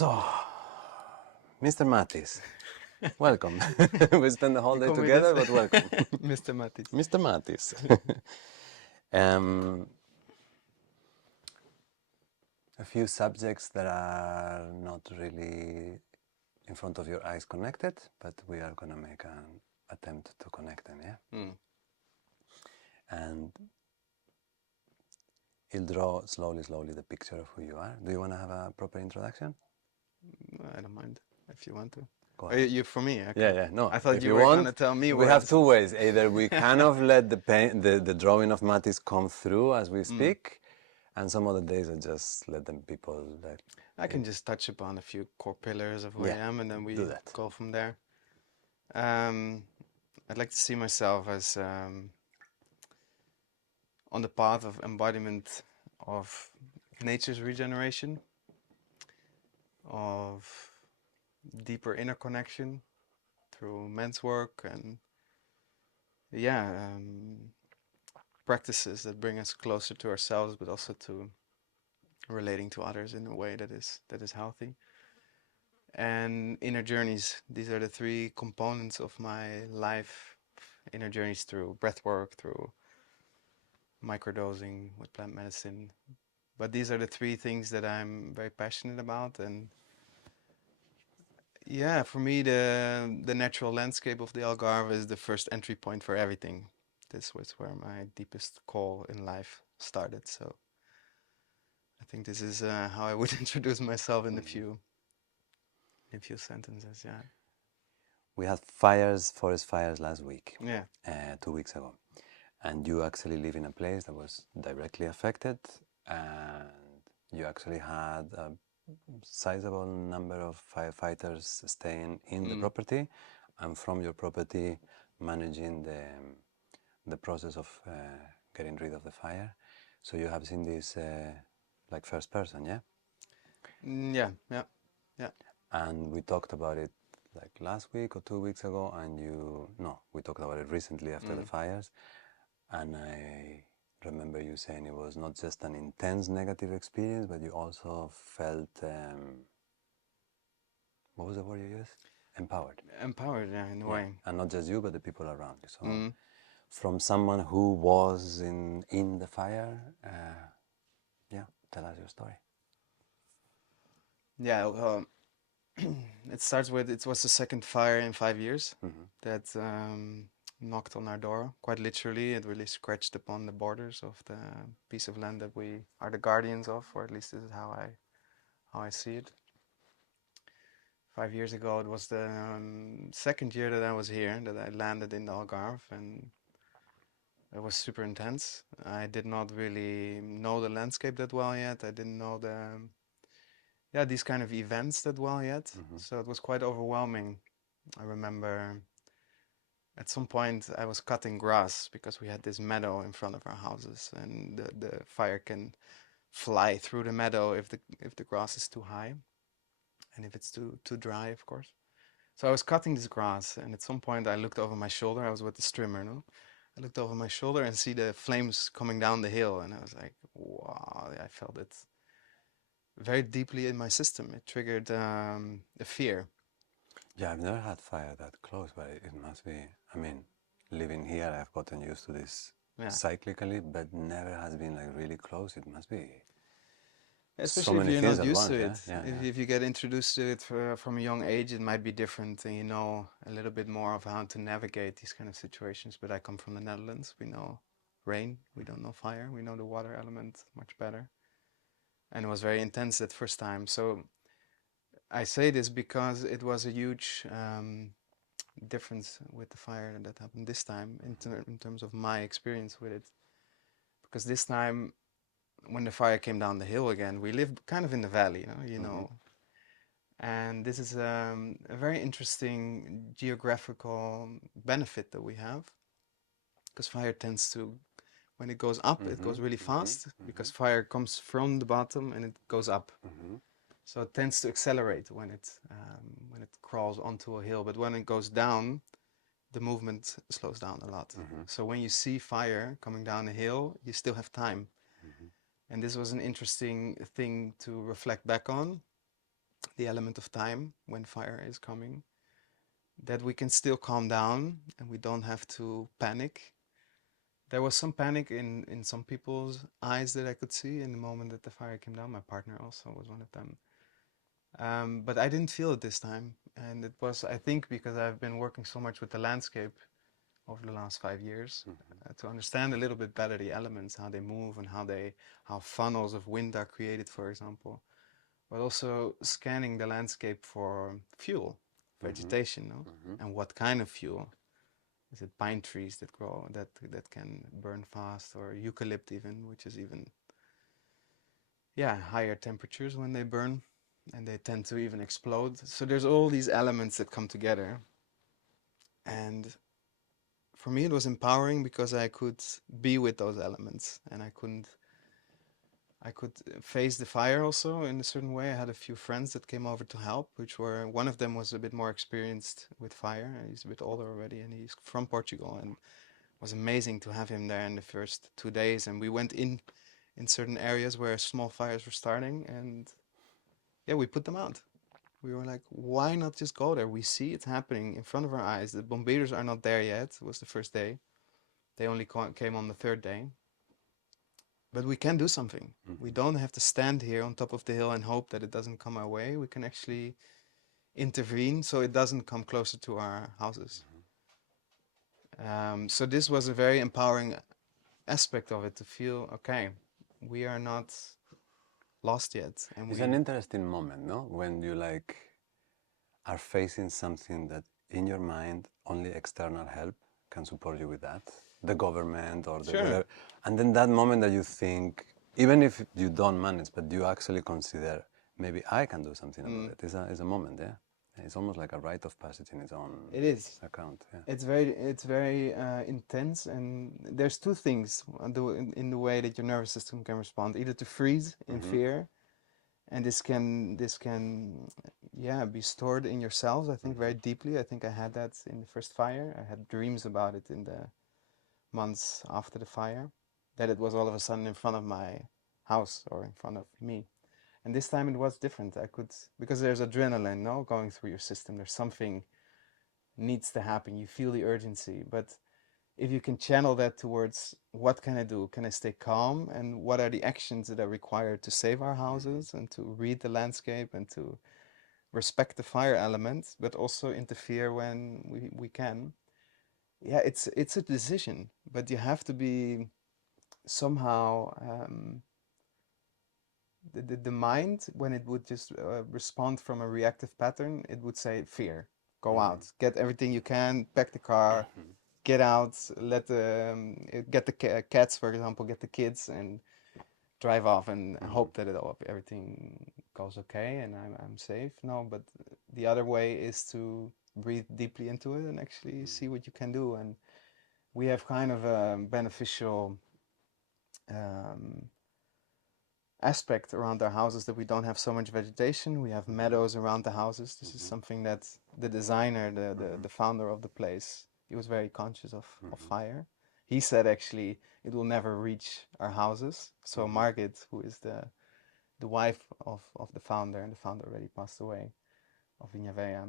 So, Mr. Mattis, welcome. We spent the whole You day call me together, this? but welcome. Mr. Mattis. Mr. Mattis. um, a few subjects that are not really in front of your eyes connected, but we are going to make an attempt to connect them, yeah? Mm. And he'll draw slowly the picture of who you are. Do you want to have a proper introduction? I don't mind if you want to. Go Oh, ahead. you for me? Okay. Yeah, no. I thought If you you were gonna want, tell me we have words. two ways. Either we kind of let the drawing of Mattis come through as we speak, and some other days I just let them people like. I can just touch upon a few core pillars of who I Yeah, am, and then we do that. go from there. I'd like to see myself as on the path of embodiment of nature's regeneration, of deeper inner connection through men's work and practices that bring us closer to ourselves, but also to relating to others in a way that is healthy. And inner journeys. These are the three components of my life. Inner journeys through breath work, through microdosing with plant medicine. But these are the three things that I'm very passionate about. And yeah, for me, the natural landscape of the Algarve is the first entry point for everything. This was where my deepest call in life started. So I think this is how I would introduce myself in a few sentences. Yeah. We had forest fires last week, Yeah. 2 weeks ago, and you actually live in a place that was directly affected, and you actually had a sizable number of firefighters staying in the property, and from your property managing the process of getting rid of the fire. So you have seen this like first person, yeah? Yeah. Yeah. Yeah. And we talked about it like last week or 2 weeks ago, and we talked about it recently after the fires, and I remember you saying it was not just an intense negative experience, but you also felt, what was the word you used? Empowered. Empowered, yeah, in a Yeah, way. and not just you, but the people around you. So from someone who was in the fire, yeah, tell us your story. Yeah, it starts with it was the second fire in 5 years that knocked on our door. Quite literally, it really scratched upon the borders of the piece of land that we are the guardians of, or at least this is how I see it. 5 years ago, it was the second year that I was here, that I landed in the Algarve, and it was super intense. I did not really know the landscape that well yet. I didn't know these kind of events that well yet. So it was quite overwhelming. I remember at some point I was cutting grass because we had this meadow in front of our houses, and the fire can fly through the meadow if the grass is too high, and if it's too dry, of course. So I was cutting this grass, and at some point I looked over my shoulder. I was with the strimmer, no? I looked over my shoulder and see the flames coming down the hill, and I was like, wow, I felt it very deeply in my system. It triggered a fear. Yeah, I've never had fire that close, but it must be, I mean, living here, I've gotten used to this Yeah. cyclically, but never has been like really close. It must be so Especially if many you're things not at used to once, yeah? it. Yeah, If you get introduced to it from a young age, it might be different, and you know a little bit more of how to navigate these kind of situations. But I come from the Netherlands. We know rain. We don't know fire. We know the water element much better. And it was very intense that first time. So I say this because it was a huge difference with the fire that happened this time in terms of my experience with it. Because this time, when the fire came down the hill again, we lived kind of in the valley, you know. And this is a very interesting geographical benefit that we have, because fire tends to, when it goes up, it goes really fast, because fire comes from the bottom and it goes up. So it tends to accelerate when it crawls onto a hill, but when it goes down, the movement slows down a lot. So when you see fire coming down a hill, you still have time. And this was an interesting thing to reflect back on. the element of time when fire is coming, that we can still calm down and we don't have to panic. There was some panic in some people's eyes that I could see in the moment that the fire came down. My partner also was one of them. But I didn't feel it this time. And it was, I think, because I've been working so much with the landscape over the last 5 years to understand a little bit better the elements, how they move and how funnels of wind are created, for example. But also scanning the landscape for fuel, vegetation, no? And what kind of fuel. Is it pine trees that grow that can burn fast, or eucalypt even, which is even higher temperatures when they burn, and they tend to even explode. So there's all these elements that come together, and for me it was empowering because I could be with those elements, and I could face the fire also in a certain way. I had a few friends that came over to help, which were, one of them was a bit more experienced with fire. He's a bit older already, and he's from Portugal, and it was amazing to have him there in the first 2 days. And we went in certain areas where small fires were starting, and yeah, we put them out. We were like, why not just go there? We see it's happening in front of our eyes. The bombeers are not there yet. It was the first day. They only came on the third day. But we can do something. We don't have to stand here on top of the hill and hope that it doesn't come our way. We can actually intervene so it doesn't come closer to our houses. So this was a very empowering aspect of it, to feel, okay, we are not lost yet. And It's an interesting moment, no? When you like are facing something that in your mind only external help can support you with that, the government or the whatever, and then that moment that you think, even if you don't manage, but you actually consider maybe I can do something about it. It's a moment, yeah. It's almost like a rite of passage in its own it is. account. Yeah. It's very intense, and there's two things in the way that your nervous system can respond: either to freeze in fear, and this can be stored in your cells, I think, very deeply. I think I had that in the first fire. I had dreams about it in the months after the fire, that it was all of a sudden in front of my house or in front of me. And this time it was different. I could, because there's adrenaline, no, going through your system. There's something needs to happen. You feel the urgency, but if you can channel that towards, what can I do? Can I stay calm? And what are the actions that are required to save our houses and to read the landscape and to respect the fire element, but also interfere when we can? Yeah, it's a decision, but you have to be somehow the mind, when it would just respond from a reactive pattern, it would say fear. Go out, get everything you can, pack the car, get out, get the cats, for example, get the kids, and drive off and hope that everything goes okay and I'm safe. No, but the other way is to breathe deeply into it and actually see what you can do. And we have kind of a beneficial aspect around our houses, that we don't have so much vegetation. We have meadows around the houses. This is something that the designer, the founder of the place, he was very conscious of fire. He said, actually, it will never reach our houses. So Margit, who is the wife of the founder, and the founder already passed away, of Vinhaveia,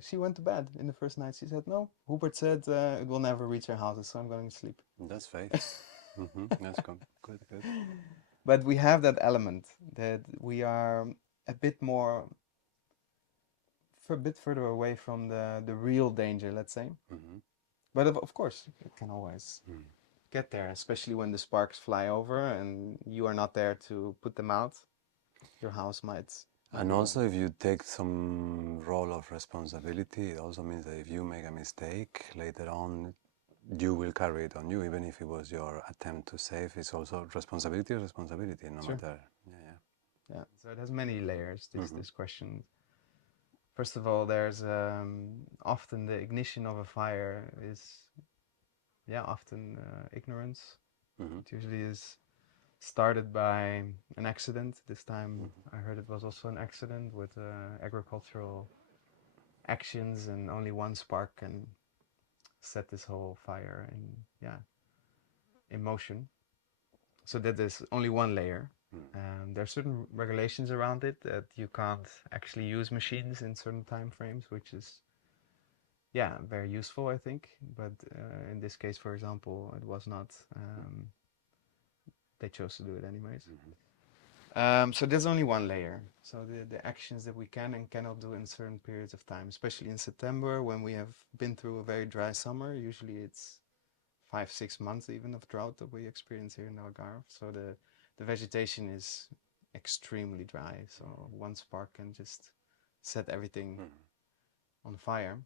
she went to bed in the first night. She said, no, Hubert said it will never reach our houses, so I'm going to sleep. That's faith. That's good. But we have that element that we are a bit more, a bit further away from the real danger, let's say. But of course, it can always get there, especially when the sparks fly over and you are not there to put them out. Your house might. And also, if you take some role of responsibility, it also means that if you make a mistake later on, you will carry it on you, even if it was your attempt to save. It's also responsibility, no matter. Yeah. So it has many layers, this question. First of all, there's often the ignition of a fire is, often ignorance. It usually is started by an accident. This time I heard it was also an accident with agricultural actions, and only one spark can set this whole fire in motion. So that is only one layer. There are certain regulations around it that you can't actually use machines in certain time frames, which is, yeah, very useful, I think. But in this case, for example, it was not. They chose to do it anyways. So there's only one layer. So the actions that we can and cannot do in certain periods of time, especially in September when we have been through a very dry summer. Usually it's 5-6 months even of drought that we experience here in Algarve. So the vegetation is extremely dry. So one spark can just set everything on fire.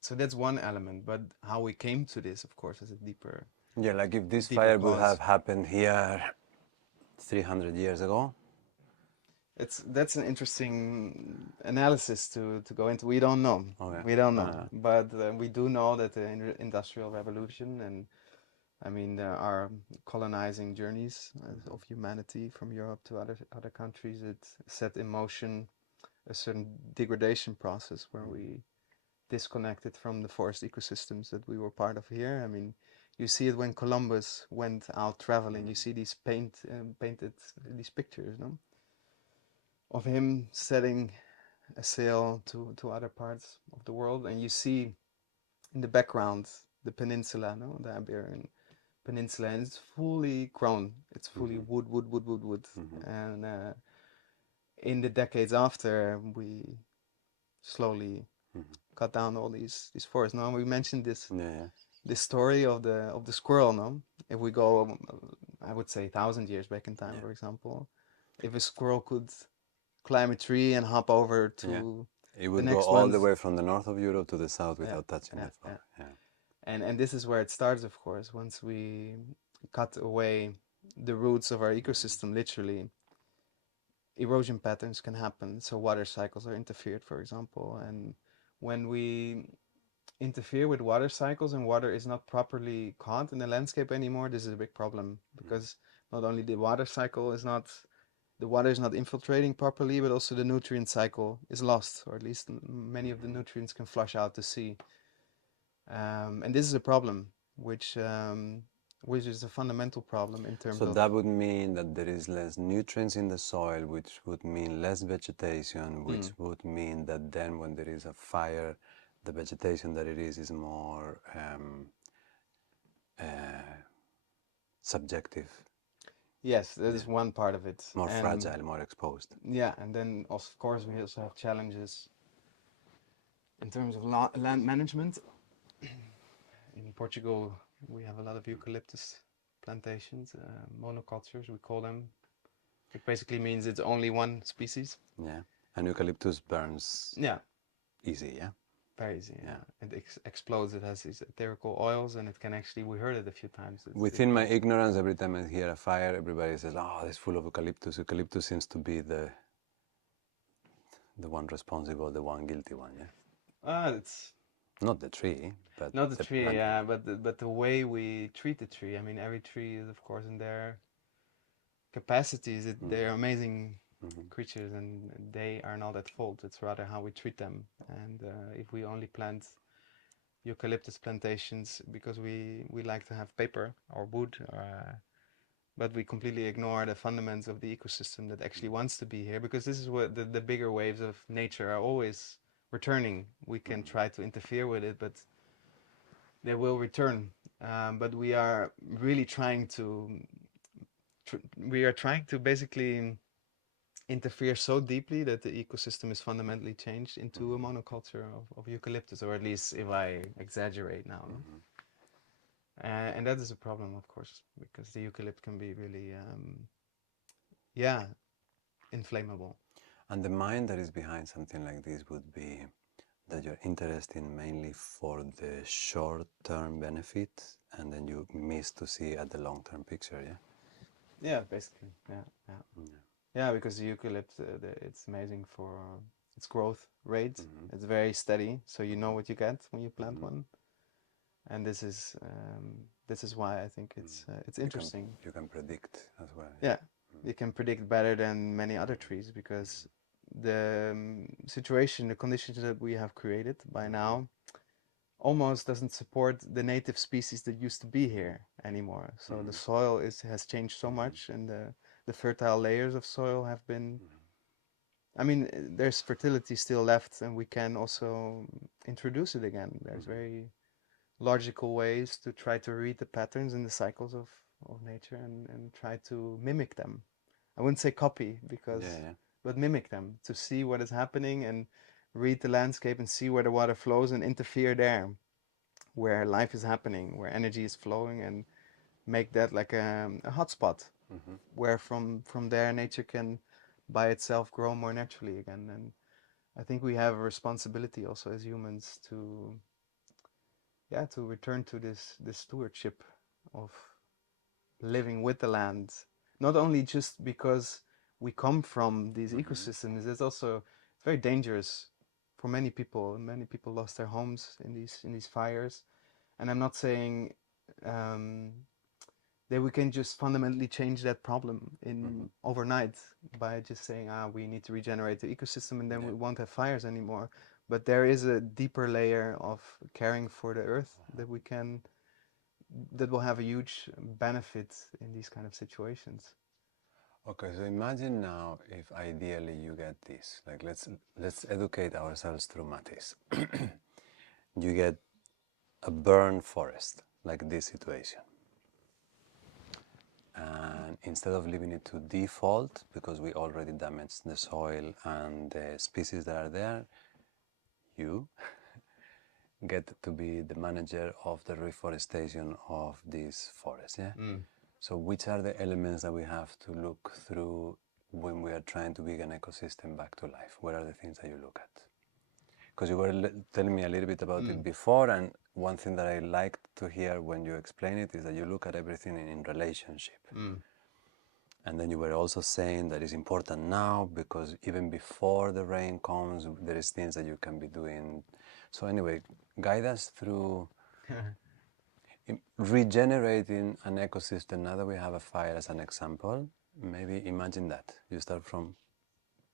So that's one element. But how we came to this, of course, is a deeper Yeah, like if this deeper fire would cause. have happened here 300 years ago. That's an interesting analysis to go into. We don't know. Okay. We don't know. But we do know that the Industrial Revolution and I mean our colonizing journeys of humanity from Europe to other countries, it set in motion a certain degradation process where we disconnected from the forest ecosystems that we were part of here. I mean, you see it when Columbus went out traveling. You see these painted these pictures, no, of him setting a sail to other parts of the world, and you see in the background the peninsula, no, the Iberian Peninsula, and it's fully grown. It's fully wood, and in the decades after, we slowly cut down all these forests. Now we mentioned this story of the squirrel. No, if we go, I would say 1,000 years back in time, for example, if a squirrel could climb a tree and hop over to it the would go next all the ones. way from the north of Europe to the south without touching the floor. And this is where it starts, of course. Once we cut away the roots of our ecosystem, literally, erosion patterns can happen. So water cycles are interfered, for example. And when we interfere with water cycles and water is not properly caught in the landscape anymore, this is a big problem because not only the water cycle is not the water is not infiltrating properly, but also the nutrient cycle is lost, or at least many of the nutrients can flush out to sea. And this is a problem, which is a fundamental problem in terms So of. that would mean that there is less nutrients in the soil, which would mean less vegetation, which would mean that then when there is a fire, the vegetation that it is more subjective. Yes, that is one part of it. More fragile, more exposed. Yeah, and then of course we also have challenges in terms of land management. In Portugal, we have a lot of eucalyptus plantations, monocultures, we call them. It basically means it's only one species. Yeah, and eucalyptus burns. Yeah. Easy, yeah. Very easy. Yeah, it explodes. It has these ethereal oils, and it can actually. We heard it a few times. Within my ignorance, every time I hear a fire, everybody says, "Oh, it's full of eucalyptus." Eucalyptus seems to be the one responsible, the one guilty one. Yeah. It's not the tree, but not the tree. Yeah, but the way we treat the tree. I mean, every tree is, of course, in their capacities. They're amazing creatures, and they are not at fault. It's rather how we treat them. And if we only plant eucalyptus plantations because we like to have paper or wood, but we completely ignore the fundamentals of the ecosystem that actually wants to be here, because this is what the bigger waves of nature are always returning. We can try to interfere with it, but they will return. But we are really trying to basically interfere so deeply that the ecosystem is fundamentally changed into a monoculture of eucalyptus, or at least if I exaggerate now. No? And that is a problem, of course, because the eucalypt can be really, inflammable. And the mind that is behind something like this would be that you're interested mainly for the short-term benefit, and then you miss to see at the long-term picture, yeah? Yeah, basically, yeah, because the eucalypt, it's amazing for its growth rate. It's very steady, so you know what you get when you plant one. And this is why I think it's interesting. You can predict as well. Yeah, you can predict better than many other trees, because the situation, the conditions that we have created by now almost doesn't support the native species that used to be here anymore. So the soil has changed so much, and the fertile layers of soil have been. Mhm. I mean, there's fertility still left, and we can also introduce it again. There's Mhm. very logical ways to try to read the patterns and the cycles of nature and try to mimic them. I wouldn't say copy Yeah, because, yeah. but mimic them to see what is happening and read the landscape and see where the water flows and interfere there, where life is happening, where energy is flowing, and make that like a hotspot Mhm. where from there nature can by itself grow more naturally again. And I think we have a responsibility also as humans to yeah to return to this stewardship of living with the land, not only just because we come from these Mhm. ecosystems. It's also very dangerous for many people. Many people lost their homes in these fires, and I'm not saying um, that we can just fundamentally change that problem in Mhm. overnight by just saying we need to regenerate the ecosystem and then Yeah. we won't have fires anymore. But there is a deeper layer of caring for the earth that we can that will have a huge benefit in these kind of situations. Okay, so imagine now if ideally you get this. Like let's educate ourselves through Mattis. You get a burned forest, like this situation. And instead of leaving it to default, because we already damaged the soil and the species that are there, you get to be the manager of the reforestation of this forest, yeah? Mm. So which are the elements that we have to look through when we are trying to bring an ecosystem back to life? What are the things that you look at? Because you were telling me a little bit about it Mm. before, and one thing that I like to hear when you explain it is that you look at everything in relationship. Mm. And then you were also saying that it's important now because even before the rain comes, there is things that you can be doing. So anyway, guide us through regenerating an ecosystem. Now that we have a fire as an example, maybe imagine that you start from,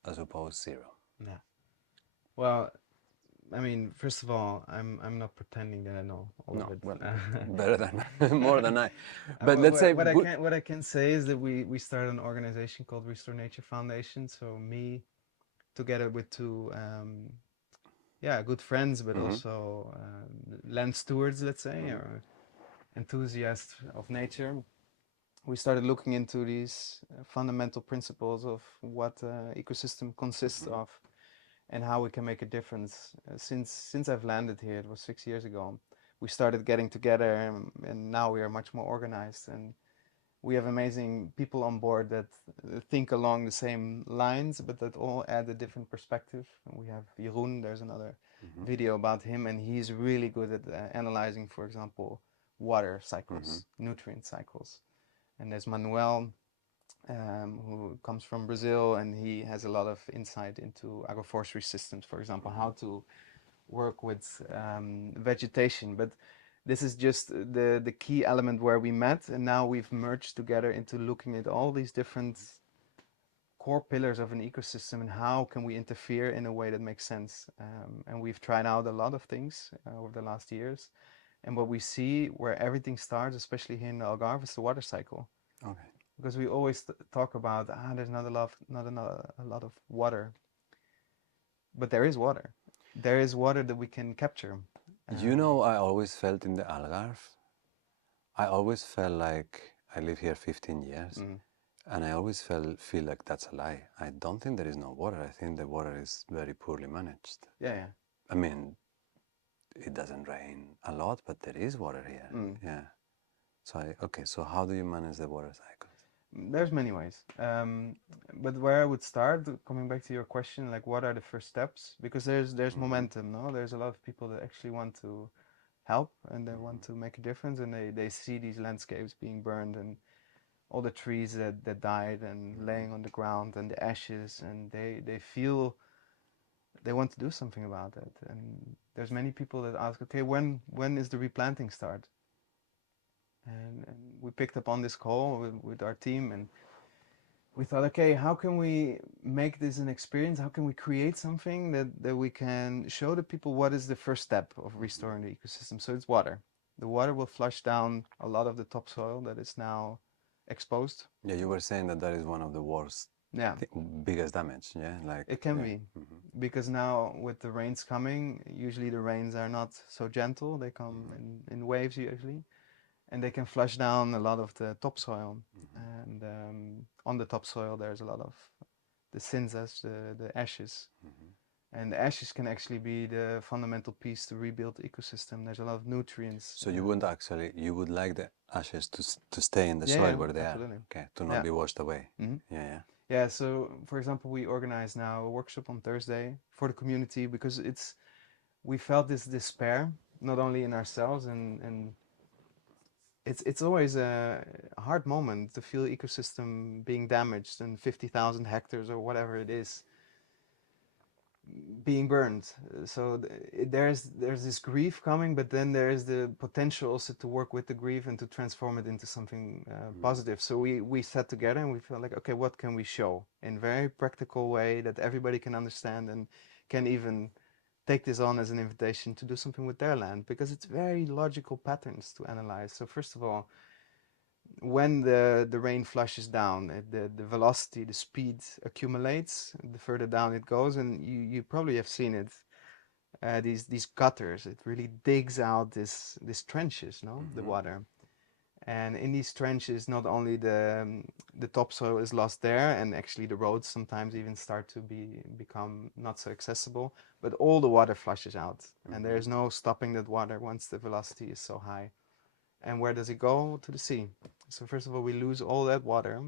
I suppose, zero. Yeah. Well, I mean, first of all, I'm not pretending that I know all of No, it. well, better than more than I. But let's What, say good. what I can say is that we started an organization called Restore Nature Foundation. So me, together with two yeah good friends, but Mm-hmm, also land stewards, let's say, mm-hmm, or enthusiasts of nature. We started looking into these fundamental principles of what ecosystem consists mm-hmm, of and how we can make a difference. Since I've landed here, it was 6 years ago. We started getting together, and now we are much more organized, and we have amazing people on board that think along the same lines, but that all add a different perspective. And we have Jeroen. There's another mm-hmm, video about him, and he's really good at analyzing, for example, water mm-hmm, cycles, nutrient cycles. And there's Manuel, who comes from Brazil, and he has a lot of insight into agroforestry systems, for example, how to work with vegetation. But this is just the key element where we met, and now we've merged together into looking at all these different core pillars of an ecosystem and how can we interfere in a way that makes sense. And we've tried out a lot of things over the last years. And what we see where everything starts, especially here in the Algarve, is the water cycle, okay. because we always talk about there's not a lot of water, but there is water. There is water that we can capture. You know, I always felt in the Algarve, I always felt like I live here 15 years, Mm, and I always feel like that's a lie. I don't think there is no water. I think the water is very poorly managed. yeah, yeah. I mean, it doesn't rain a lot, but there is water here. Mm. Yeah. So okay. So how do you manage the water cycles? There's many ways, but where I would start, coming back to your question, like what are the first steps? Because there's Mm-hmm. momentum, no? There's a lot of people that actually want to help and they want Mm-hmm. to make a difference, and they see these landscapes being burned and all the trees that died and Mm-hmm. laying on the ground and the ashes, and they feel they want to do something about it. And there's many people that ask, okay, when is the replanting start? And we picked up on this call with our team, and we thought, okay, how can we make this an experience? How can we create something that we can show the people what is the first step of restoring the ecosystem? So it's water. The water will flush down a lot of the topsoil that is now exposed. Yeah, you were saying that that is one of the worst, Yeah, biggest damage. Yeah, like it can yeah. be, because now with the rains coming, usually the rains are not so gentle. They come in waves usually, and they can flush down a lot of the topsoil. And on the topsoil, there's a lot of the cinzas, the ashes. And the ashes can actually be the fundamental piece to rebuild the ecosystem. There's a lot of nutrients. So you wouldn't actually, you would like the ashes to stay in the Yeah, soil yeah, where they are, absolutely. okay, to not Yeah. be washed away. Hmm. Yeah, yeah. Yeah, so for example, we organize now a workshop on Thursday for the community because we felt this despair, not only in ourselves, and it's always a hard moment to feel ecosystem being damaged and 50,000 hectares or whatever it is being burned. So there's this grief coming, but then there's the potential also to work with the grief and to transform it into something positive. So we sat together and we felt like, okay, what can we show in very practical way that everybody can understand and can even take this on as an invitation to do something with their land, because it's very logical patterns to analyze. So first of all, when the rain flushes down, the velocity, the speed accumulates, the further down it goes, and you probably have seen it. These gutters, it really digs out these trenches, no, the water. And in these trenches, not only the topsoil is lost there, and actually the roads sometimes even start to become not so accessible, but all the water flushes out, and there's no stopping that water once the velocity is so high. And where does it go? To the sea. So first of all, we lose all that water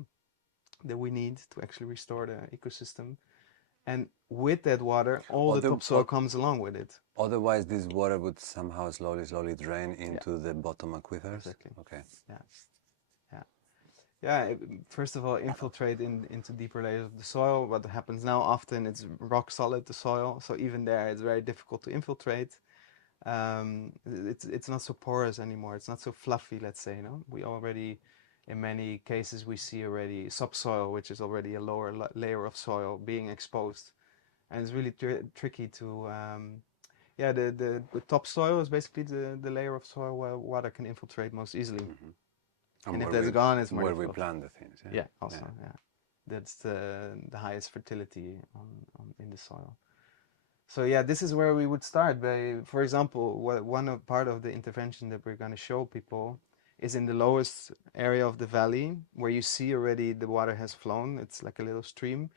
that we need to actually restore the ecosystem. And with that water, all the Other, topsoil comes along with it. otherwise, this water would somehow slowly drain Yeah, into the bottom aquifers. exactly. Okay. Yeah, yeah. Yeah, first of all, infiltrate into deeper layers of the soil. What happens now often, it's rock solid, the soil. So even there, it's very difficult to infiltrate. It's not so porous anymore. It's not so fluffy, let's say. We already, in many cases, we see already subsoil, which is already a lower layer of soil being exposed, and it's really tricky to. Yeah, the topsoil is basically the layer of soil where water can infiltrate most easily. And And if where that's we gone, it's more where we difficult. plant the things. Yeah. Yeah, also, yeah. That's the highest fertility on in the soil. So yeah, this is where we would start by, for example, part of the intervention that we're going to show people is in the lowest area of the valley where you see already the water has flown. It's like a little stream.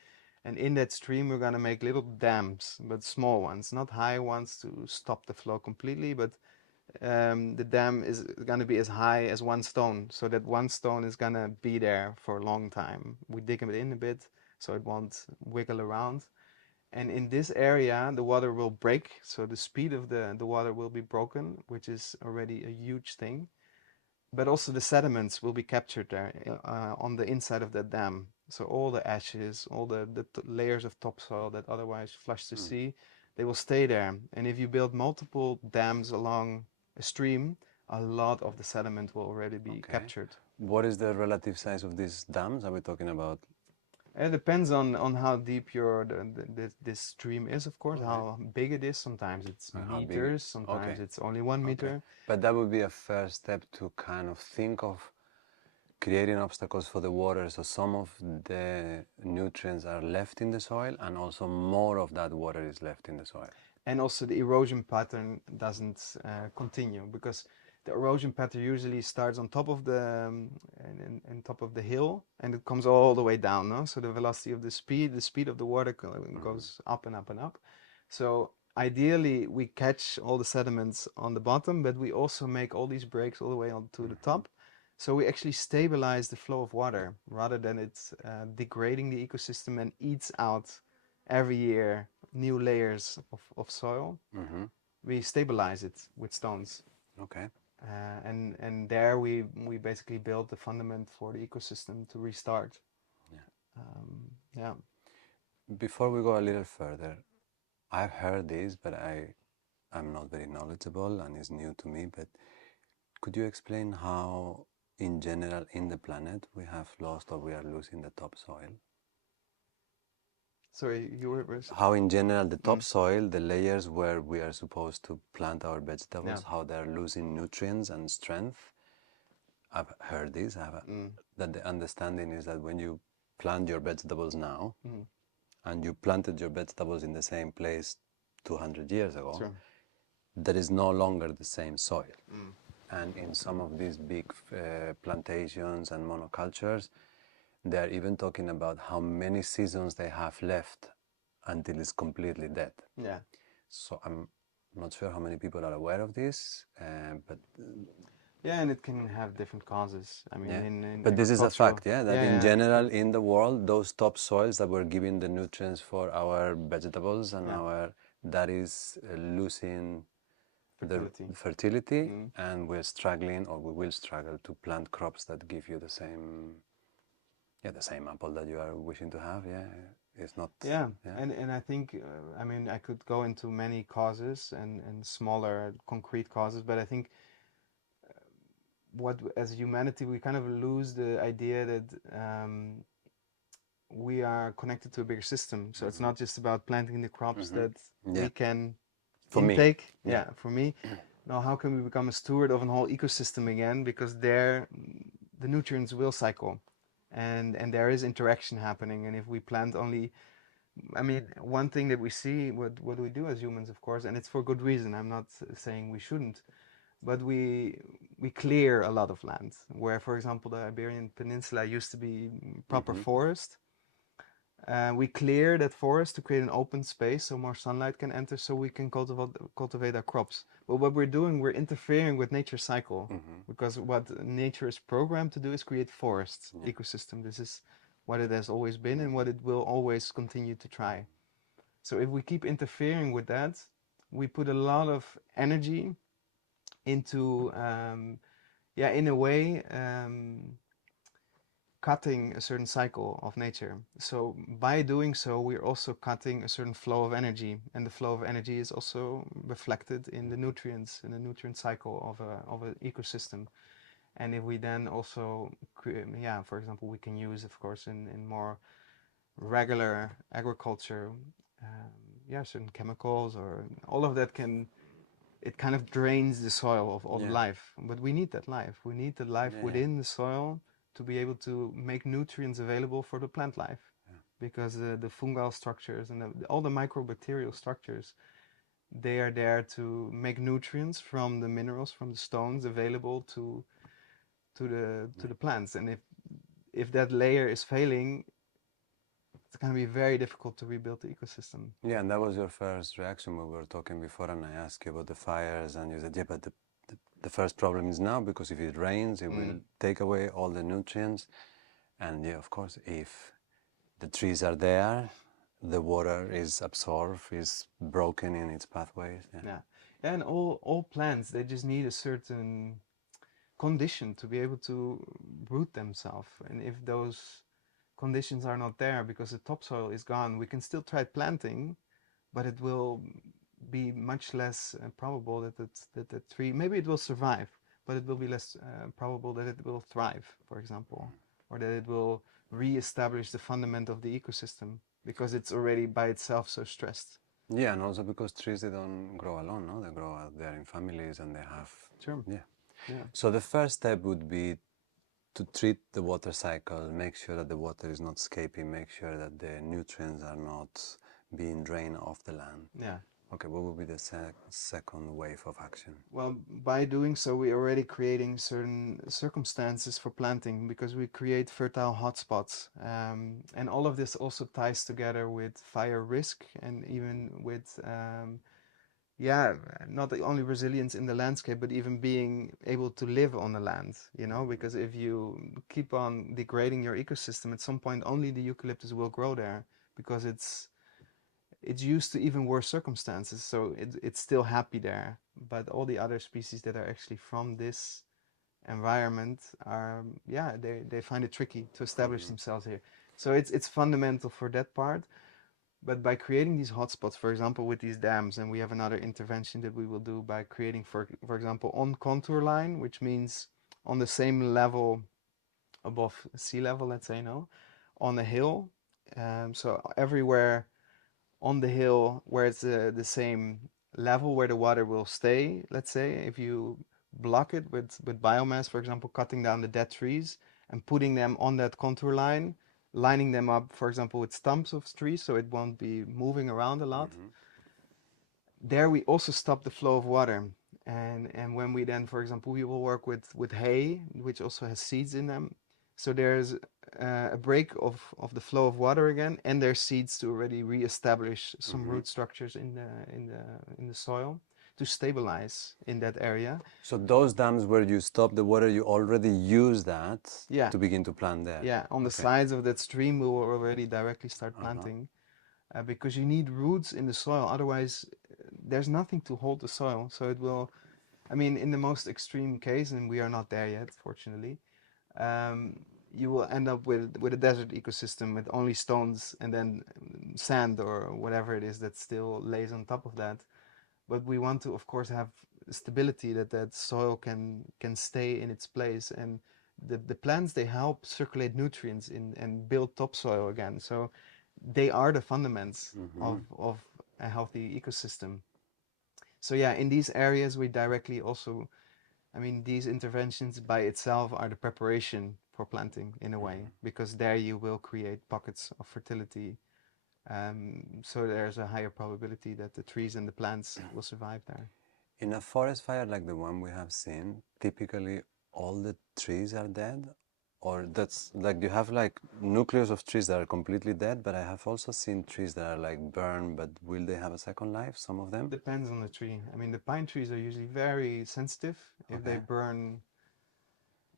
And in that stream, we're going to make little dams, but small ones, not high ones to stop the flow completely, but the dam is going to be as high as one stone, so that one stone is going to be there for a long time. We dig it in a bit so it won't wiggle around. And in this area, the water will break, so the speed of the water will be broken, which is already a huge thing. But also the sediments will be captured there on the inside of that dam. So all the ashes, all the layers of topsoil that otherwise flush to sea, they will stay there. And if you build multiple dams along a stream, a lot of the sediment will already be captured. What is the relative size of these dams? Are we talking about? It depends on how deep this stream is, of course, how big it is. Sometimes it's meters, sometimes it's only 1 meter. But that would be a first step to kind of think of creating obstacles for the water, so some of the nutrients are left in the soil and also more of that water is left in the soil. And also the erosion pattern doesn't continue, because the erosion pattern usually starts on top of in top of the hill, and it comes all the way down. No? So the velocity of the speed of the water goes up and up and up. So ideally, we catch all the sediments on the bottom, but we also make all these breaks all the way onto the top. So we actually stabilize the flow of water rather than it's degrading the ecosystem and eats out every year new layers of soil. We stabilize it with stones. Okay. And there we basically build the fundament for the ecosystem to restart. Yeah. Before we go a little further, I've heard this, but I'm not very knowledgeable and it's new to me, but could you explain how in general in the planet we have lost or we are losing the topsoil? Sorry, you were... How in general the topsoil, the layers where we are supposed to plant our vegetables, how they're losing nutrients and strength I've heard this. Mm. That the understanding is that when you plant your vegetables now, Mm. and you planted your vegetables in the same place 200 years ago, True. there is no longer the same soil. Mm. And in some of these big plantations and monocultures, they are even talking about how many seasons they have left until it's completely dead. Yeah. So I'm not sure how many people are aware of this, but Yeah, and it can have different causes. I mean, yeah. in But this is a agricultural. fact, yeah, that Yeah, in yeah, general in the world, those topsoils that were giving the nutrients for our vegetables and yeah. that is losing the Fertility. fertility, Mm. and we're struggling, or we will struggle, to plant crops that give you the same, yeah, the same apple that you are wishing to have. Yeah, it's not. Yeah, Yeah. and I think I mean I could go into many causes and smaller concrete causes, but I think what as humanity we kind of lose the idea that we are connected to a bigger system. So it's not just about planting the crops that Yeah. we can For me. intake. Yeah. Yeah, for me. Now, how can we become a steward of a whole ecosystem again? Because there, the nutrients will cycle, and there is interaction happening. And if we plant only, I mean, one thing that we see, what we do as humans, of course, and it's for good reason. I'm not saying we shouldn't, but we clear a lot of land. Where, for example, the Iberian Peninsula used to be proper forest. We clear that forest to create an open space so more sunlight can enter, so we can cultivate our crops. But what we're doing, we're interfering with nature's cycle, because what nature is programmed to do is create forests, ecosystem. This is what it has always been and what it will always continue to try. So if we keep interfering with that, we put a lot of energy into, yeah, in a way, cutting a certain cycle of nature. So by doing so, we're also cutting a certain flow of energy, and the flow of energy is also reflected in the nutrients, in the nutrient cycle of an ecosystem. And if we then also, yeah, for example, we can use, of course, in more regular agriculture, yeah, certain chemicals or all of that can, it kind of drains the soil of Yeah. life. But we need that life. We need the life within the soil to be able to make nutrients available for the plant life. Because the fungal structures and all the microbacterial structures, they are there to make nutrients from the minerals, from the stones available to the plants. And if that layer is failing, it's going to be very difficult to rebuild the ecosystem. Yeah, and that was your first reaction when we were talking before, and I asked you about the fires, and you said, yeah, but the first problem is now, because if it rains, it will take away all the nutrients. And yeah, of course, if the trees are there, the water is absorbed, is broken in its pathways. Yeah. And all plants, they just need a certain condition to be able to root themselves. And if those conditions are not there because the topsoil is gone, we can still try planting, but it will be much less probable that the tree, maybe it will survive, but it will be less probable that it will thrive, for example, or that it will re-establish the fundament of the ecosystem because it's already by itself so stressed. Yeah, and also because trees, they don't grow alone, no? They grow out there in families, and they have, Sure. yeah. Yeah. So the first step would be to treat the water cycle, make sure that the water is not escaping, make sure that the nutrients are not being drained off the land. Yeah. Okay, what would be the second wave of action? Well, by doing so, we're already creating certain circumstances for planting because we create fertile hotspots. And all of this also ties together with fire risk and even with, yeah, not only resilience in the landscape, but even being able to live on the land, you know, because if you keep on degrading your ecosystem, at some point only the eucalyptus will grow there because it's used to even worse circumstances, so it's still happy there. But all the other species that are actually from this environment are, yeah, they find it tricky to establish themselves here. So it's fundamental for that part. But by creating these hotspots, for example, with these dams, and we have another intervention that we will do by creating, for example, on contour line, which means on the same level above sea level, let's say, no, on a hill. So everywhere on the hill where it's the same level where the water will stay, let's say, if you block it with biomass, for example, cutting down the dead trees and putting them on that contour line, lining them up, for example, with stumps of trees so it won't be moving around a lot. Mm-hmm. There we also stop the flow of water. And when we then, for example, we will work with hay, which also has seeds in them. So there's a break of the flow of water again, and there's seeds to already reestablish some Mm-hmm. root structures in the soil to stabilize in that area. So those dams where you stop the water, you already use that Yeah, to begin to plant there. yeah. On the Okay. sides of that stream, we will already directly start Uh-huh. planting because you need roots in the soil. Otherwise, there's nothing to hold the soil. So it will. I mean, in the most extreme case, and we are not there yet, fortunately, um, you will end up with a desert ecosystem with only stones and then sand or whatever it is that still lays on top of that. But we want to, of course, have stability that soil can stay in its place, and the plants they help circulate nutrients in and build topsoil again. So they are the fundaments Mm-hmm. of a healthy ecosystem. So yeah, in these areas we directly also, I mean, these interventions by itself are the preparation for planting in a way, Mm-hmm. because there you will create pockets of fertility. So there's a higher probability that the trees and the plants will survive there. In a forest fire like the one we have seen, typically all the trees are dead, or that's like you have like nucleus of trees that are completely dead, but I have also seen trees that are like burned, but will they have a second life, some of them? Depends on the tree. I mean, the pine trees are usually very sensitive. If they Okay. burn,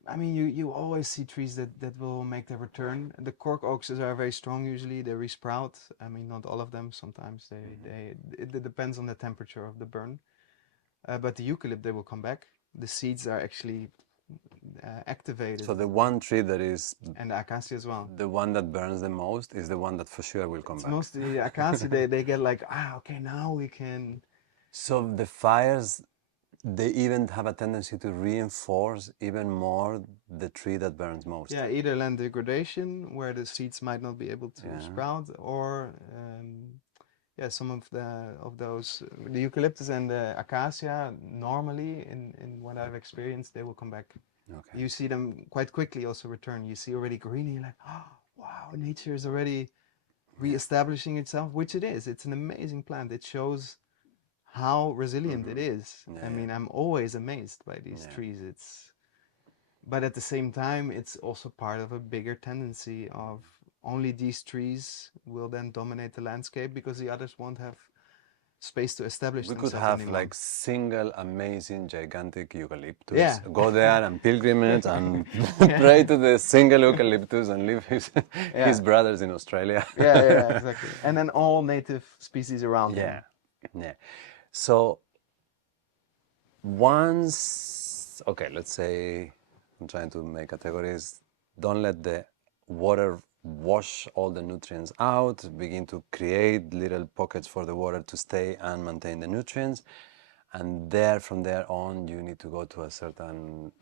I mean, you always see trees that will make their return. The cork oaks are very strong usually. They resprout. I mean, not all of them. Sometimes Mm-hmm. it depends on the temperature of the burn. But the eucalypt, they will come back. The seeds are actually activated, So the one tree that is and the acacia as well. the one that burns the most is the one that for sure will come It's back. mostly the acacia. They get like, okay, now we can. So the fires, they even have a tendency to reinforce even more the tree that burns most. Yeah, either land degradation where the seeds might not be able to Yeah. sprout, or yeah, some of those the eucalyptus and the acacia normally in what I've experienced they will come back. Okay. You see them quite quickly also return. You see already green, you're like, oh wow, nature is already Yeah. re-establishing itself, which it is. It's an amazing plant. It shows how resilient it Mm-hmm. is. Yeah. I mean, Yeah. I'm always amazed by these Yeah. trees. It's but at the same time, it's also part of a bigger tendency of only these trees will then dominate the landscape because the others won't have space to establish We could themselves have anymore. like single amazing gigantic eucalyptus. Yeah. Go there and pilgrimage and Yeah. pray to the single eucalyptus and leave his Yeah. brothers in Australia. Yeah, yeah, exactly. And then all native species around Yeah. them. Yeah. So once, okay, let's say I'm trying to make categories. Don't let the water wash all the nutrients out. Begin to create little pockets for the water to stay and maintain the nutrients. And there, from there on, you need to go to a certain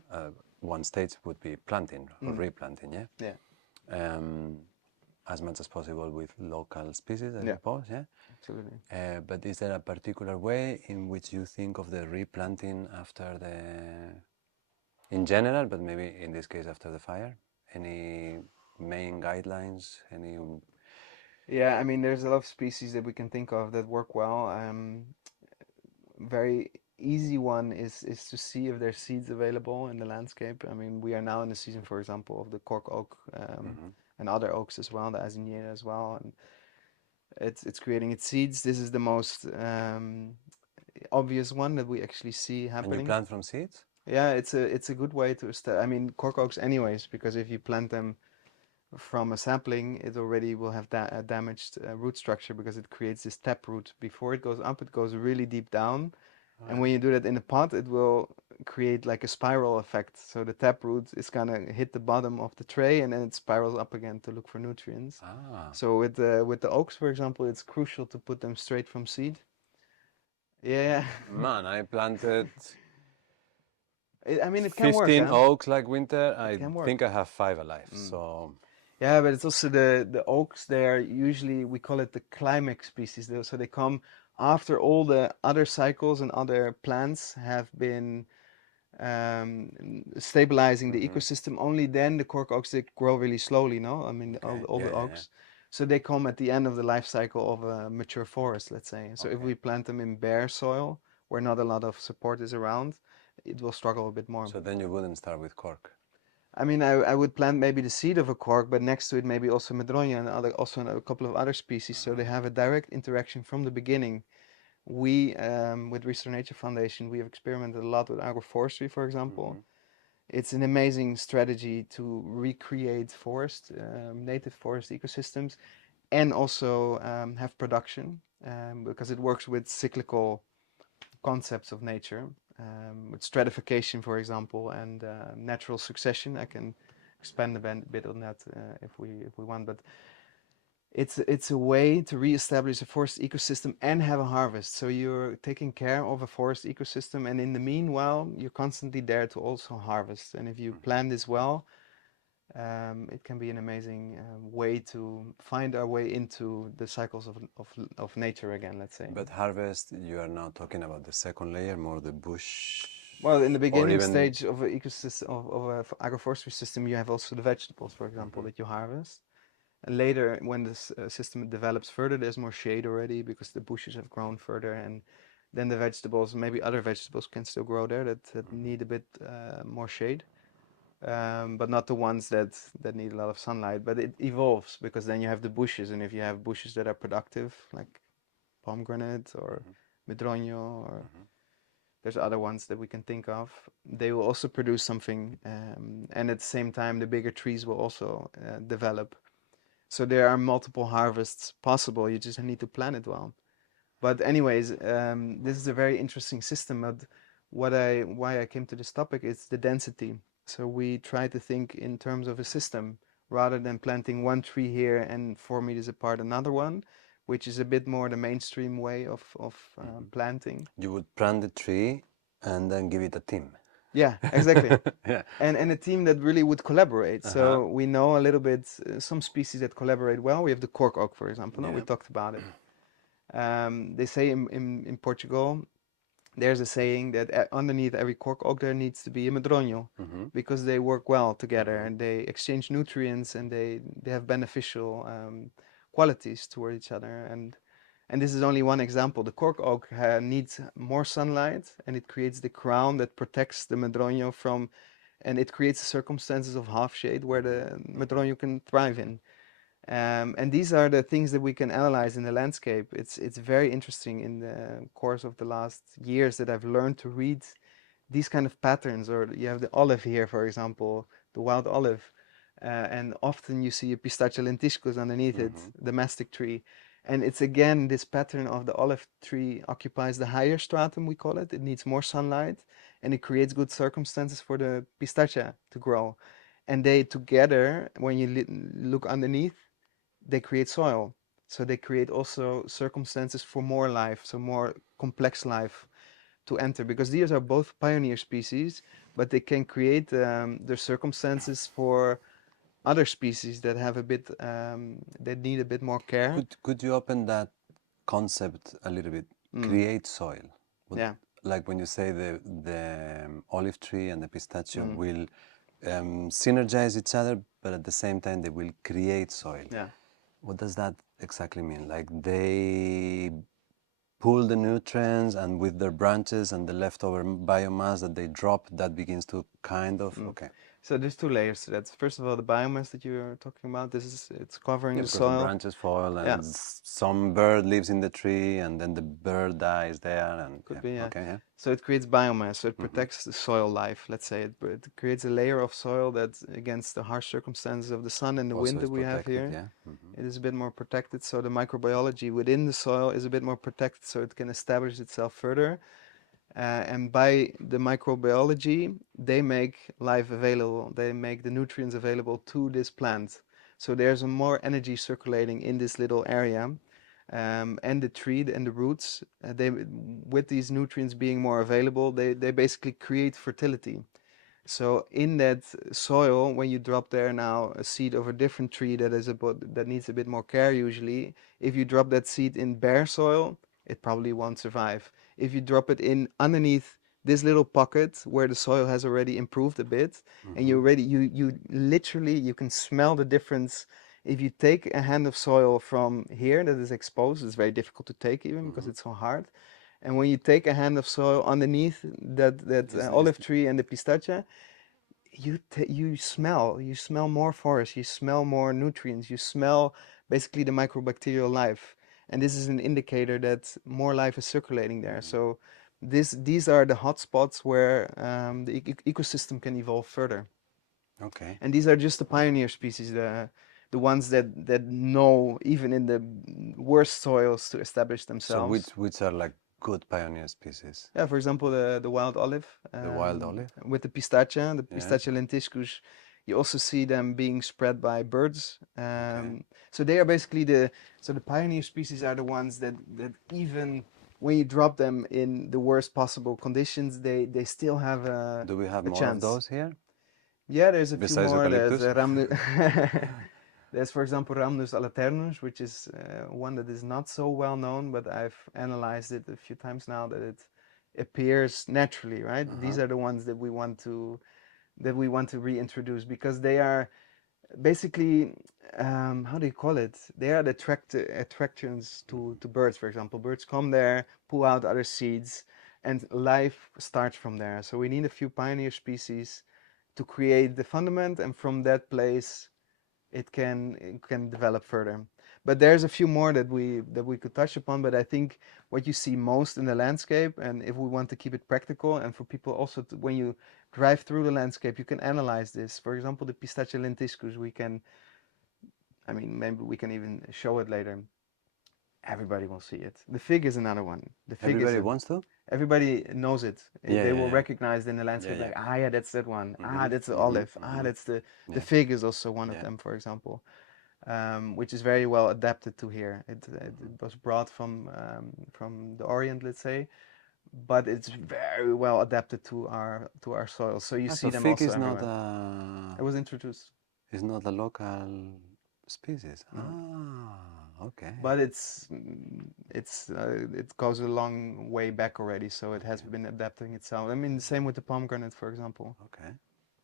one stage would be planting or Mm. replanting. Yeah. Yeah. Um, as much as possible with local species, I Yeah. suppose. Yeah. Absolutely. But is there a particular way in which you think of the replanting after in general, but maybe in this case after the fire? Any main guidelines? Any? Yeah, I mean, there's a lot of species that we can think of that work well. Very easy one is to see if there's seeds available in the landscape. I mean, we are now in the season, for example, of the cork oak Mm-hmm. and other oaks as well, the aziniera as well, and it's creating its seeds. This is the most obvious one that we actually see And you happening. plant from seeds? Yeah, it's a good way to start. I mean, cork oaks anyways, because if you plant them from a sapling, it already will have a damaged root structure because it creates this tap root. Before it goes up, it goes really deep down. And Right. when you do that in a pot, it will create like a spiral effect. So the tap root is gonna hit the bottom of the tray and then it spirals up again to look for nutrients. Ah, So with the oaks, for example, it's crucial to put them straight from seed. Yeah. man, I planted I mean, it can work, 15 huh? oaks like winter. It I can work. think I have 5 alive. Mm. So, Yeah, but it's also the oaks. They are usually we call it the climax species. So they come after all the other cycles and other plants have been stabilizing the Mm-hmm. ecosystem. Only then the cork oaks, they grow really slowly, no? I mean, Okay. all Yeah, the yeah, yeah. oaks. So they come at the end of the life cycle of a mature forest, let's say. So if Okay. we plant them in bare soil, where not a lot of support is around, it will struggle a bit more. So then you wouldn't start with cork. I mean, I would plant maybe the seed of a cork, but next to it maybe also Medronia and also a couple of other species, so they Uh-huh. have a direct interaction from the beginning. We, with Restore Nature Foundation, we have experimented a lot with agroforestry, for example. Mm-hmm. It's an amazing strategy to recreate native forest ecosystems, and also have production, because it works with cyclical concepts of nature, with stratification, for example, and natural succession. I can expand a bit on that if we want, but it's a way to reestablish a forest ecosystem and have a harvest. So you're taking care of a forest ecosystem, and in the meanwhile, you're constantly there to also harvest. And if you Mm-hmm. plan this well, it can be an amazing way to find our way into the cycles of nature again, let's say. But harvest, you are now talking about the second layer, more the bush, Well, in the or beginning even. stage of an ecosystem of a agroforestry system, you have also the vegetables, for example, Mm-hmm. that you harvest. And later, when this system develops further, there's more shade already because the bushes have grown further, and then the vegetables, maybe other vegetables, can still grow there that Mm-hmm. need a bit more shade, but not the ones that need a lot of sunlight. But it evolves because then you have the bushes, and if you have bushes that are productive, like pomegranate or Mm-hmm. medroño, or Mm-hmm. there's other ones that we can think of, they will also produce something, and at the same time, the bigger trees will also develop. So there are multiple harvests possible. You just need to plan it well. But anyways, this is a very interesting system. But why I came to this topic is the density. So we try to think in terms of a system rather than planting one tree here and 4 meters apart another one, which is a bit more the mainstream way of Mm-hmm. planting. You would plant the tree and then give it a team. Yeah, exactly. Yeah. And a team that really would collaborate. Uh-huh. So we know a little bit some species that collaborate well. We have the cork oak, for example. No, we Yeah. talked about it. They say in Portugal, there's a saying that underneath every cork oak there needs to be a medronho, Mm-hmm. because they work well together Mm-hmm. and they exchange nutrients, and they have beneficial qualities toward each other. And this is only one example. The cork oak needs more sunlight, and it creates the crown that protects the medronho from, and it creates circumstances of half shade where Mm-hmm. the Mm-hmm. medronho can thrive in. And these are the things that we can analyze in the landscape. It's very interesting in the course of the last years that I've learned to read these kind of patterns. Or you have the olive here, for example, the wild olive, and often you see a Pistacia lentiscus underneath it, Mm-hmm. the mastic tree. And it's again this pattern of the olive tree occupies the higher stratum, we call it. It needs more sunlight, and it creates good circumstances for the Pistacia to grow. And they together, when you look underneath, they create soil. So they create also circumstances for more life, so more complex life to enter, because these are both pioneer species, but they can create the circumstances for other species that have a bit that need a bit more care. Could you open that concept a little bit? Mm, Create soil. What, yeah. like when you say the olive tree and the pistachio Mm, will synergize each other, but at the same time they will create soil. yeah. What does that exactly mean? Like they pull the nutrients, and with their branches and the leftover biomass that they drop, that begins to kind of, Mm. okay. So there's two layers to that. First of all, the biomass that you are talking about, it's covering Yeah, the because the soil. branches fall Yeah, and some bird lives in the tree and then the bird dies there, and could yeah, be, yeah. okay, yeah. So it creates biomass, so it Mm-hmm. protects the soil life, let's say. It creates a layer of soil that, against the harsh circumstances of the sun and the wind Also that is we have protected, here, yeah. Mm-hmm. it is a bit more protected. So the microbiology within the soil is a bit more protected, so it can establish itself further. And by the microbiology, they make life available. They make the nutrients available to this plant. So there's a more energy circulating in this little area. And the tree and the roots, with these nutrients being more available, they basically create fertility. So in that soil, when you drop there now a seed of a different tree that needs a bit more care usually, if you drop that seed in bare soil, it probably won't survive. If you drop it in underneath this little pocket where the soil has already improved a bit, and you already you literally you can smell the difference. If you take a hand of soil from here that is exposed, it's very difficult to take even because it's so hard. And when you take a hand of soil underneath that Is olive tree and the pistacia, you smell more forest, you smell more nutrients, you smell basically the microbacterial life, and this is an indicator that more life is circulating there. So these are the hotspots where the ecosystem can evolve further. okay. And these are just the pioneer species, the ones that know even in the worst soils to establish So themselves. which are like good pioneer species? Yeah, for example, the wild olive The wild olive. with the pistacia, the Yes. Pistacia lentiscus. You also see them being spread by birds. Okay. So they are basically the pioneer species are the ones that even when you drop them in the worst possible conditions, they still have Do we have a more of chance. those here Yeah, there's a few besides more. eucalyptus? There's, for example, Rhamnus alternus, which is one that is not so well known, but I've analyzed it a few times now that it appears naturally, right? These are the ones that we want to reintroduce because they are basically how do you call it? They are the attractions to birds, for example. Birds come there, pull out other seeds, and life starts from there. So we need a few pioneer species to create the fundament, and from that place it can develop further. But there's a few more that we could touch upon. But I think what you see most in the landscape, and if we want to keep it practical, and for people also to, when you drive through the landscape, you can analyze this. For example, the Pistacia lentiscus, I mean, maybe we can even show it later. Everybody will see it. The fig is another one. The fig is Everybody a wants to? Everybody knows it. Yeah, They yeah, will yeah. recognize in the Yeah, landscape yeah. like, ah, yeah, that's that one. Ah, that's the Mm-hmm. olive. Ah, Mm-hmm. that's the Yeah. fig is also one of Yeah. them, for example, which is very well adapted to here. It was brought from the Orient, let's say, but it's very well adapted to our soil. So you Ah, see so them fig also everywhere. It was introduced. is not a local species. No, Ah, okay. but it goes a long way back already, so it has Okay. been adapting itself. I mean, the same with the pomegranate, for example. Okay.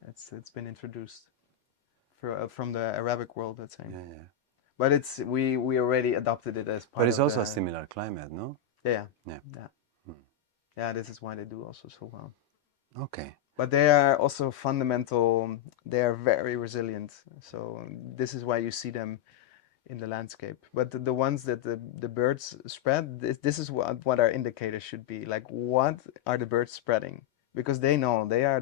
It's been introduced from the Arabic world, let's say. Yeah, yeah. But we already adopted it as But part it's of also a the similar climate, no? yeah Yeah. yeah Hmm. yeah. This is why they do also so well. Okay. But they are also fundamental. They are very resilient. So this is why you see them in the landscape. But the ones that the birds spread, this is what our indicators should be. Like, what are the birds spreading? Because they know they are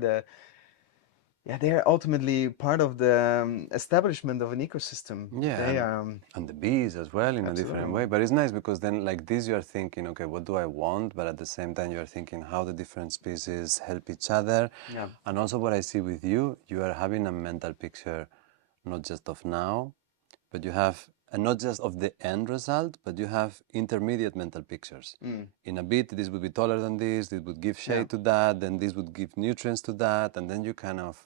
they are ultimately part of the establishment of an ecosystem. Yeah, They are and the bees as well in a different absolutely. way. But it's nice because then, like this, you are thinking, okay, what do I want? But at the same time, you are thinking how the different species help each other. Yeah. And also, what I see with you, you are having a mental picture, not just of now, but you have, and not just of the end result, but you have intermediate mental pictures. Mm. In a bit, this would be taller than this would give Yeah. shade to that, then this would give nutrients to that, and then you kind of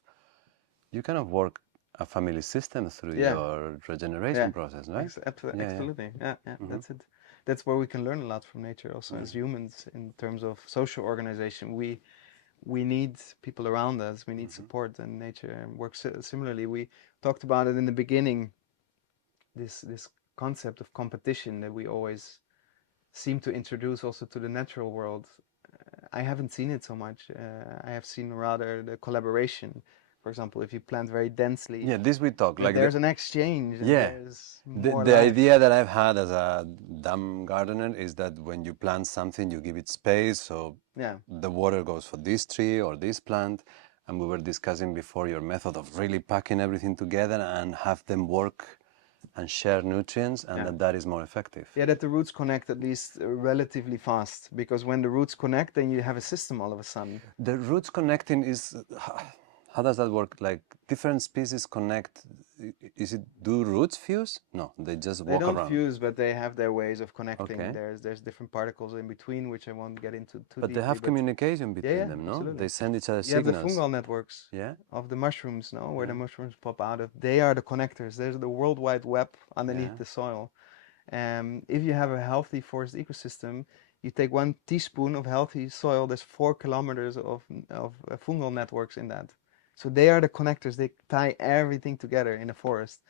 work a family system through Yeah. your regeneration Yeah. process, right? Yeah, yeah. Absolutely. Yeah. Yeah. Mm-hmm. That's it. That's where we can learn a lot from nature, also as humans, in terms of social organization. We need people around us. We need support, and nature works similarly. We talked about it in the beginning. This concept of competition that we always seem to introduce also to the natural world. I haven't seen it so much. I have seen rather the collaboration. For example, if you plant very densely, Yeah, this we talk that like the there's an exchange and yeah. there's The, more the life. idea that I've had as a dumb gardener is that when you plant something, you give it space, so Yeah, the water goes for this tree or this plant. And we were discussing before your method of really packing everything together and have them work and share nutrients, and yeah. that is more effective. Yeah, that the roots connect at least relatively fast, because when the roots connect, then you have a system all of a sudden. The roots connecting is how does that work? Like different species connect. Is it do roots fuse? No, they just They walk don't around. fuse, but they have their ways of connecting. Okay, There's different particles in between, which I won't get into too but they deeply. have But communication yeah, between yeah, them, no? absolutely. They send each other You have the signals. fungal networks Yeah, of the mushrooms, no, where the yeah, mushrooms pop out of. They are the connectors. There's the world wide web yeah. underneath the soil. If you have a healthy forest ecosystem, You take 1 teaspoon of healthy soil, there's 4 kilometers of fungal networks in that. So they are the connectors, they tie everything together in a forest.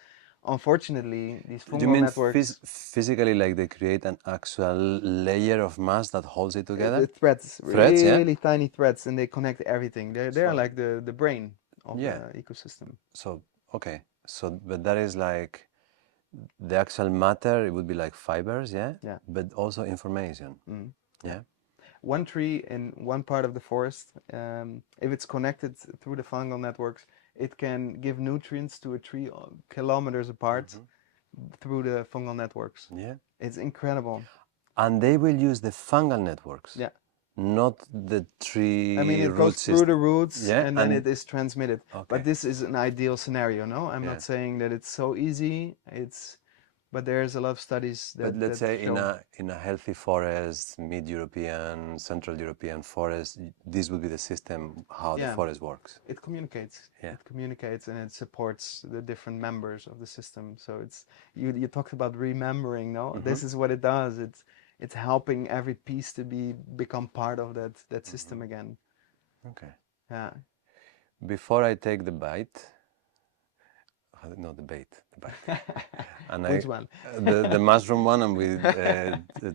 Unfortunately, these You fungal mean networks, physically, like they create an actual layer of mass that holds it the together? threads, Threads, yeah? really tiny threads, and they connect everything. They're So, like the brain of yeah. the ecosystem. So, okay. So, but that is like the actual matter, it would be like fibers, yeah? Yeah. But also information, Mm. Yeah. yeah? One tree in one part of the forest, if it's connected through the fungal networks, it can give nutrients to a tree kilometers apart Hmm. through the fungal networks. Yeah. It's incredible. And they will use the fungal networks, Yeah. not the I mean, tree it goes root through the system. roots Yeah, and then and it is transmitted. But okay, this is an ideal scenario, no? I'm yeah. not saying that it's so easy. But there's a lot of studies But let's that say show. in a healthy forest, mid-European, Central European forest, this would be the system how the Yeah, forest works. it communicates. Yeah. It communicates and it supports the different members of the system. So it's you talked about remembering, no? Mm-hmm. This is what it does. It's helping every piece to become part of that system Mm-hmm. again. Okay. Yeah. Before I take the bite, no, the bite, and Which one? the mushroom one, and we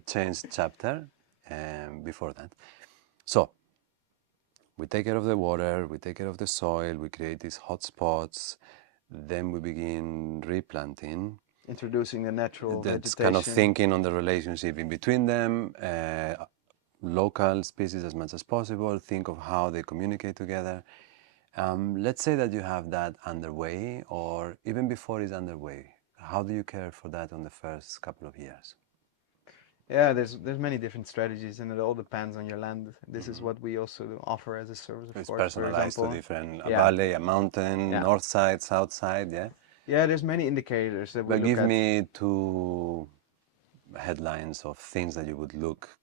changed chapter before that. So we take care of the water, we take care of the soil, we create these hot spots, then we begin replanting. Introducing the natural That's kind of vegetation. thinking on the relationship in between them, local species as much as possible, think of how they communicate together. Let's say that you have that underway, or even before it's underway. How do you care for that on the first couple of years? Yeah, there's many different strategies, and it all depends on your land. This is Mm-hmm. what we also offer as a service, of It's course. For personalized to example, different, a yeah, valley, a mountain, yeah, north side, south side, yeah? yeah. There's many indicators that we But look give at. me two headlines of things that you would look,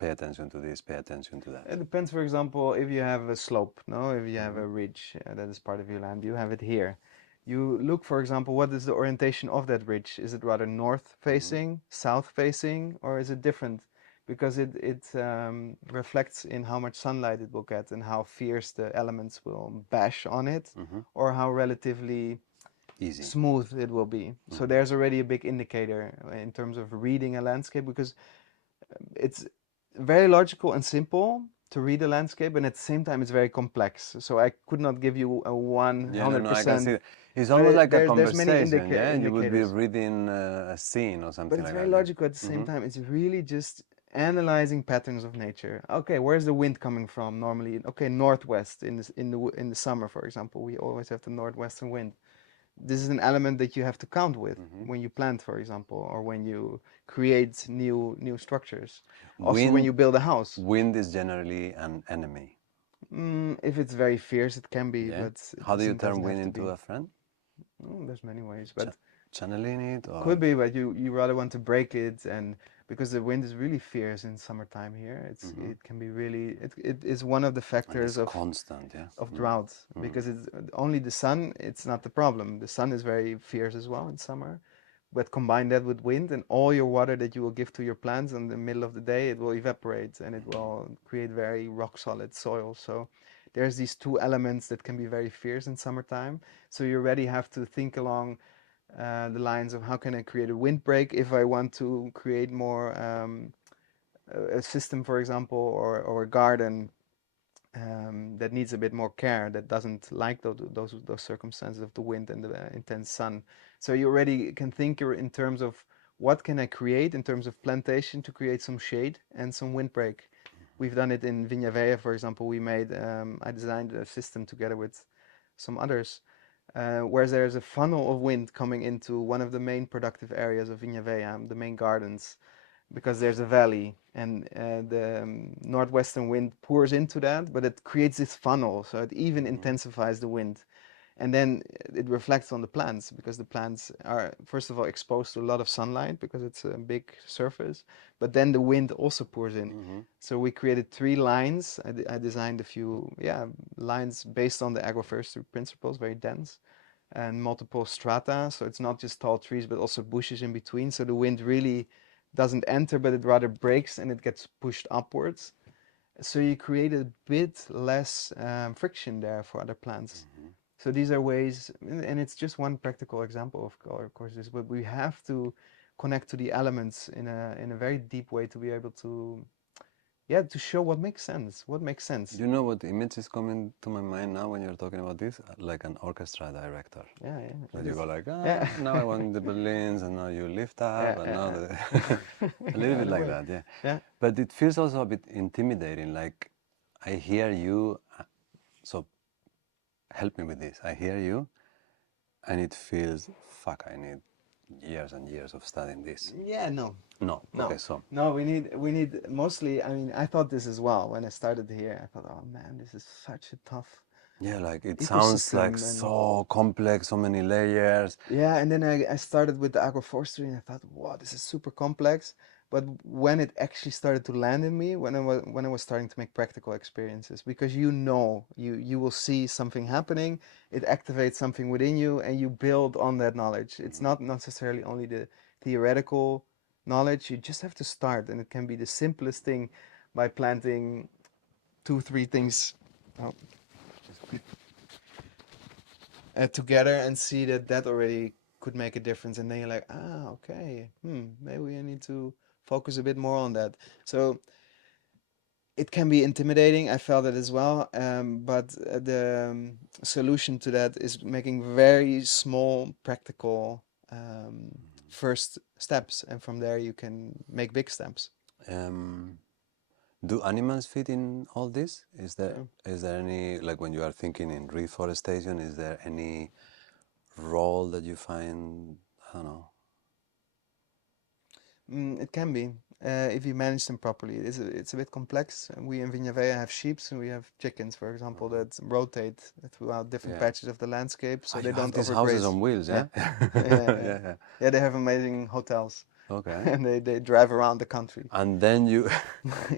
pay attention to this, pay attention to that. It depends, for example, if you have a slope, no, if you have Mm-hmm. a ridge that is part of your land, you have it here. You look, for example, what is the orientation of that ridge? Is it rather north Mm-hmm. facing, south facing, or is it different? Because it reflects in how much sunlight it will get and how fierce the elements will bash on it, Mm-hmm. or how relatively Easy. smooth it will be. So Mm-hmm. there's already a big indicator in terms of reading a landscape because it's very logical and simple to read a landscape, and at the same time it's very complex. So I could not give you a Yeah, no, no, I can 100%, see it. It's but almost like a there's many conversation, yeah? You would be indicators. reading a scene or But something it's like very that, yeah? logical at the same Mm-hmm. time. It's really just analyzing patterns of nature. Okay, where's the wind coming from normally? Okay, northwest in the summer, for example, we always have the northwestern wind. This is an element that you have to count with Mm-hmm. when you plant, for example, or when you create new structures. Also, when Wind, you build a house. wind is generally an enemy, If it's very fierce, it can be, yeah? but it How do you turn doesn't wind have to into be. a friend? There's many ways, Ch- but channeling it, or could be. But you rather want to break it, and because the wind is really fierce in summertime here, mm-hmm. it can be really. It is one of the And factors it's constant, yeah? of Mm. drought Mm. because it's only the sun. It's not the problem. The sun is very fierce as well in summer, but combine that with wind and all your water that you will give to your plants in the middle of the day, it will evaporate and it will create very rock solid soil. So there's these two elements that can be very fierce in summertime. So you already have to think along the lines of how can I create a windbreak if I want to create more a system, for example, or a garden that needs a bit more care, that doesn't like those circumstances of the wind and the intense sun. So you already can think in terms of what can I create in terms of plantation to create some shade and some windbreak. We've done it in Viña for example. I designed a system together with some others, where there's a funnel of wind coming into one of the main productive areas of Viña the main gardens, because there's a valley and the northwestern wind pours into that, but it creates this funnel, so it even Mm-hmm. intensifies the wind. And then it reflects on the plants because the plants are, first of all, exposed to a lot of sunlight because it's a big surface, but then the wind also pours in. Mm-hmm. So we created 3 lines. I designed a few, lines based on the agroforestry principles, very dense, and multiple strata. So it's not just tall trees, but also bushes in between. So the wind really doesn't enter, but it rather breaks and it gets pushed upwards. So you create a bit less friction there for other plants. Mm-hmm. So these are ways, and it's just one practical example of course, this, but we have to connect to the elements in a very deep way to be able to, yeah, to show what makes sense. What makes sense. You know what image is coming to my mind now when you're talking about this? Like an orchestra director. Yeah, yeah, That it you is. go like, Yeah, now I want the balloons, and now you lift up, yeah, and now yeah, the a little yeah, bit in a like way. that, yeah. Yeah. But it feels also a bit intimidating. Like I hear you, so help me with this. I hear you, and it feels, fuck, I need years and years of studying this. Yeah, no, No, okay, no, so no. We need mostly. I mean, I thought this as well when I started here. I thought, oh man, this is such a tough yeah, like it sounds like ecosystem, and so complex, so many layers. yeah, and then I started with the agroforestry, and I thought, wow, this is super complex. But when it actually started to land in me, when I was starting to make practical experiences, because you will see something happening, it activates something within you, and you build on that knowledge. It's Mhm. not necessarily only the theoretical knowledge. You just have to start, and it can be the simplest thing by planting two, three things. Oh, together and see that that already could make a difference, and then you're like, ah, okay, maybe I need to focus a bit more on that. So it can be intimidating. I felt it as well, but the solution to that is making very small practical first steps, and from there you can make big steps. Um, do animals fit in all this? Yeah. Is there any, like when you are thinking in reforestation, is there any role that you find, I don't know? It can be, if you manage them properly. It's a bit complex. We in Viñavea have sheep and we have chickens, for example, Uh-huh. that rotate throughout different Yeah. patches of the landscape, Ah, so they you have don't these houses overgraze. on wheels, Yeah, yeah? yeah, yeah, Yeah, yeah. yeah. They have amazing hotels, Okay. and they drive around the country. And then you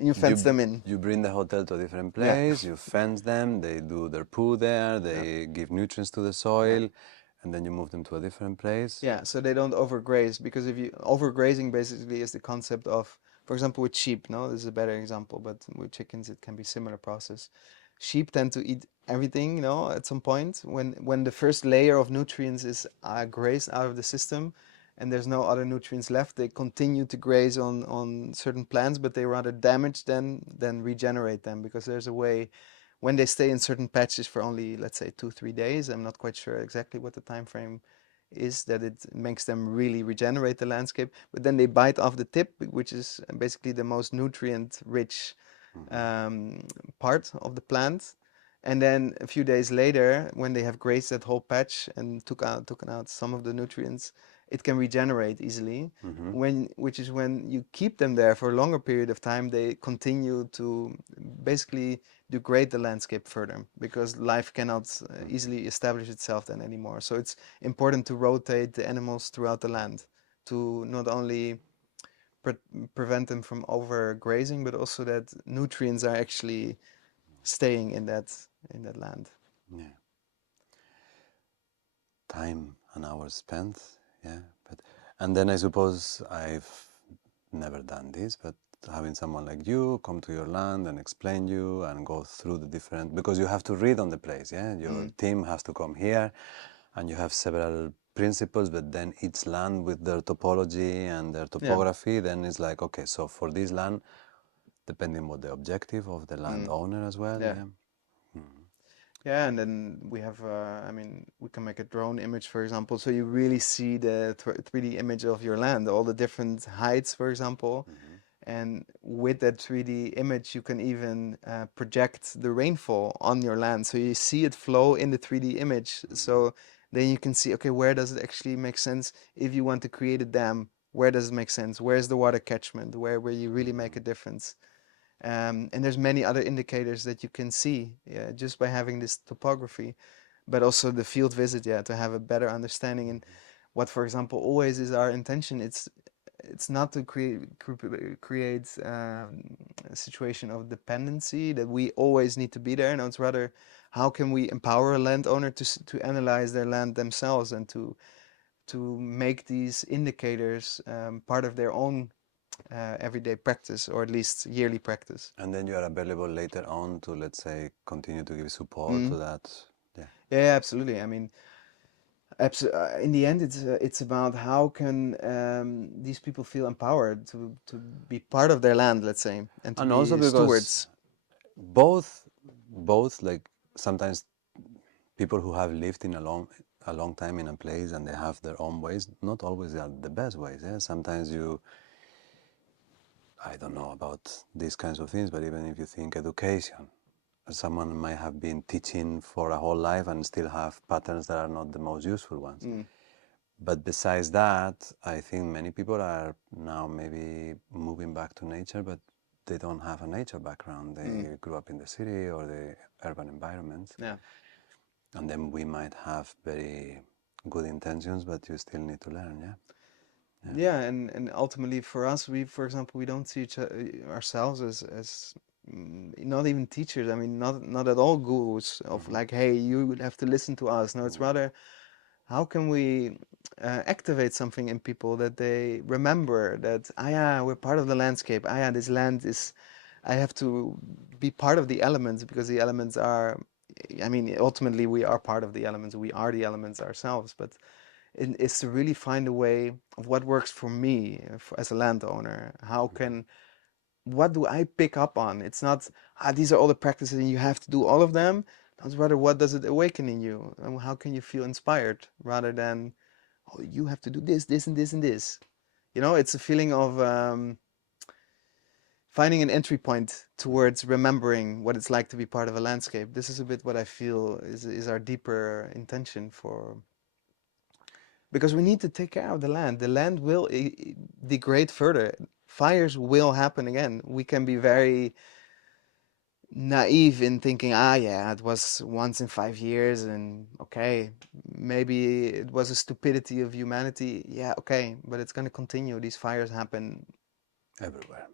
You fence you them in. you bring the hotel to a different Yeah, place, you fence them, they do their poo there, yeah, they give nutrients to the yeah. soil, and then you move them to a different place. Yeah, so they don't overgraze, because if you overgrazing basically is the concept of, for example, with sheep. No, this is a better example, but with chickens it can be similar process. Sheep tend to eat everything, at some point when the first layer of nutrients is grazed out of the system, and there's no other nutrients left. They continue to graze on certain plants, but they rather damage than regenerate them, because there's a way when they stay in certain patches for only, let's say, 2 3 days. I'm not quite sure exactly what the time frame is, that it makes them really regenerate the landscape. But then they bite off the tip, which is basically the most nutrient rich Hmm. um, part of the plant. And then a few days later, when they have grazed that whole patch and taken out some of the nutrients, it can regenerate easily. Hmm. Which is when you keep them there for a longer period of time, they continue to basically degrade the landscape further, because life cannot easily establish itself then anymore. So it's important to rotate the animals throughout the land, to not only pre prevent them from overgrazing, but also that nutrients are actually staying in that land. Yeah. Time and hours spent, yeah. But and then I suppose I've never done this, but having someone like you come to your land and explain you and go through the different, because you have to read on the place, yeah. Your Mm. team has to come here, and you have several principles, but then each land with their topology and their Yeah. topography, then it's like, okay, so for this land, depending what the objective of the Mm. landowner as well, Yeah. yeah. Mm. Yeah, and then we have, I mean, we can make a drone image, for example, so you really see the 3D image of your land, all the different heights, for example. Mm-hmm. And with that 3D image, you can even project the rainfall on your land. So you see it flow in the 3D image. Mm-hmm. So then you can see, okay, where does it actually make sense if you want to create a dam? Where does it make sense? Where's the water catchment? Where you really make a difference? And there's many other indicators that you can see, yeah, just by having this topography, but also the field visit, yeah, to have a better understanding. And what, for example, always is our intention. It's not to create a situation of dependency that we always need to be there. No, it's rather how can we empower a landowner to analyze their land themselves, and to make these indicators part of their own everyday practice, or at least yearly practice. And then you are available later on to, let's say, continue to give support Mm. to that. Yeah. Yeah, absolutely. I mean, in the end, it's about how can these people feel empowered to be part of their land, let's say, and to And also be because stewards. both like sometimes people who have lived in a long time in a place and they have their own ways, not always are the best ways. Yeah? Sometimes I don't know about these kinds of things, but even if you think education, someone might have been teaching for a whole life and still have patterns that are not the most useful ones. Mm. But besides that, I think many people are now maybe moving back to nature, but they don't have a nature background. Mm. They grew up in the city or the urban environments. Yeah. And then we might have very good intentions, but you still need to learn, yeah? Yeah, and ultimately for us, we, for example, we don't see ourselves as not even teachers. I mean, not at all gurus of Mm-hmm. like, hey, you would have to listen to us. No, it's rather how can we activate something in people that they remember that, ah, yeah, we're part of the landscape. Ah, yeah, this land is, I have to be part of the elements because the elements are, I mean, ultimately we are part of the elements. We are the elements ourselves, but is to really find a way of what works for me as a landowner. How can, what do I pick up on? It's not, ah, these are all the practices and you have to do all of them. It's rather, what does it awaken in you? And how can you feel inspired rather than, oh, you have to do this, this, and this, and this. You know, it's a feeling of finding an entry point towards remembering what it's like to be part of a landscape. This is a bit what I feel is our deeper intention for, because we need to take care of the land. The land will degrade further. Fires will happen again. We can be very naive in thinking, ah, yeah, it was once in 5 years, and okay, maybe it was a stupidity of humanity. Yeah, okay, but it's going to continue. These fires happen. Everywhere.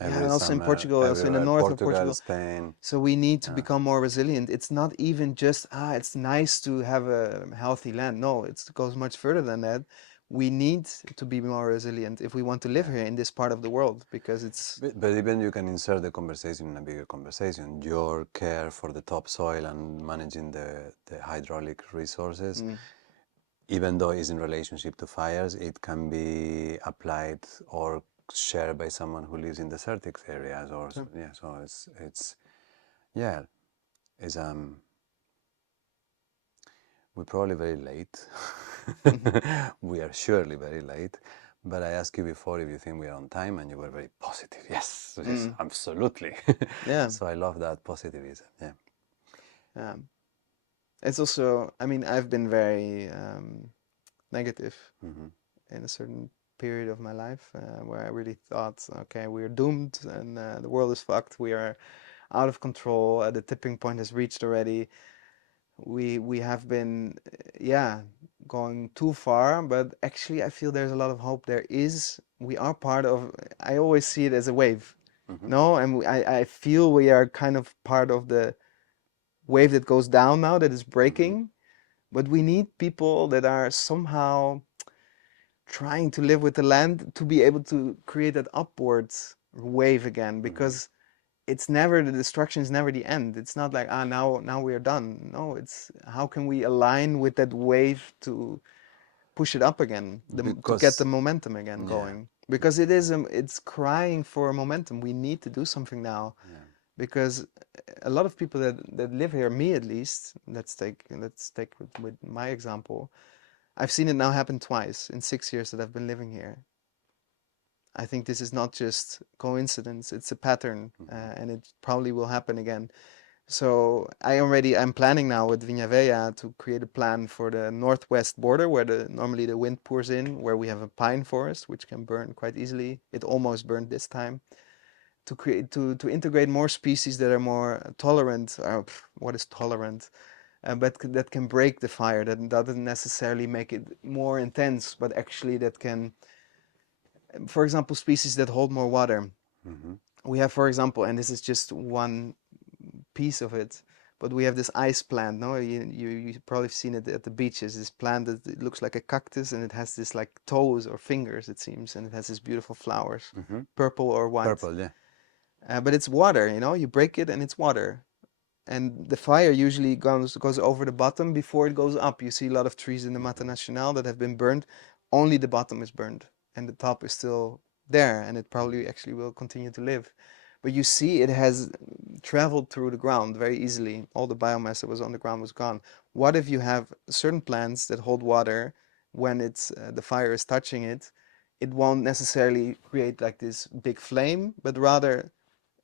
Yeah, Every and also in summer, Portugal, also in the everywhere. north of Portugal, Portugal. Spain. So we need to Yeah. become more resilient. It's not even just, ah, it's nice to have a healthy land. No, it goes much further than that. We need to be more resilient if we want to live Yeah. here in this part of the world, because it's, But even you can insert the conversation in a bigger conversation. Your care for the topsoil and managing the hydraulic resources, mm, even though it's in relationship to fires, it can be applied or shared by someone who lives in desertic areas. Or so, yeah, so it's yeah, it's we're probably very late. mhm, We are surely very late. But I asked you before if you think we are on time, and you were very positive. Yes, yes, mm, absolutely. yeah. So I love that positivism. Yeah. Um, it's also, I mean, I've been very negative Mm-hmm. in a certain period of my life where I really thought, okay, we're doomed and the world is fucked. We are out of control. The tipping point has reached already. We have been, yeah, going too far. But actually, I feel there's a lot of hope. There is. We are part of. I always see it as a wave, Mm-hmm. no, and I feel we are kind of part of the wave that goes down now, that is Mm-hmm. breaking. But we need people that are somehow trying to live with the land to be able to create that upwards wave again, Mm-hmm. because it's never, the destruction is never the end. It's not like, ah, now we are done. No, it's how can we align with that wave to push it up again, to get the Because momentum again yeah, going, because it is it's crying for momentum. We need to do something now, yeah. because a lot of people that live here, me at least, let's take with my example. I've seen it now happen twice in 6 years that I've been living here. I think this is not just coincidence, it's a pattern, Mm-hmm. and it probably will happen again. So I'm planning now with Vinhaveia to create a plan for the northwest border where normally the wind pours in, where we have a pine forest which can burn quite easily. It almost burned this time. To integrate more species that are more tolerant. What is tolerant? But that can break the fire. That doesn't necessarily make it more intense, but actually that can, for example, species that hold more water. Mm-hmm. We have, for example, and this is just one piece of it, but we have this ice plant. No, you probably seen it at the beaches. This plant that it looks like a cactus, and it has this like toes or fingers, it seems, and it has these beautiful flowers, Mm-hmm. purple or white. Purple, yeah. But it's water, you know. You break it, and it's water. And the fire usually goes over the bottom before it goes up. You see a lot of trees in the Mata Mm-hmm. Nacional that have been burned. Only the bottom is burned, and the top is still there, and it probably Mm-hmm. actually will continue to live. But you see, it has traveled through the ground very easily. All the biomass that was on the ground was gone. What if you have certain plants that hold water when it's the fire is touching it? It won't necessarily create like this big flame, but rather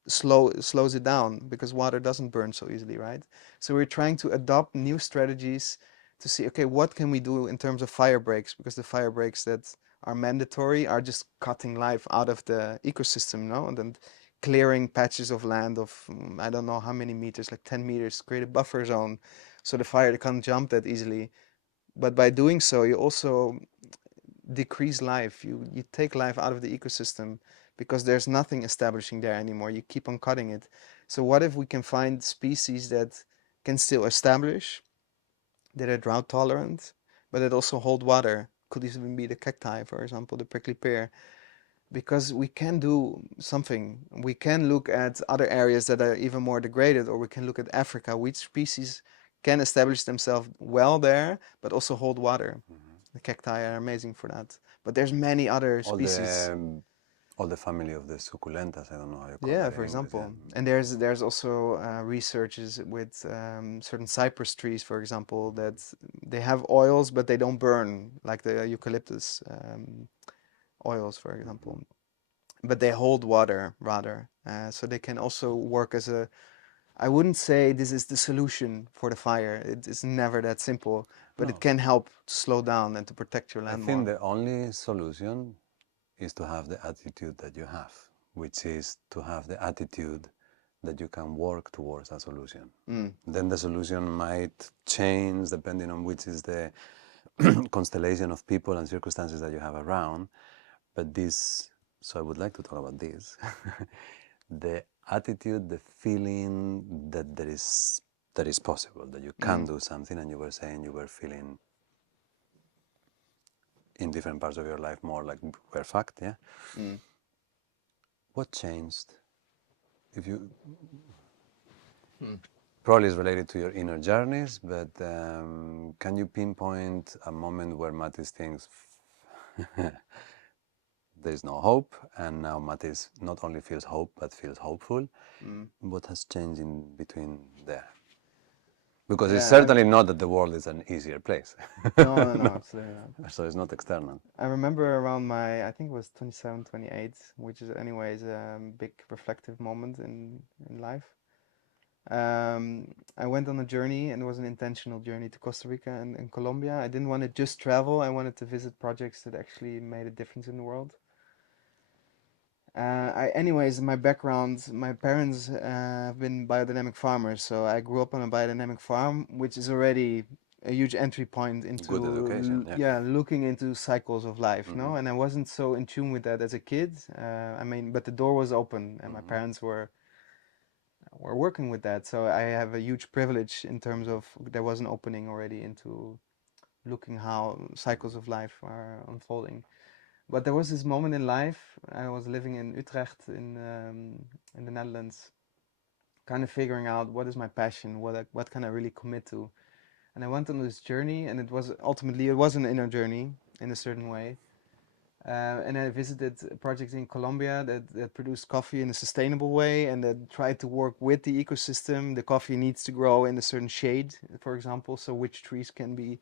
slows it down because water doesn't burn so easily, right? So we're trying to adopt new strategies to see, okay, what can we do in terms of fire breaks? Because the fire breaks that are mandatory are just cutting life out of the ecosystem, no? And then clearing patches of land of I don't know how many meters, like 10 meters, create a buffer zone so the fire can't jump that easily. But by doing so, you also decrease life. You take life out of the ecosystem because there's nothing establishing there anymore. You keep on cutting it. So what if we can find species that can still establish, that are drought tolerant, but that also hold water? Could even be the cacti, for example, the prickly pear. Because we can do something. We can look at other areas that are even more degraded, or we can look at Africa. Which species can establish themselves well there, but also hold water? Mm-hmm. The cacti are amazing for that. But there's many other All species. the family of the succulentas. I don't know how you call Yeah, it for in English. Yeah. example. And there's also researches with certain cypress trees, for example, that they have oils, but they don't burn, like the eucalyptus oils, for Mm-hmm. example. But they hold water rather. So they can also work as a, I wouldn't say this is the solution for the fire. It's never that simple, but it No, can help to slow down and to protect your I land think more. the only solution is to have the attitude that you have, which is to have the attitude that you can work towards a solution. Mm, Then the solution might change depending on which is the constellation of people and circumstances that you have around. But this, so I would like to talk about this. The attitude, the feeling that that is possible, that you can mm, do something, and you were saying you were feeling in different parts of your life more like we're fucked, yeah? mm. What changed? If you Hmm. probably is related to your inner journeys, but can you pinpoint a moment where Mattis thinks there's no hope, and now Mattis not only feels hope but feels hopeful? Mm. What has changed in between there? Because it's Yeah, certainly not that the world is an easier place. no, no, no, No. absolutely not. So it's not external. I remember around my, I think it was 27, 28, which is anyways a big reflective moment in life. I went on a journey, and it was an intentional journey to Costa Rica and Colombia. I didn't want to just travel. I wanted to visit projects that actually made a difference in the world. Anyways, my background, my parents have been biodynamic farmers, so I grew up on a biodynamic farm, which is already a huge entry point Good education, into yeah. yeah, looking into cycles of life, Mm-hmm. no? And I wasn't so in tune with that as a kid. I mean, but the door was open, and my Mm-hmm. parents were working with that, so I have a huge privilege in terms of there was an opening already into looking how cycles of life are unfolding. But there was this moment in life. I was living in Utrecht in the Netherlands, kind of figuring out what is my passion, what can I really commit to. And I went on this journey, and it was ultimately it was an inner journey in a certain way. And I visited projects in Colombia that produce coffee in a sustainable way and that try to work with the ecosystem. The coffee needs to grow in a certain shade, for example, so which trees can be.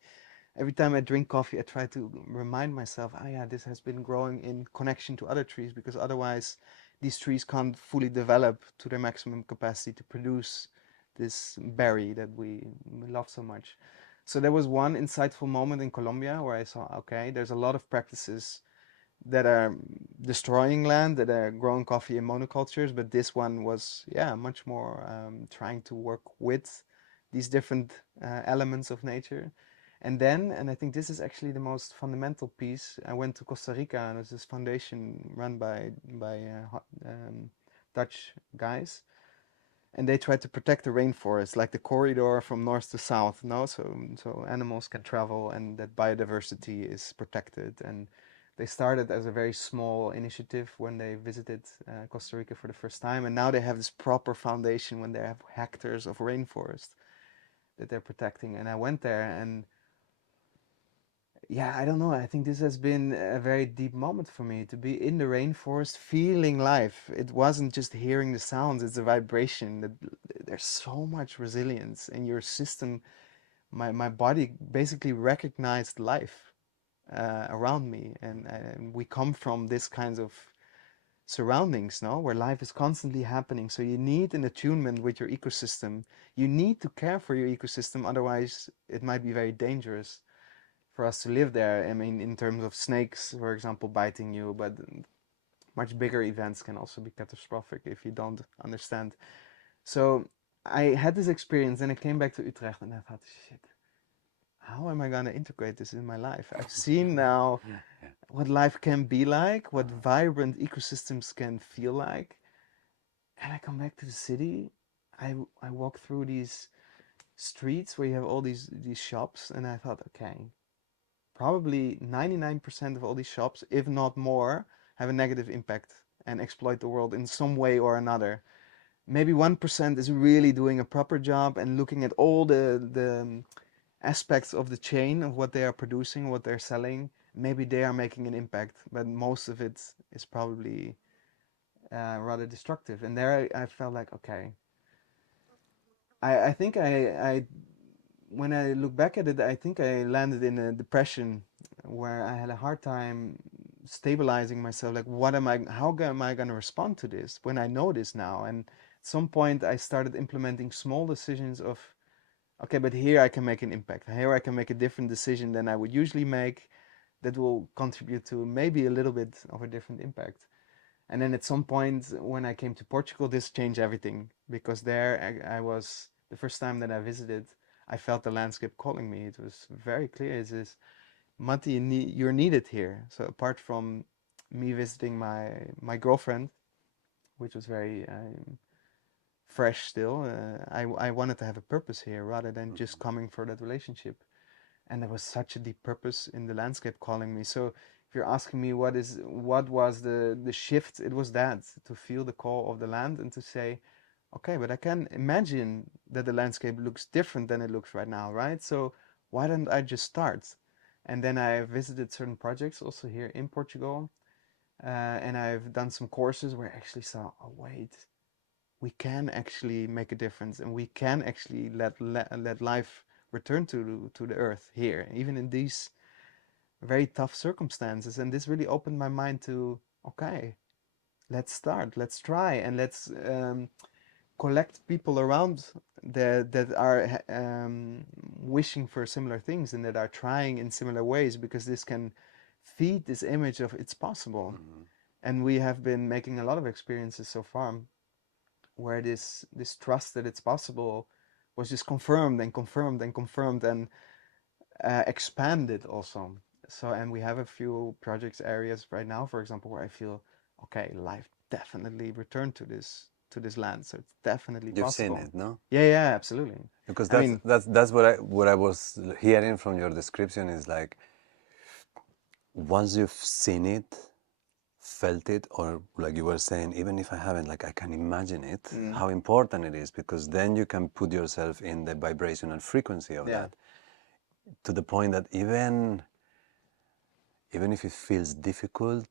Every time I drink coffee, I try to remind myself, ah, yeah, this has been growing in connection to other trees because otherwise these trees can't fully develop to their maximum capacity to produce this berry that we love so much. So there was one insightful moment in Colombia where I saw, okay, there's a lot of practices that are destroying land, that are growing coffee in monocultures, but this one was, yeah, much more trying to work with these different elements of nature. And then, and I think this is actually the most fundamental piece, I went to Costa Rica, and there's this foundation run by Dutch guys, and they tried to protect the rainforest, like the corridor from north to south, no? So animals can travel and that biodiversity is protected. And they started as a very small initiative when they visited Costa Rica for the first time, and now they have this proper foundation when they have hectares of rainforest that they're protecting. And I went there, and yeah, I don't know. I think this has been a very deep moment for me to be in the rainforest, feeling life. It wasn't just hearing the sounds, it's a vibration that there's so much resilience in your system. My body basically recognized life around me, and we come from this kinds of surroundings, no, where life is constantly happening. So you need an attunement with your ecosystem. You need to care for your ecosystem, otherwise it might be very dangerous for us to live there. I mean, in terms of snakes, for example, biting you, but much bigger events can also be catastrophic if you don't understand. So I had this experience, and I came back to Utrecht, and I thought, shit, how am I gonna integrate this in my life? I've seen now Yeah. what life can be like, what Uh-huh. vibrant ecosystems can feel like, and I come back to the city. I walk through these streets where you have all these shops, and I thought, okay, probably 99% of all these shops, if not more, have a negative impact and exploit the world in some way or another. Maybe 1% is really doing a proper job and looking at all the aspects of the chain of what they are producing, what they're selling. Maybe they are making an impact, but most of it is probably rather destructive. And there I felt like, okay, I think I when I look back at it, I think I landed in a depression where I had a hard time stabilizing myself. Like, what am I? How am I going to respond to this when I know this now? And at some point, I started implementing small decisions of, okay, but here I can make an impact. Here I can make a different decision than I would usually make that will contribute to maybe a little bit of a different impact. And then at some point, when I came to Portugal, this changed everything because there I was the first time that I visited. I felt the landscape calling me. It was very clear. It is, Mattie, you're needed here. So apart from me visiting my girlfriend, which was very fresh still, I wanted to have a purpose here rather than just Mhm. coming for that relationship. And there was such a deep purpose in the landscape calling me. So if you're asking me what was the shift, it was that to feel the call of the land and to say, okay, but I can imagine that the landscape looks different than it looks right now, right? So why don't I just start? And then I visited certain projects also here in Portugal, and I've done some courses where I actually saw, oh wait, we can actually make a difference, and we can actually let life return to the earth here, even in these very tough circumstances. And this really opened my mind to, okay, let's start, let's try, and let's collect people around that are wishing for similar things and that are trying in similar ways, because this can feed this image of it's possible. Mhm. And we have been making a lot of experiences so far where this trust that it's possible was just confirmed and confirmed and confirmed and expanded also. So, and we have a few projects areas right now, for example, where I feel, okay, life definitely returned to this land, so it's definitely You've seen possible. it, no? Yeah, yeah, absolutely. Because I mean, that's what I was hearing from your description is like once you've seen it, felt it, or like you were saying, even if I haven't, like I can imagine it, mm, how important it is, because then you can put yourself in the vibrational frequency of yeah, that to the point that even if it feels difficult,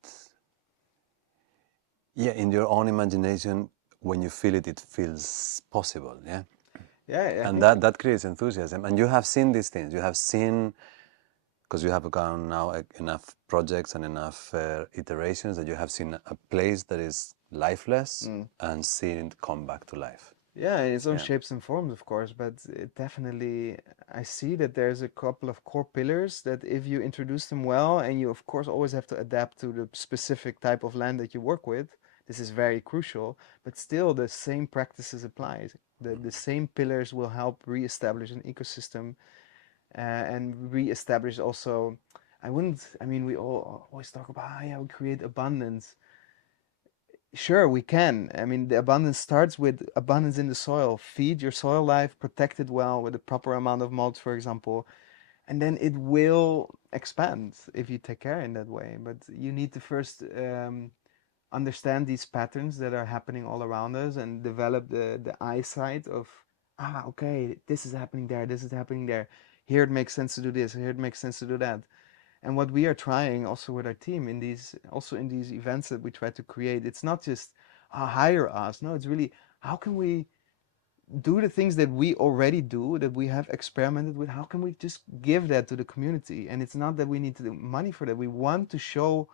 yeah, in your own imagination, when you feel it, it feels possible, yeah. yeah. I And think, that creates enthusiasm. And you have seen these things. You have seen, because you have gone now enough projects and enough iterations that you have seen a place that is lifeless mm, and seen it come back to life. yeah, in its own Yeah. shapes and forms, of course, but it definitely, I see that there's a couple of core pillars that if you introduce them well, and you of course always have to adapt to the specific type of land that you work with, this is very crucial, but still the same practices apply. The same pillars will help reestablish an ecosystem and reestablish also, I wouldn't, I mean, we all always talk about, yeah, we create abundance. Sure, we can. I mean, the abundance starts with abundance in the soil. Feed your soil life, protect it well with a proper amount of mulch, for example, and then it will expand if you take care in that way. But you need to first understand these patterns that are happening all around us and develop the eyesight of, okay, this is happening there, this is happening there. Here it makes sense to do this, here it makes sense to do that. And what we are trying also with our team in these events that we try to create, it's not just hire us. No, it's really how can we do the things that we already do, that we have experimented with, how can we just give that to the community? And it's not that we need to do money for that. We want to show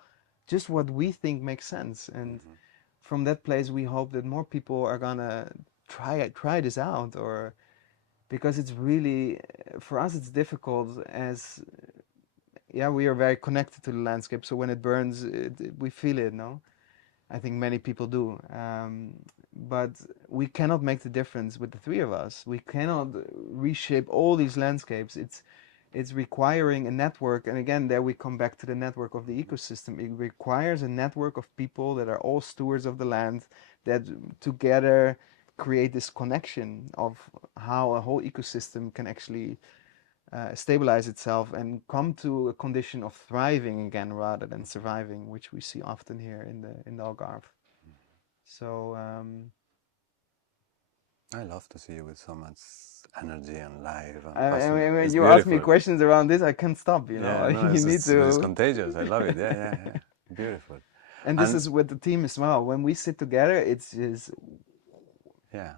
just what we think makes sense. And Mm-hmm. from that place, we hope that more people are gonna try this out, or because it's really for us it's difficult as yeah, we are very connected to the landscape. So when it burns, we feel it. No, I think many people do. But we cannot make the difference with the three of us. We cannot reshape all these landscapes. It's requiring a network, and again, there we come back to the network of the ecosystem. It requires a network of people that are all stewards of the land that together create this connection of how a whole ecosystem can actually stabilize itself and come to a condition of thriving again rather than surviving, which we see often here in the Algarve. So I love to see you with so much energy and life and I passion. mean, when It's you ask me beautiful. questions around this, I can't stop. You know, Yeah, no, you need it's to. contagious. I love it. Yeah, yeah, yeah. Beautiful. And this And is with the team as well. When we sit together, yeah,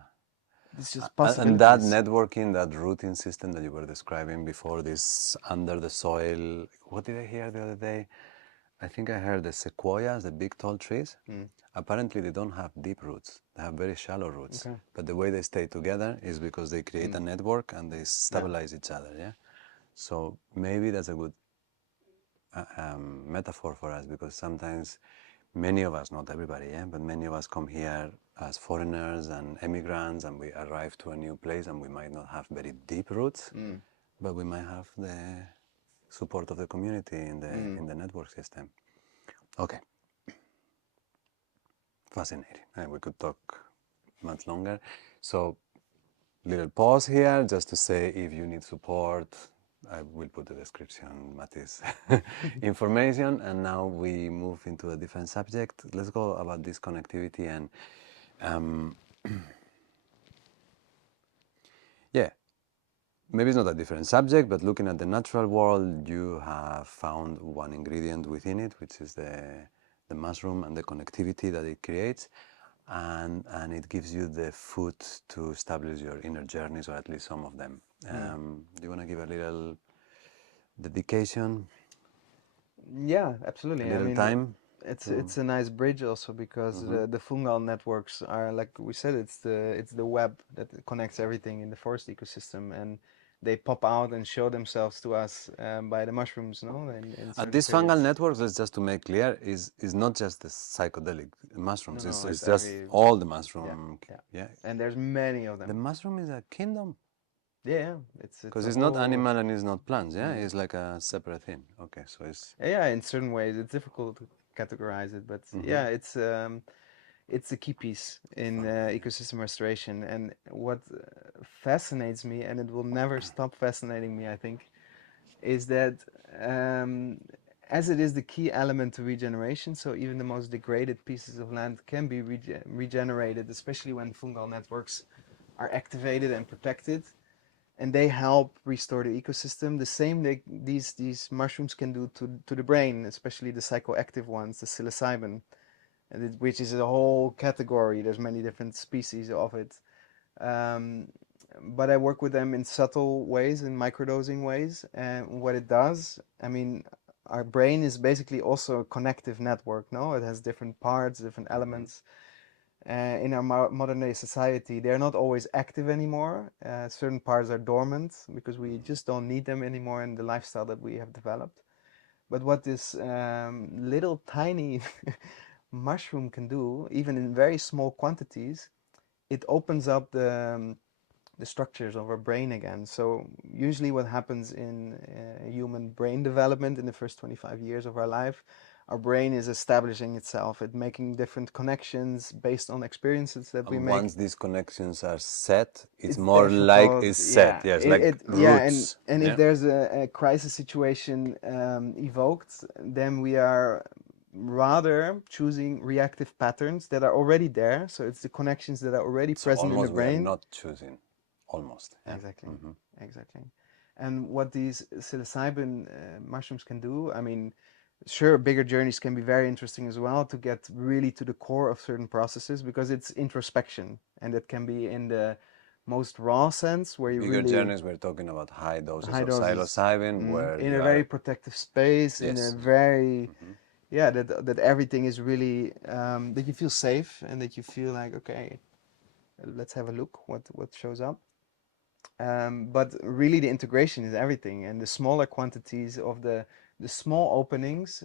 it's just and that possibilities. networking, that routing system that you were describing before, this under the soil. What did I hear the other day? I think I heard the sequoias, the big tall trees. Mm. Apparently, they don't have deep roots. They have very shallow roots. Okay. But the way they stay together is because they create a Mm. network and they Yeah. stabilize each other. Yeah. So maybe that's a good metaphor for us, because sometimes many of us, not everybody, yeah, but many of us come here as foreigners and immigrants, and we arrive to a new place, and we might not have very deep roots, Mm. but we might have the support of the community Mm. in the network system. Okay, fascinating. We could talk much longer. So, little pause here just to say, if you need support, I will put the description, Mattie's information. And now we move into a different subject. Let's go about this connectivity and um, yeah, maybe it's not a different subject, but looking at the natural world, you have found one ingredient within it, which is the mushroom and the connectivity that it creates. And it gives you the food to establish your inner journeys, or at least some of them. Mm. Do you want to give a little dedication, Yeah, a absolutely. I little mean, time to? it's a nice bridge also because Mm-hmm. the fungal networks are like we said, it's the web that connects everything in the forest ecosystem, and they pop out and show themselves to us by the mushrooms, no, in And certain these fungal periods. networks, just to make clear, is not just the psychedelic No, mushrooms. no, It's it's just every all the yeah, mushroom. yeah, Yeah, and there's many of the them. mushroom is a kingdom, Yeah, yeah, it's because a it's not whole. animal and it's not plants. Yeah, Mm. it's like a separate thing. Okay, so it's. Yeah, in certain ways it's difficult to categorize it, but Mm-hmm. yeah, it's a key piece in ecosystem restoration. And what fascinates me, and it will never stop fascinating me, I think, is that um, as it is the key element to regeneration, so even the most degraded pieces of land can be regenerated, especially when fungal networks are activated and protected, and they help restore the ecosystem. The same these mushrooms can do to the brain, especially the psychoactive ones, the psilocybin, which is a whole category. There's many different species of it. Um, but I work with them in subtle ways, in microdosing ways. And what it does, I mean, our brain is basically also a connective network, no? It has different parts, different Mm-hmm. elements. In our modern day society, they're not always active anymore. Certain parts are dormant because we just don't need them anymore in the lifestyle that we have developed. But what this little tiny mushroom can do, even in very small quantities, it opens up the structures of our brain again. So usually what happens in human brain development in the first 25 years of our life, our brain is establishing itself, it's making different connections based on experiences that we And make. once these connections are set, it's It's more like difficult, it's set. yeah. Yes, like Yeah, and roots. if Yeah. there's a crisis situation evoked, then we are rather choosing reactive patterns that are already there. So it's the connections that are already So present in the almost we are brain. not choosing. Almost. Yeah. Exactly, Hmm. exactly. And what these psilocybin mushrooms can do, I mean, sure, bigger journeys can be very interesting as well to get really to the core of certain processes because it's introspection, and it can be in the most raw sense where you Bigger really journeys, we're talking about high doses high of doses psilocybin where in you a very are, protective space, in a yes. very Hmm. yeah, that everything is really that you feel safe and that you feel like okay, let's have a look what shows up. But really, the integration is everything, and the smaller quantities of the small openings,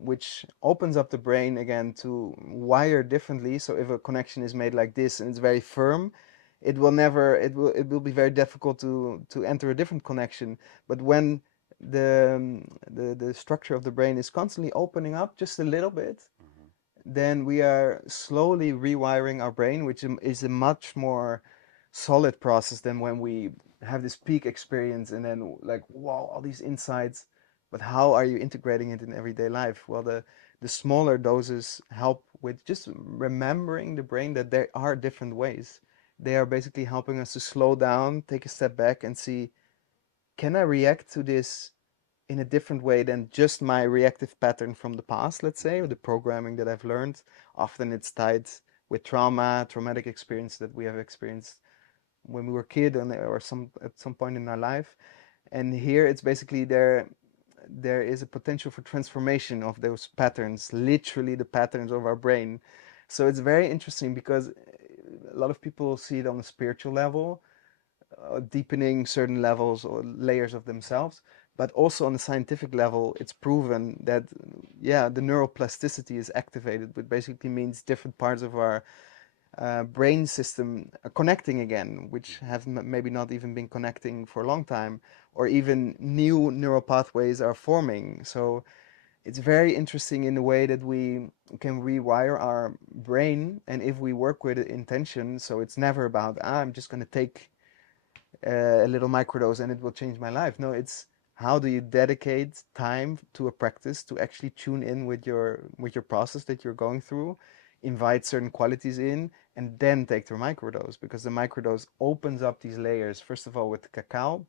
which opens up the brain again to wire differently. So if a connection is made like this and it's very firm, it will never it will be very difficult to enter a different connection. But when the structure of the brain is constantly opening up just a little bit, then we are slowly rewiring our brain, which is a much more solid process than when we have this peak experience and then like, wow, all these insights. But how are you integrating it in everyday life? Well, the smaller doses help with just remembering the brain that there are different ways. They are basically helping us to slow down, take a step back, and see, can I react to this in a different way than just my reactive pattern from the past, let's say, or the programming that I've learned. Often it's tied with trauma, traumatic experience that we have experienced when we were kid or some at some point in our life. And here it's basically there is a potential for transformation of those patterns, literally the patterns of our brain. So it's very interesting because a lot of people see it on a spiritual level, deepening certain levels or layers of themselves. But also on a scientific level, it's proven that, yeah, the neuroplasticity is activated, which basically means different parts of our brain system are connecting again, which have maybe not even been connecting for a long time, or even new neural pathways are forming. So it's very interesting in the way that we can rewire our brain, and if we work with intention, so it's never about, I'm just going to take a little microdose and it will change my life. No, it's how do you dedicate time to a practice to actually tune in with your process that you're going through, invite certain qualities in, and then take the microdose, because the microdose opens up these layers. First of all, with the cacao,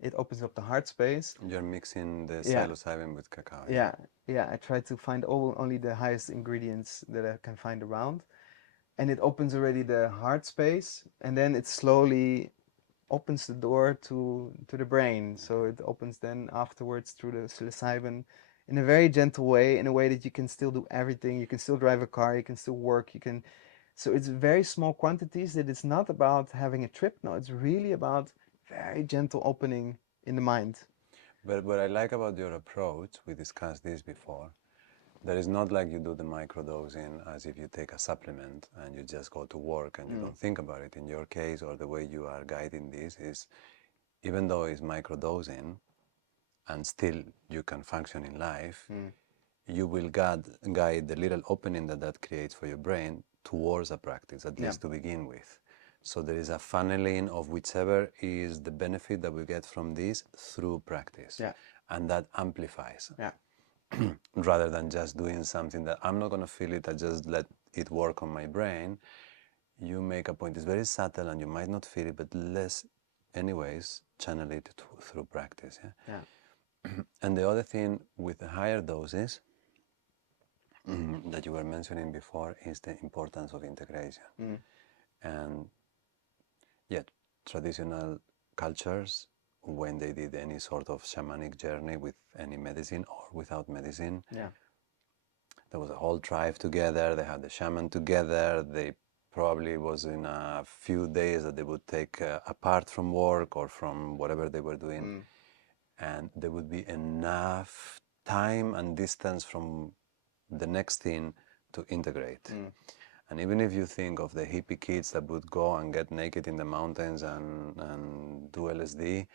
it opens up the heart space. You're mixing the Yeah, psilocybin with cacao, yeah? yeah, yeah. I try to find only the highest ingredients that I can find around, and it opens already the heart space, and then it slowly opens the door to the brain. So it opens then afterwards through the psilocybin in a very gentle way, in a way that you can still do everything. You can still drive a car, you can still work, you can. So it's very small quantities that it's not about having a trip. No, it's really about very gentle opening in the mind. But what I like about your approach, we discussed this before, that is not like you do the microdosing as if you take a supplement and you just go to work and you Mm. don't think about it. In your case, or the way you are guiding this is, even though it's microdosing and still you can function in life, Mm. you will guide the little opening that that creates for your brain towards a practice, at Yeah, least to begin with. So there is a funneling of whichever is the benefit that we get from this through practice. yeah, And that amplifies yeah. rather than just doing something that I'm not going to feel it, I just let it work on my brain. You make a point, it's very subtle and you might not feel it, but let's, anyways, channel it through practice. Yeah? Yeah. And the other thing with the higher doses that you were mentioning before is the importance of integration. Mm. And yet, traditional cultures, when they did any sort of shamanic journey with any medicine or without medicine, Yeah. there was a whole tribe together, they had the shaman together, they probably was in a few days that they would take apart from work or from whatever they were doing, Mm. and there would be enough time and distance from the next thing to integrate. Mm. And even if you think of the hippie kids that would go and get naked in the mountains and do LSD,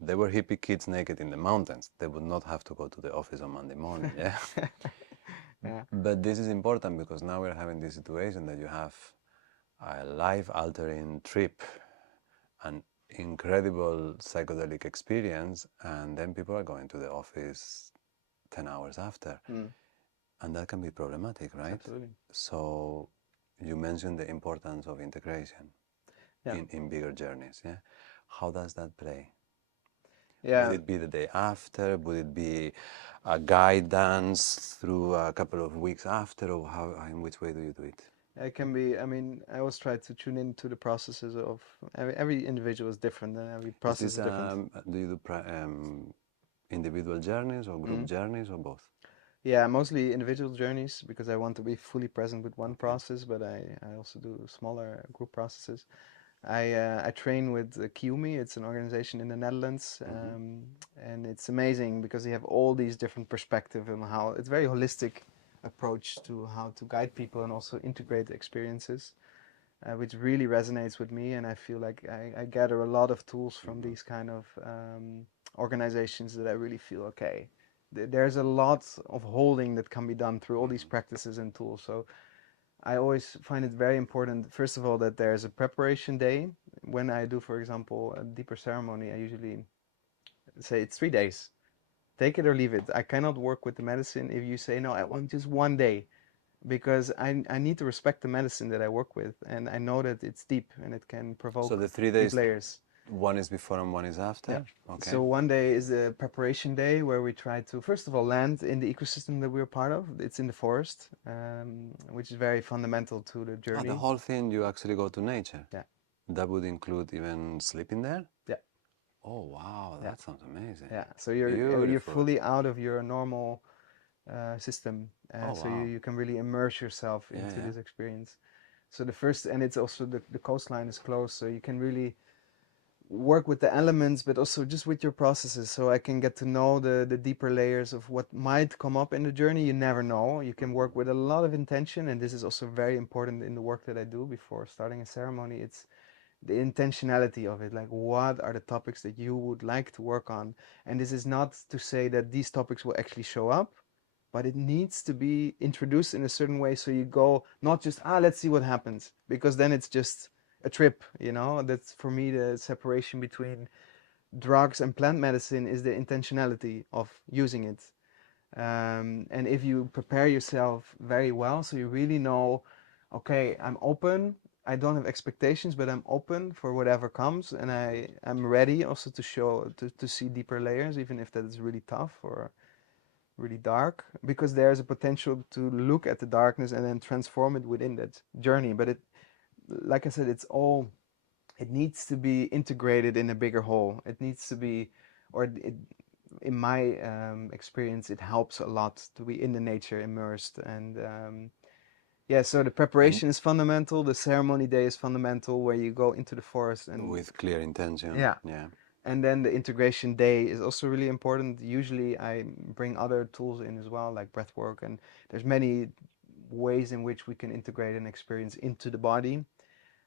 they were hippie kids naked in the mountains. They would not have to go to the office on Monday morning, yeah? Yeah. But this is important because now we're having this situation that you have a life-altering trip, an incredible psychedelic experience, and then people are going to the office 10 hours after. Mm, And that can be problematic, right? absolutely. So you mentioned the importance of integration Yeah. in bigger journeys, yeah? How does that play? Would Yeah. it be the day after? Would it be a guidance through a couple of weeks after? Or how, in which way do you do it? It can be, I mean, I always try to tune into the processes of every individual is different and every Is process this, is different. do you do individual journeys or group Mm. journeys or both? Yeah, mostly individual journeys because I want to be fully present with one Okay. process, but I also do smaller group processes. I train with Kiumi. It's an organization in the Netherlands, Mm-hmm. and it's amazing because they have all these different perspectives and how it's very holistic approach to how to guide people and also integrate experiences, which really resonates with me. And I feel like I gather a lot of tools from Mm-hmm. these kind of organizations that I really feel okay. There's a lot of holding that can be done through all these Mm-hmm. practices and tools. So I always find it very important, first of all, that there's a preparation day. When I do, for example, a deeper ceremony, I usually say it's 3 days. Take it or leave it. I cannot work with the medicine if you say, no, I want just one day, because I need to respect the medicine that I work with. And I know that it's deep and it can So provoke the three deep days, layers. one is before and one is Yeah. after? Okay. So one day is the preparation day where we try to, first of all, land in the ecosystem that we're part of. It's in the forest, which is very fundamental to the Ah, the journey. whole thing, you actually go to nature. Yeah. That would include even sleeping there? Yeah. Oh, wow, Yeah. that sounds amazing. Yeah. So you're Beautiful. fully out of your normal system, Oh, so you wow. you can really immerse yourself Yeah, into yeah. this experience. So the first, and it's also the coastline is close, so you can really work with the elements, but also just with your processes. So I can get to know the deeper layers of what might come up in the journey. You never know. You can work Mm-hmm. with a lot of intention, and this is also very important in the work that I do before starting a ceremony. It's the intentionality of it, like what are the topics that you would like to work on. And this is not to say that these topics will actually show up, but it needs to be introduced in a certain way, so you go not just let's see what happens, because then it's just a trip, you know. That's for me the separation between drugs and plant medicine is the intentionality of using it. And if you prepare yourself very well, so you really know, okay, I'm open, I don't have expectations, but I'm open for whatever comes, and I'm ready also to show to see deeper layers, even if that is really tough or really dark, because there's a potential to look at the darkness and then transform it within that journey. But it, like I said, it's all, it needs to be integrated in a bigger whole. It needs to be, or it, in my experience, it helps a lot to be in the nature immersed. And yeah, so the And preparation is fundamental. The ceremony day is fundamental, where you go into the forest and with clear intention, yeah. yeah. And then the integration day is also really important. Usually I bring other tools in as well, like breath work, and there's many ways in which we can integrate an experience into the body.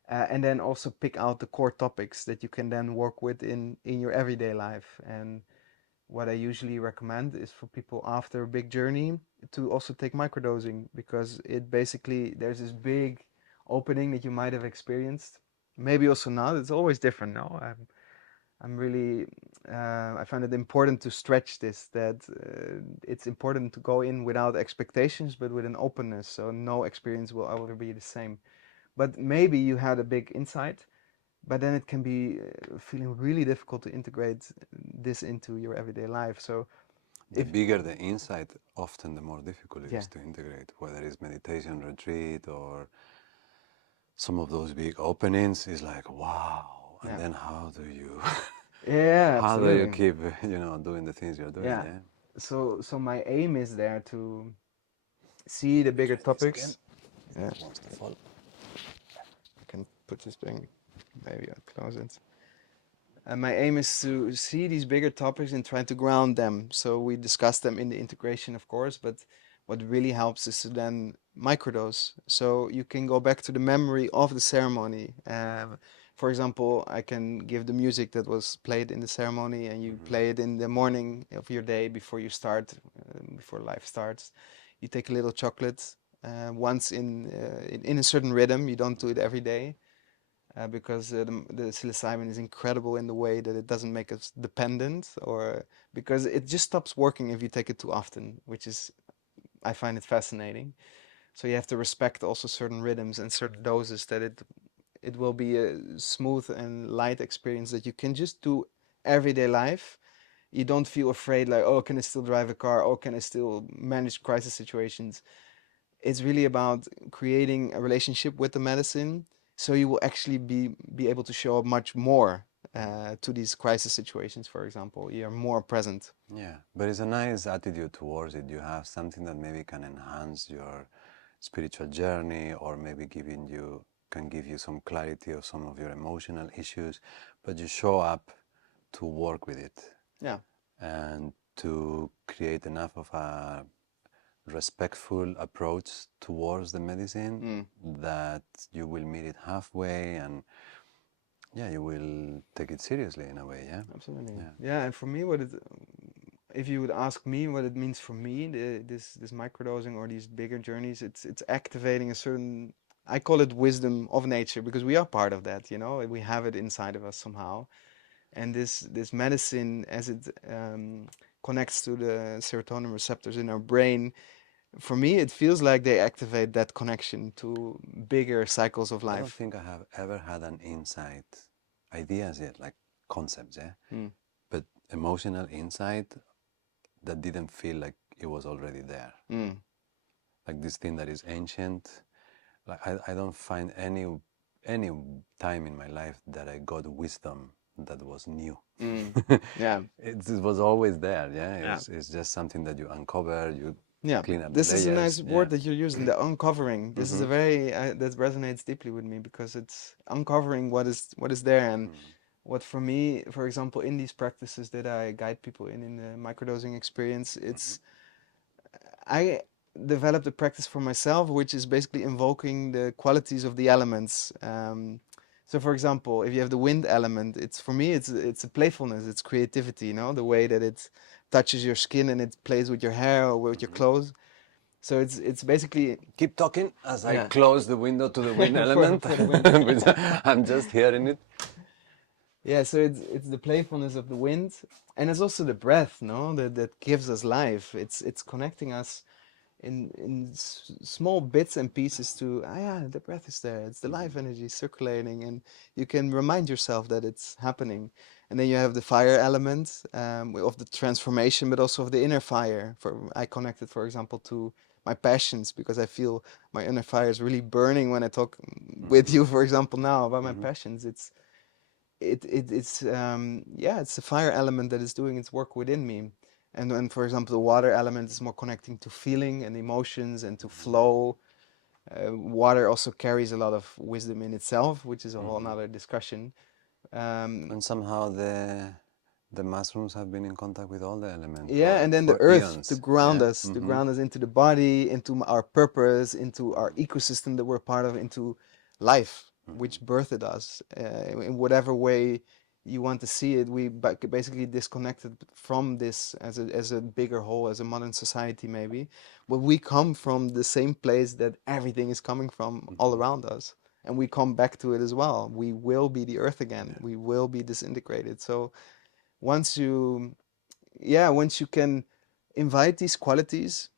And then also pick out the core topics that you can then work with in your everyday life. And what I usually recommend is for people after a big journey to also take microdosing, because it basically, there's this big opening that you might have experienced. Maybe also not. It's always different now. I'm really, I find it important to stretch this, that it's important to go in without expectations, but with an openness. So no experience will ever be the same. But maybe you had a big insight, but then it can be feeling really difficult to integrate this into your everyday life. So The if, bigger the insight, often the more difficult it yeah, is to integrate, whether it's meditation retreat or some of those big openings is like, wow. And yeah, then how do you, yeah, how do you absolutely. keep, doing the things you're doing, Yeah. yeah? So my aim is there to see the bigger Try this again, topics. if Yeah, that wants to fall. I can put this thing, maybe I'll close it. And my aim is to see these bigger topics and try to ground them. So we discuss them in the integration, of course, but what really helps is to then microdose. So you can go back to the memory of the ceremony. for example, I can give the music that was played in the ceremony, and you play it in the morning of your day before you start, before life starts. You take a little chocolate once in a certain rhythm. You don't do it every day because the psilocybin is incredible in the way that it doesn't make us dependent, or because it just stops working if you take it too often, which is, I find it fascinating. So you have to respect also certain rhythms and certain doses, that it will be a smooth and light experience that you can just do everyday life. You don't feel afraid like, oh, can I still drive a car? Oh, can I still manage crisis situations? It's really about creating a relationship with the medicine, so you will actually be able to show up much more to these crisis situations. For example, you're more present. Yeah, but it's a nice attitude towards it. You have something that maybe can enhance your spiritual journey, or maybe giving you can give you some clarity of some of your emotional issues, but you show up to work with it Yeah. and to create enough of a respectful approach towards the medicine Mm. that you will meet it halfway, and yeah, you will take it seriously in a way. Yeah, Absolutely. yeah. Yeah, and for me, if you would ask me what it means for me, this microdosing or these bigger journeys, it's activating a certain, I call it wisdom of nature, because we are part of that, you know, we have it inside of us somehow. And this medicine, as it connects to the serotonin receptors in our brain, for me, it feels like they activate that connection to bigger cycles of I don't life. think I have ever had an insight, ideas yet, like concepts, yeah, Mm. but emotional insight that didn't feel like it was already there. Mm. Like this thing that is ancient. Like I don't find any time in my life that I got wisdom that was new. Mm. Yeah. It was always there, yeah. Yeah. It's just something that you uncover, you Yeah, clean up the this is a nice layers, yeah. word that you're using, the uncovering. This is a Mm-hmm. very that resonates deeply with me, because it's uncovering what is there. And what for me, for example, in these practices that I guide people in the microdosing experience, Mm-hmm. it's I developed a practice for myself, which is basically invoking the qualities of the elements. So, for example, if you have the wind element, it's for me, it's a playfulness, it's creativity. You know, the way that it touches your skin and it plays with your hair or with your Mm-hmm. clothes. So it's basically, Keep talking as I yeah. close the window to the wind element. For the wind. I'm just hearing it. Yeah, so it's the playfulness of the wind, and it's also the breath, no, that gives us life. It's connecting us in small bits and pieces to, ah, yeah, the breath is there. It's the life energy circulating, and you can remind yourself that it's happening. And then you have the fire element, of the transformation, but also of the inner fire. I connect it, for example, to my passions, because I feel my inner fire is really burning when I talk with Mm-hmm. you, for example, now about my Mm-hmm. passions. It's yeah, it's the fire element that is doing its work within me. And then, for example, the water element is more connecting to feeling and emotions and to flow. Water also carries a lot of wisdom in itself, which is a whole Mm-hmm. another discussion. um, And somehow the mushrooms have been in contact with all the elements yeah, and then the for earth eons. Yeah. to Mm-hmm. ground us into the body, into our purpose, into our ecosystem that we're part of, into life which birthed us, in whatever way you want to see it. We basically disconnected from this as a bigger whole, as a modern society maybe, but we come from the same place that everything is coming from all Mm-hmm. around us, and we come back to it as well. We will be the earth again, Yeah. we will be disintegrated. So once you, yeah, once you can invite these qualities,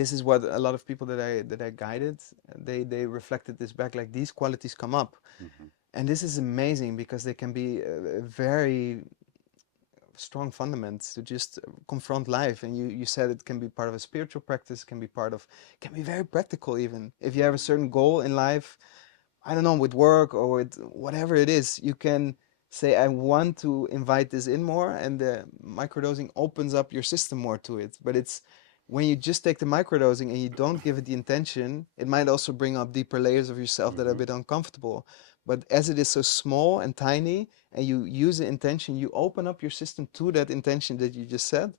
this is what a lot of people that I guided, they reflected this back, like these qualities come up. Mm-hmm. And this is amazing, because they can be a very strong fundaments to just confront life. And you said it can be part of a spiritual practice, can be part of, can be very practical. Even if you have a certain goal in life, I don't know, with work or with whatever it is, you can say, I want to invite this in more, and the microdosing opens up your system more to it. But it's when you just take the microdosing and you don't give it the intention, it might also bring up deeper layers of yourself that are a Mm-hmm. bit uncomfortable. But as it is so small and tiny, and you use the intention, you open up your system to that intention that you just said,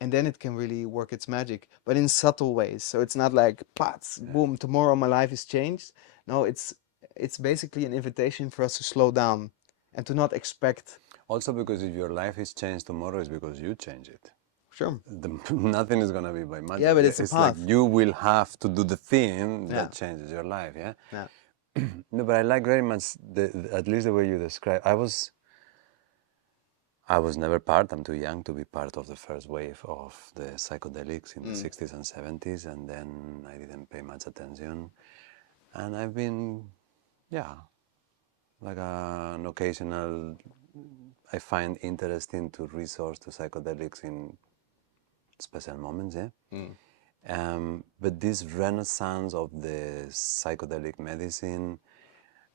and then it can really work its magic, but in subtle ways. So it's not like, pats, Yeah. boom, tomorrow my life is changed. No, it's it's basically an invitation for us to slow down and to not expect. Also, because if your life is changed tomorrow, it's because you change it. Sure. Nothing is gonna be by Yeah, magic. but Yeah, it's a it's like path. you will have to do the thing Yeah. that changes your life. Yeah. Yeah. No, but I like very much at least the way you describe. I was never part. I'm too young to be part of the first wave of the psychedelics in the 60s and 70s, and then I didn't pay much attention. And I've been, yeah, like an occasional. I find interesting to resource to psychedelics in special moments. Yeah. But this renaissance of the psychedelic medicine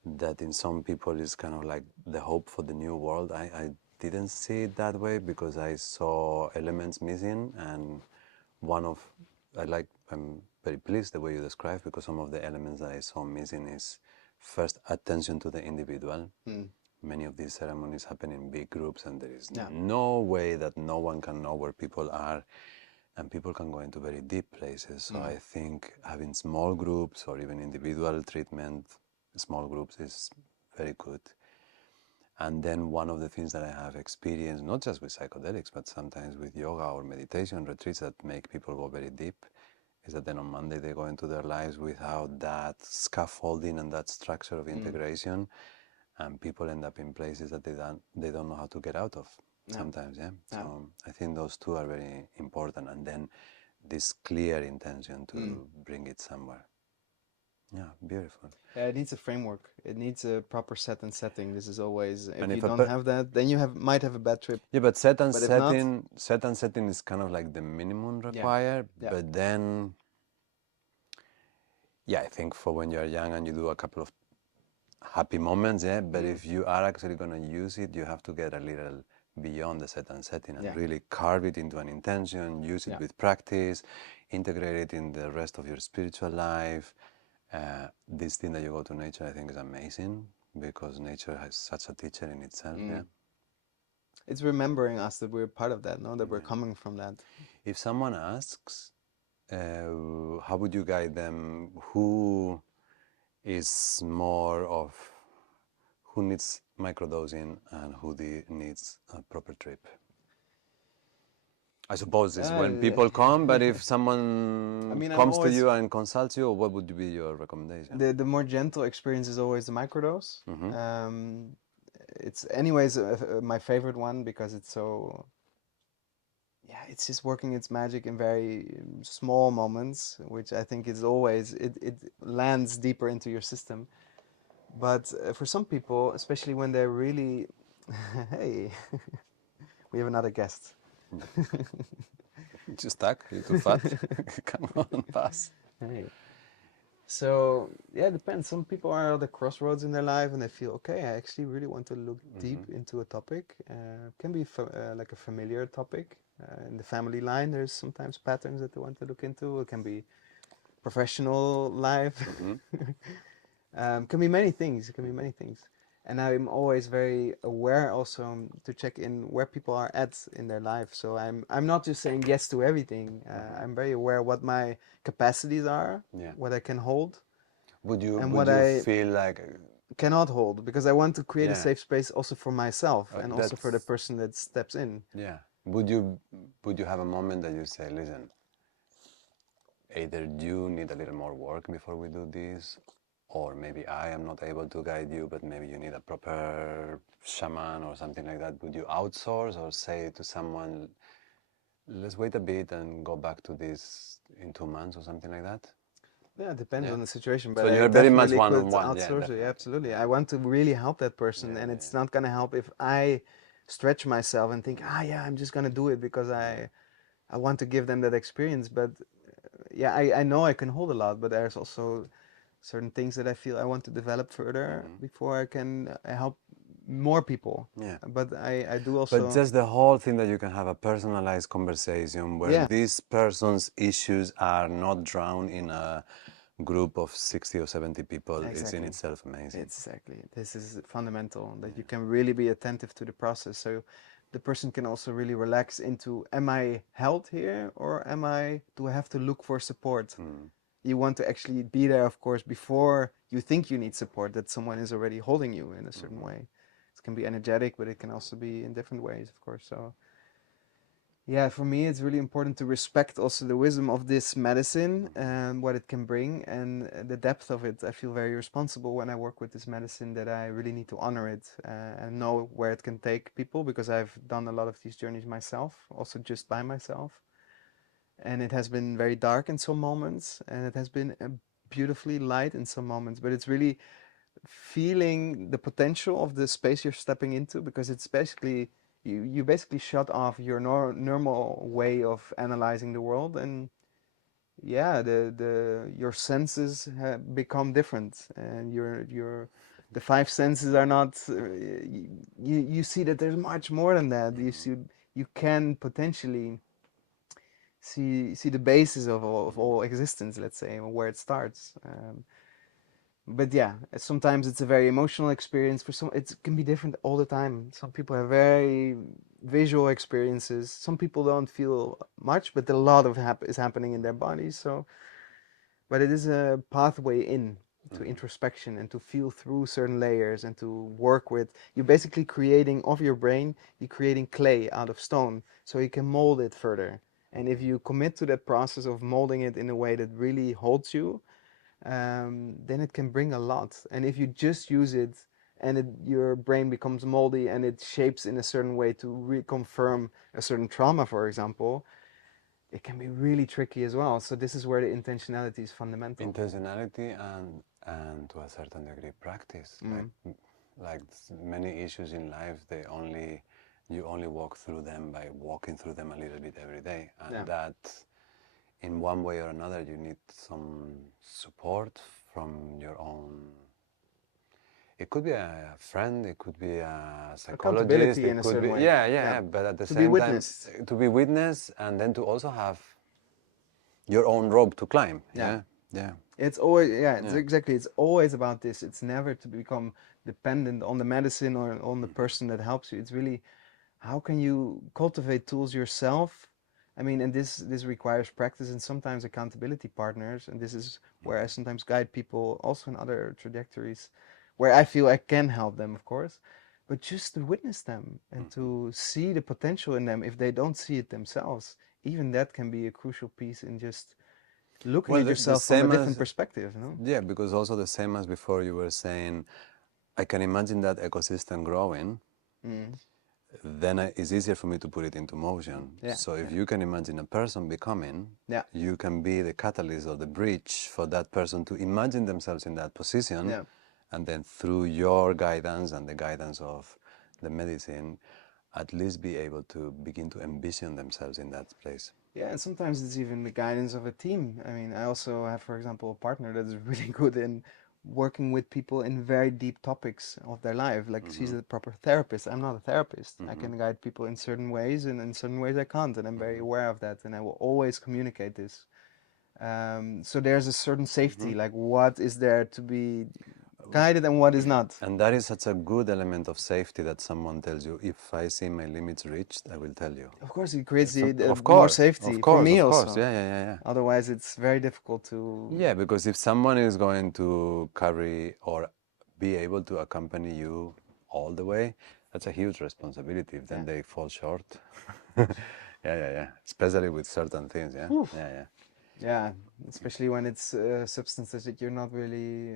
that in some people is kind of like the hope for the new world. I didn't see it that way because I saw elements missing, and one of I'm very pleased the way you describe, because some of the elements that I saw missing is first attention to the individual. Many of these ceremonies happen in big groups, and there is Yeah. no way that no one can know where people are, and people can go into very deep places. So I think having small groups or even individual treatment, small groups, is very good. And then one of the things that I have experienced, not just with psychedelics, but sometimes with yoga or meditation retreats that make people go very deep, is that then on Monday they go into their lives without that scaffolding and that structure of integration, and people end up in places that they don't know how to get out of sometimes. Yeah. So I think those two are very important, and then this clear intention to bring it somewhere. Yeah, beautiful. Yeah, it needs a framework. It needs a proper set and setting. This is always, if And you if don't have that, then you might have a bad trip. yeah, but set and But if not, setting is kind of like the minimum yeah, required. yeah, But then, yeah, I think for when you're young and you do a couple of happy moments, yeah. But if you are actually gonna use it, you have to get a little beyond the set and setting and yeah, really carve it into an intention, use it yeah, with practice, integrate it in the rest of your spiritual life. This thing that you go to nature, I think, is amazing because nature has such a teacher in itself. Yeah. it's remembering us that we're part of that, no, that we're Yeah. coming from that. If someone asks, how would you guide them? Is more of who needs microdosing and needs a proper trip? I suppose it's when Uh, people come, but if I someone mean, I'm comes to always you and consults you, what would be your recommendation? the more gentle experience is always the microdose. It's anyways my favorite one because it's so, yeah, it's just working its magic in very small moments, which I think is always it lands deeper into your system. But for some people, especially when they're really, hey, we have another guest. You stuck? You too fat? Come on, pass. Hey. So yeah, it depends. Some people are at the crossroads in their life and they feel, okay, I actually really want to look deep into a topic. Can be like a familiar topic. In the family line, there's sometimes patterns that they want to look into. It can be professional life. Can be many things. It can be many things. And I'm always very aware also to check in where people are at in their life. So I'm not just saying yes to everything. I'm very aware what my capacities are, Yeah. what I can hold, Would you and would what you I feel like cannot hold, because I want to create a yeah, safe space also for myself and also for the that's person that steps in. yeah. Would you have a moment that you say, listen, either you need a little more work before we do this, or maybe I am not able to guide you, but maybe you need a proper shaman or something like that. Would you outsource or say to someone, let's wait a bit and go back to this in 2 months or something like that? Yeah, it depends Yeah. on the situation, but So I you're very much definitely one could on one. Yeah, outsource it. Yeah, definitely. absolutely. Yeah. I want to really help that person, Yeah, and yeah, it's not gonna help if I stretch myself and think, ah, yeah, I'm just gonna do it because I want to give them that experience. But yeah, I know I can hold a lot, but there's also certain things that I feel I want to develop further before I can help more people. yeah. Yeah. But I do But also, just the whole thing that you can have a personalized conversation where yeah, this person's issues are not drowned in a group of 60 or 70 people is in exactly. itself amazing. Exactly. This is fundamental that you can really be attentive to the process. So the person can also really relax into, am I held here or do I have to look for support? you want to actually be there, of course, before you think you need support, that someone is already holding you in a certain way. It can be energetic, but it can also be in different ways, of course. So yeah, for me, it's really important to respect also the wisdom of this medicine and what it can bring and the depth of it. I feel very responsible when I work with this medicine, that I really need to honor it and know where it can take people, because I've done a lot of these journeys myself, also just by myself. And it has been very dark in some moments, and it has been beautifully light in some moments. But it's really feeling the potential of the space you're stepping into, because it's basically you basically shut off your normal way of analyzing the world, and yeah, the your senses become different, and your the five senses are not you see that there's much more than that. You see, you can potentially see the basis of all existence, let's say, and where it starts. But yeah, sometimes it's a very emotional experience. For some, it can be different all the time. Some people have very visual experiences. Some people don't feel much, but a lot of is happening in their bodies. So, but it is a pathway in to introspection and to feel through certain layers and to work with. You're basically creating of your brain. You're creating clay out of stone, so you can mold it further. And if you commit to that process of molding it in a way that really holds you, then it can bring a lot. And if you just use it and your brain becomes moldy and it shapes in a certain way to reconfirm a certain trauma, for example, it can be really tricky as well. So this is where the intentionality is fundamental. Intentionality and to a certain degree practice. Like many issues in life, you only walk through them by walking through them a little bit every day, and that in one way or another you need some support from your own. It could be a friend, it could be a psychologist, Accountability it in a could be certain way. yeah, but at the To be same time witnessed. to be witnessed, and then to also have your own rope to climb. Yeah. Yeah. It's always, yeah, it's exactly, it's always about this. It's never to become dependent on the medicine or on the person that helps you. It's really, how can you cultivate tools yourself? I mean, and this requires practice and sometimes accountability partners. And this is where I sometimes guide people also in other trajectories where I feel I can help them, of course, but just to witness them and to see the potential in them if they don't see it themselves. Even that can be a crucial piece in just looking Well, at the yourself from a same different as perspective, you know? yeah, because also the same as before you were saying, I can imagine that ecosystem growing. Then it's easier for me to put it into motion. Yeah, So if yeah, you can imagine a person becoming, yeah, you can be the catalyst or the bridge for that person to imagine themselves in that position, yeah. and then through your guidance and the guidance of the medicine, at least be able to begin to envision themselves in that place. Yeah, and sometimes it's even the guidance of a team. I mean, I also have, for example, a partner that is really good in working with people in very deep topics of their life. Like she's a proper therapist. I'm not a therapist. I can guide people in certain ways, and in certain ways I can't, and I'm very aware of that, and I will always communicate this. So there's a certain safety, like what is there to be guided and what is not. And that is such a good element of safety that someone tells you, if I see my limits reached, I will tell you. Of course, it creates So, more safety for me of course, also. yeah. Otherwise, it's very difficult to. Yeah, because if someone is going to carry or be able to accompany you all the way, that's a huge responsibility. If then Yeah. they fall short, yeah. Especially with certain things, yeah, Whew. yeah. Yeah, especially when it's substances that you're not really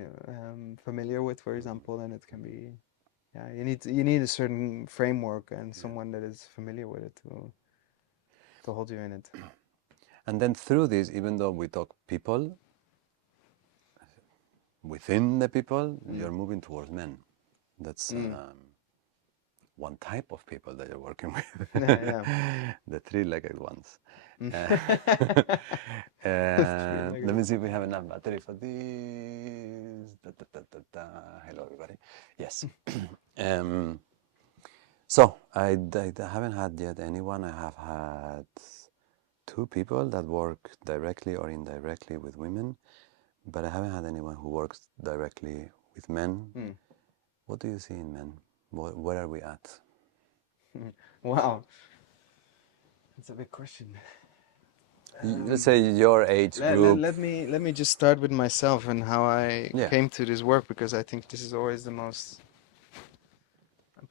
familiar with, for example, then it can be. Yeah, you need a certain framework and someone that is familiar with it to hold you in it. And then through this, even though we talk people, within the people, you're moving towards men. That's one type of people that you're working with, Yeah, the three-legged ones. yeah. Let Three-legged. me see if we have enough battery for this. Hello, everybody. Yes. So I haven't had yet anyone. I have had two people that work directly or indirectly with women, but I haven't had anyone who works directly with men. What do you see in men? Where are we at? Wow, that's a big question. Let's Um, say your age group. let me just start with myself and how I Yeah. came to this work, because I think this is always the most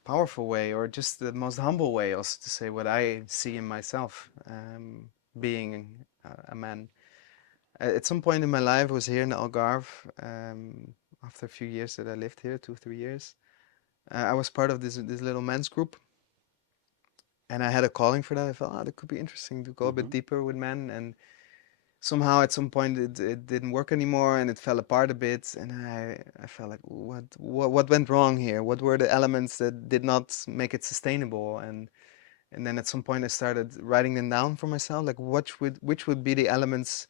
powerful way, or just the most humble way, also to say what I see in myself, being a man. At some point in my life, I was here in Algarve. After a few years that I lived here, 2 3 years, I was part of this little men's group, and I had a calling for that. I felt, oh, that could be interesting to go a bit Hmm. deeper with men, and somehow at some point it didn't work anymore, and it fell apart a bit, and I felt like, what went wrong here? What were the elements that did not make it sustainable? And then at some point I started writing them down for myself, like which would be the elements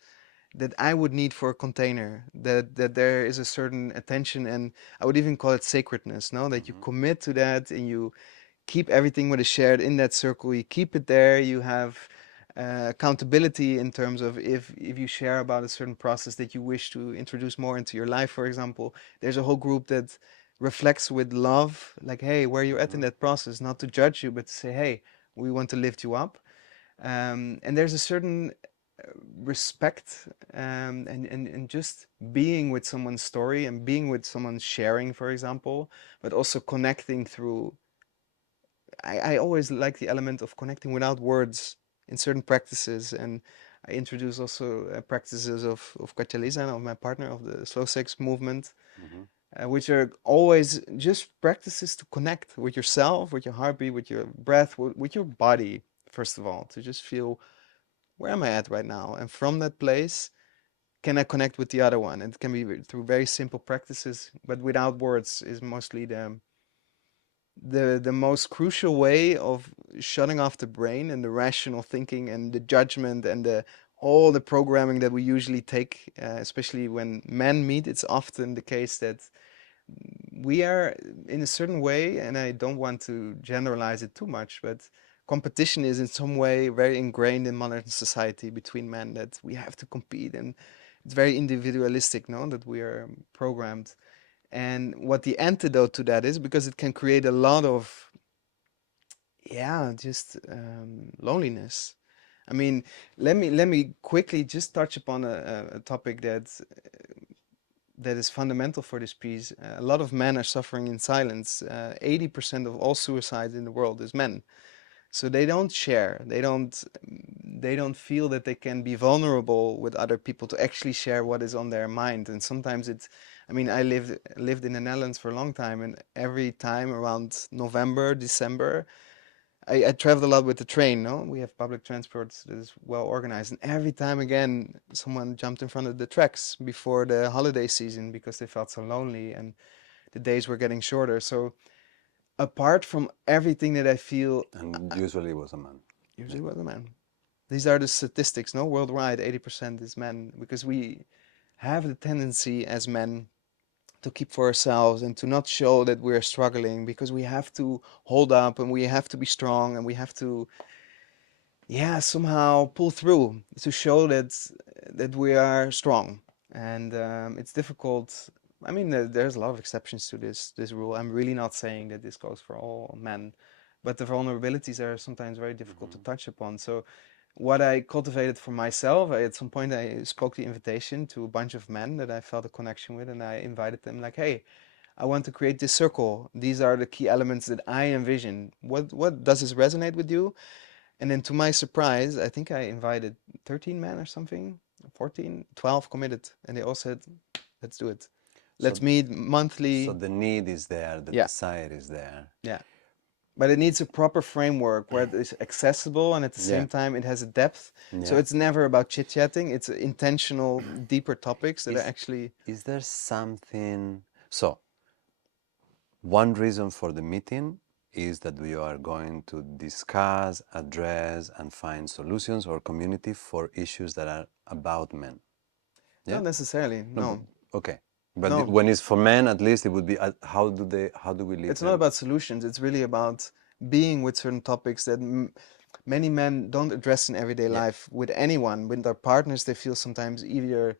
that I would need for a container, that there is a certain attention, and I would even call it sacredness, no? That you Hmm. commit to that, and you keep everything what is shared in that circle. You keep it there. You have accountability in terms of if you share about a certain process that you wish to introduce more into your life, for example, there's a whole group that reflects with love, like, hey, where you're at in Hmm. that process, not to judge you, but to say, hey, we want to lift you up. And there's a certain respect, and just being with someone's story and being with someone's sharing, for example, but also connecting through. I always like the element of connecting without words in certain practices, and I introduce also practices of Kachaliza, of my partner, of the slow sex movement, Hmm. which are always just practices to connect with yourself, with your heartbeat, with your breath, with your body, first of all, to just feel, where am I at right now? And from that place, can I connect with the other one? And it can be through very simple practices, but without words is mostly the most crucial way of shutting off the brain and the rational thinking and the judgment and the all the programming that we usually take, especially when men meet. It's often the case that we are in a certain way, and I don't want to generalize it too much, but competition is in some way very ingrained in modern society between men, that we have to compete, and it's very individualistic, no, that we are programmed. And what the antidote to that is, because it can create a lot of, yeah, just loneliness. I mean, let me quickly just touch upon a topic that is fundamental for this piece. A lot of men are suffering in silence. 80% of all suicides in the world is men. So they don't share. They don't feel that they can be vulnerable with other people to actually share what is on their mind. And sometimes it's, I mean, I lived in the Netherlands for a long time, and every time around November, December, I traveled a lot with the train, no? We have public transport that is well organized. And every time again, someone jumped in front of the tracks before the holiday season because they felt so lonely and the days were getting shorter. So apart from everything that I feel, And usually it was a man. Yeah. usually was a man. These are the statistics, no? Worldwide, 80% is men, because we have the tendency as men to keep for ourselves and to not show that we're struggling, because we have to hold up and we have to be strong and we have to, yeah, somehow pull through to show that we are strong. And it's difficult. I mean, there's a lot of exceptions to this rule. I'm really not saying that this goes for all men, but the vulnerabilities are sometimes very difficult to Hmm. touch upon. So what I cultivated for myself, at some point I spoke the invitation to a bunch of men that I felt a connection with, and I invited them, like, hey, I want to create this circle. These are the key elements that I envision. What does this resonate with you? And then to my surprise, I think I invited 13 men or something, 14, 12 committed. And they all said, let's do it. So, Let's meet so monthly. the need is there, the Yeah, desire is there. yeah. But it needs a proper framework where it is accessible and at the Yeah. same time it has a depth. So Yeah. it's never about chit-chatting. It's intentional, deeper topics that are Is actually, is there something? So one reason for the meeting is that we are going to discuss, address, and find solutions or community for issues that are about men. not Yeah. necessarily, No, but no, okay. But no. when it's for men, at least it would be how do we leave It's not them? about solutions. It's really about being with certain topics that many men don't address in everyday Yeah. life with anyone. With their partners, they feel sometimes either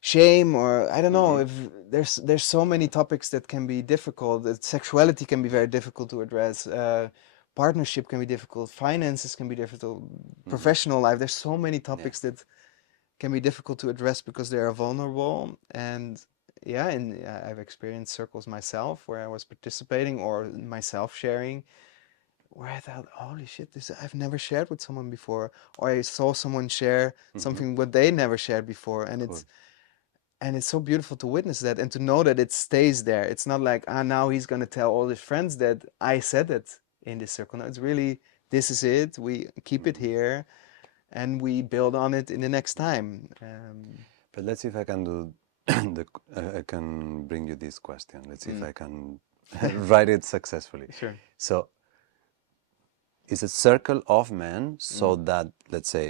shame, or I don't know, Mm-hmm. if there's so many topics that can be difficult. That sexuality can be very difficult to address. partnership can be difficult, finances can be difficult, professional life. There's so many topics that can be difficult to address because they are vulnerable. And yeah, and I've experienced circles myself where I was participating or myself sharing, where I thought, holy shit, this I've never shared with someone before, or I saw someone share something what they never shared before, and Cool. it's so beautiful to witness that and to know that it stays there. It's not like, now he's gonna tell all his friends that I said it in this circle. No, it's really, this is it. We keep it here, and we build on it in the next time. But let's see if I can do I can bring you this question. Let's see if I can write it successfully. Sure. So, is a circle of men so that, let's say,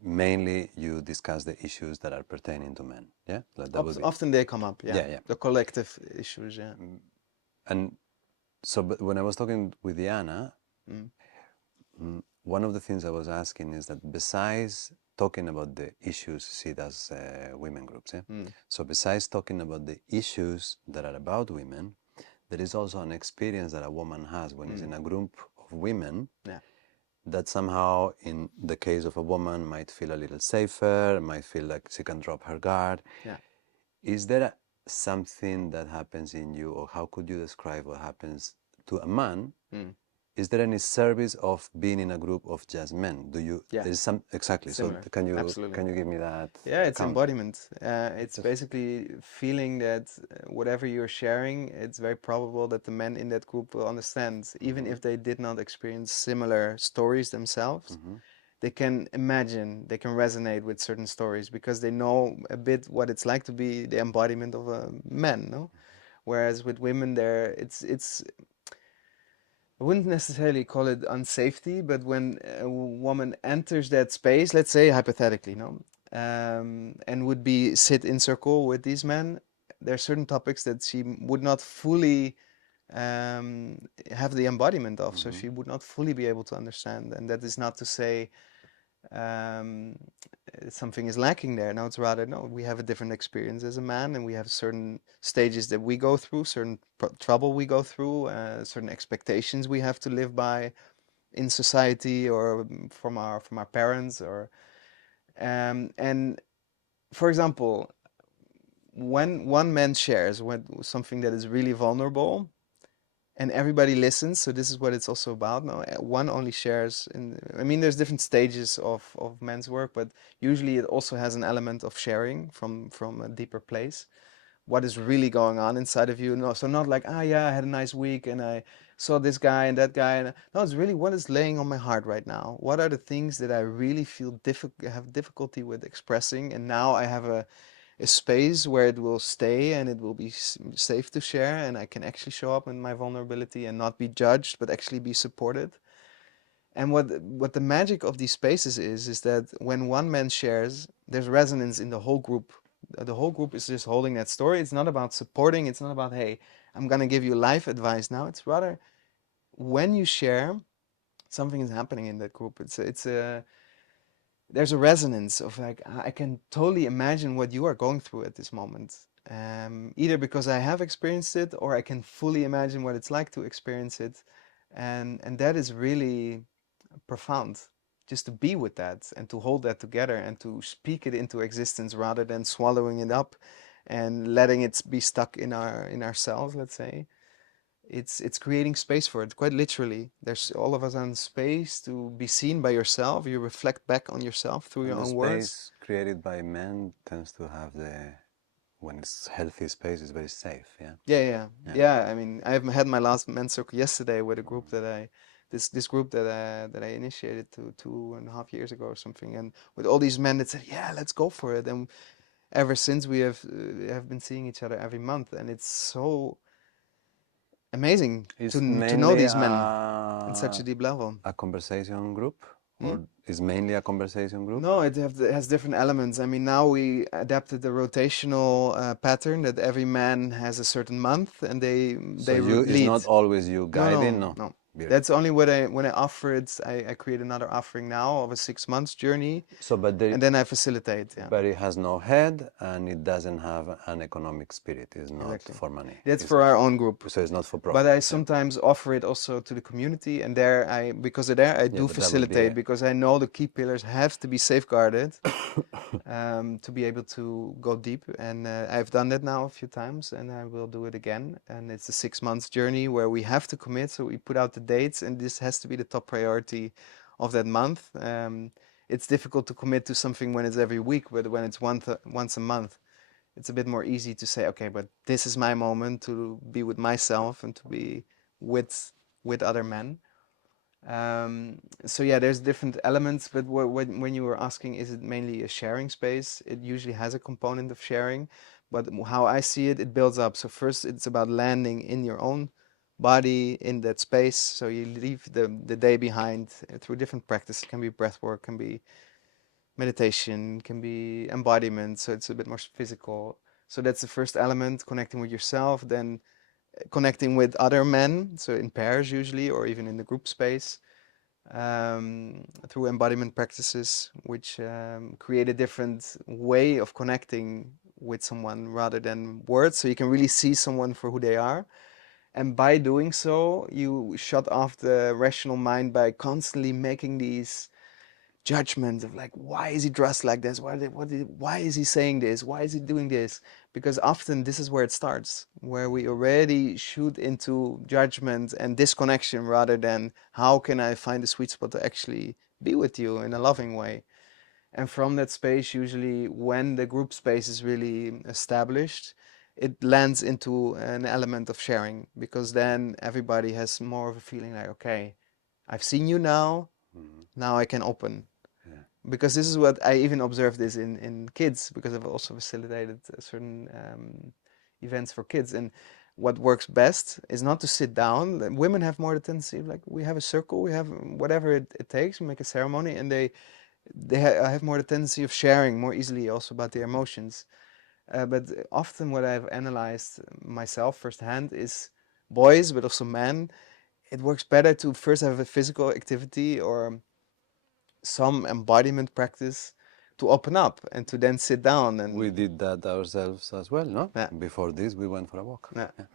mainly you discuss the issues that are pertaining to men? Yeah, that would be. Often they come up. Yeah, yeah. The collective issues. Yeah. And so, but when I was talking with Diana, one of the things I was asking is that besides talking about the issues, see it as women groups, yeah? So besides talking about the issues that are about women, there is also an experience that a woman has when it's in a group of women that somehow, in the case of a woman, might feel a little safer, might feel like she can drop her guard. Yeah. Is there something that happens in you, or how could you describe what happens to a man? Is there any service of being in a group of just men? Do you? Yeah. There's some exactly. Similar. So can you Absolutely. give me that? Yeah, it's account? embodiment. It's basically feeling that whatever you're sharing, it's very probable that the men in that group will understand, even if they did not experience similar stories themselves. They can imagine, they can resonate with certain stories because they know a bit what it's like to be the embodiment of a man, no? Whereas with women, it's I wouldn't necessarily call it unsafety, but when a woman enters that space, let's say hypothetically, no, and would be sit in circle with these men, there are certain topics that she would not fully have the embodiment of, so she would not fully be able to understand. And that is not to say um, something is lacking there. No, it's rather, no, we have a different experience as a man, and we have certain stages that we go through, certain trouble we go through, certain expectations we have to live by in society or from our parents, or and for example, when one man shares something that is really vulnerable, and everybody listens, so this is what it's also about. No, one only shares. I mean, there's different stages of men's work, but usually it also has an element of sharing from a deeper place. What is really going on inside of you? No, so not like, yeah, I had a nice week and I saw this guy and that guy. And no, it's really what is laying on my heart right now. What are the things that I really feel have difficulty with expressing, and now I have a space where it will stay and it will be safe to share, and I can actually show up in my vulnerability and not be judged, but actually be supported. And what the magic of these spaces is that when one man shares, there's resonance in the whole group. The whole group is just holding that story. It's not about supporting. It's not about, hey, I'm gonna give you life advice now. It's rather, when you share, something is happening in that group. There's a resonance of like, I can totally imagine what you are going through at this moment. Either because I have experienced it, or I can fully imagine what it's like to experience it. And that is really profound, just to be with that and to hold that together and to speak it into existence rather than swallowing it up and letting it be stuck in our cells, let's say. It's creating space for it, quite literally. There's all of us on space to be seen by yourself. You reflect back on yourself through And your the own words. space created by men tends to have when it's healthy space, it's very safe. Yeah. Yeah. I mean, I had my last men's circle yesterday with a group this group that I initiated 2.5 years ago or something, and with all these men that said, yeah, let's go for it. And ever since we have been seeing each other every month, and it's so amazing It's to know mainly these men in such a deep level. a conversation group, or is mainly a conversation group? No, it has different elements. I mean, now we adapted the rotational pattern that every man has a certain month, and So they it's lead. not always you No, guiding, no. no. Beautiful. That's only when I offer it. I create another offering now of a 6 months journey, So, and then I facilitate. Yeah, but it has no head and it doesn't have an economic spirit. It's not exactly. for money. That's for our own group. So it's not for But profit. I sometimes offer it also to the community, and there because of there I Yeah, do but that would be facilitate because I know the key pillars have to be safeguarded to be able to go deep. And I've done that now a few times, and I will do it again. And it's a 6 months journey where we have to commit. So we put out the dates, and this has to be the top priority of that month. It's difficult to commit to something when it's every week, but when it's once a month, it's a bit more easy to say, okay, but this is my moment to be with myself and to be with other men. So yeah, there's different elements, but when you were asking, is it mainly a sharing space? It usually has a component of sharing, but how I see it, it builds up. So first, it's about landing in your own body in that space. So you leave the day behind through different practices. It can be breath work, can be meditation, can be embodiment. So it's a bit more physical. So that's the first element, connecting with yourself, then connecting with other men, so in pairs usually, or even in the group space, through embodiment practices, which create a different way of connecting with someone rather than words. So you can really see someone for who they are. And by doing so, you shut off the rational mind by constantly making these judgments of like, why is he dressed like this? Why is he saying this? Why is he doing this? Because often this is where it starts, where we already shoot into judgment and disconnection rather than how can I find the sweet spot to actually be with you in a loving way. And from that space, usually when the group space is really established, it lands into an element of sharing because then everybody has more of a feeling like, okay, I've seen you now, Mhm. now I can open. Yeah. Because this is what I even observed this in kids, because I've also facilitated certain events for kids. And what works best is not to sit down. Women have more the tendency, like we have a circle, we have whatever it takes, we make a ceremony, and have more the tendency of sharing more easily also about their Mhm. emotions. But often what I've analyzed myself firsthand is boys, but also men. It works better to first have a physical activity or some embodiment practice to open up and to then sit down We and did that ourselves as well, no? yeah, Before this, we went for a walk. yeah. Yeah.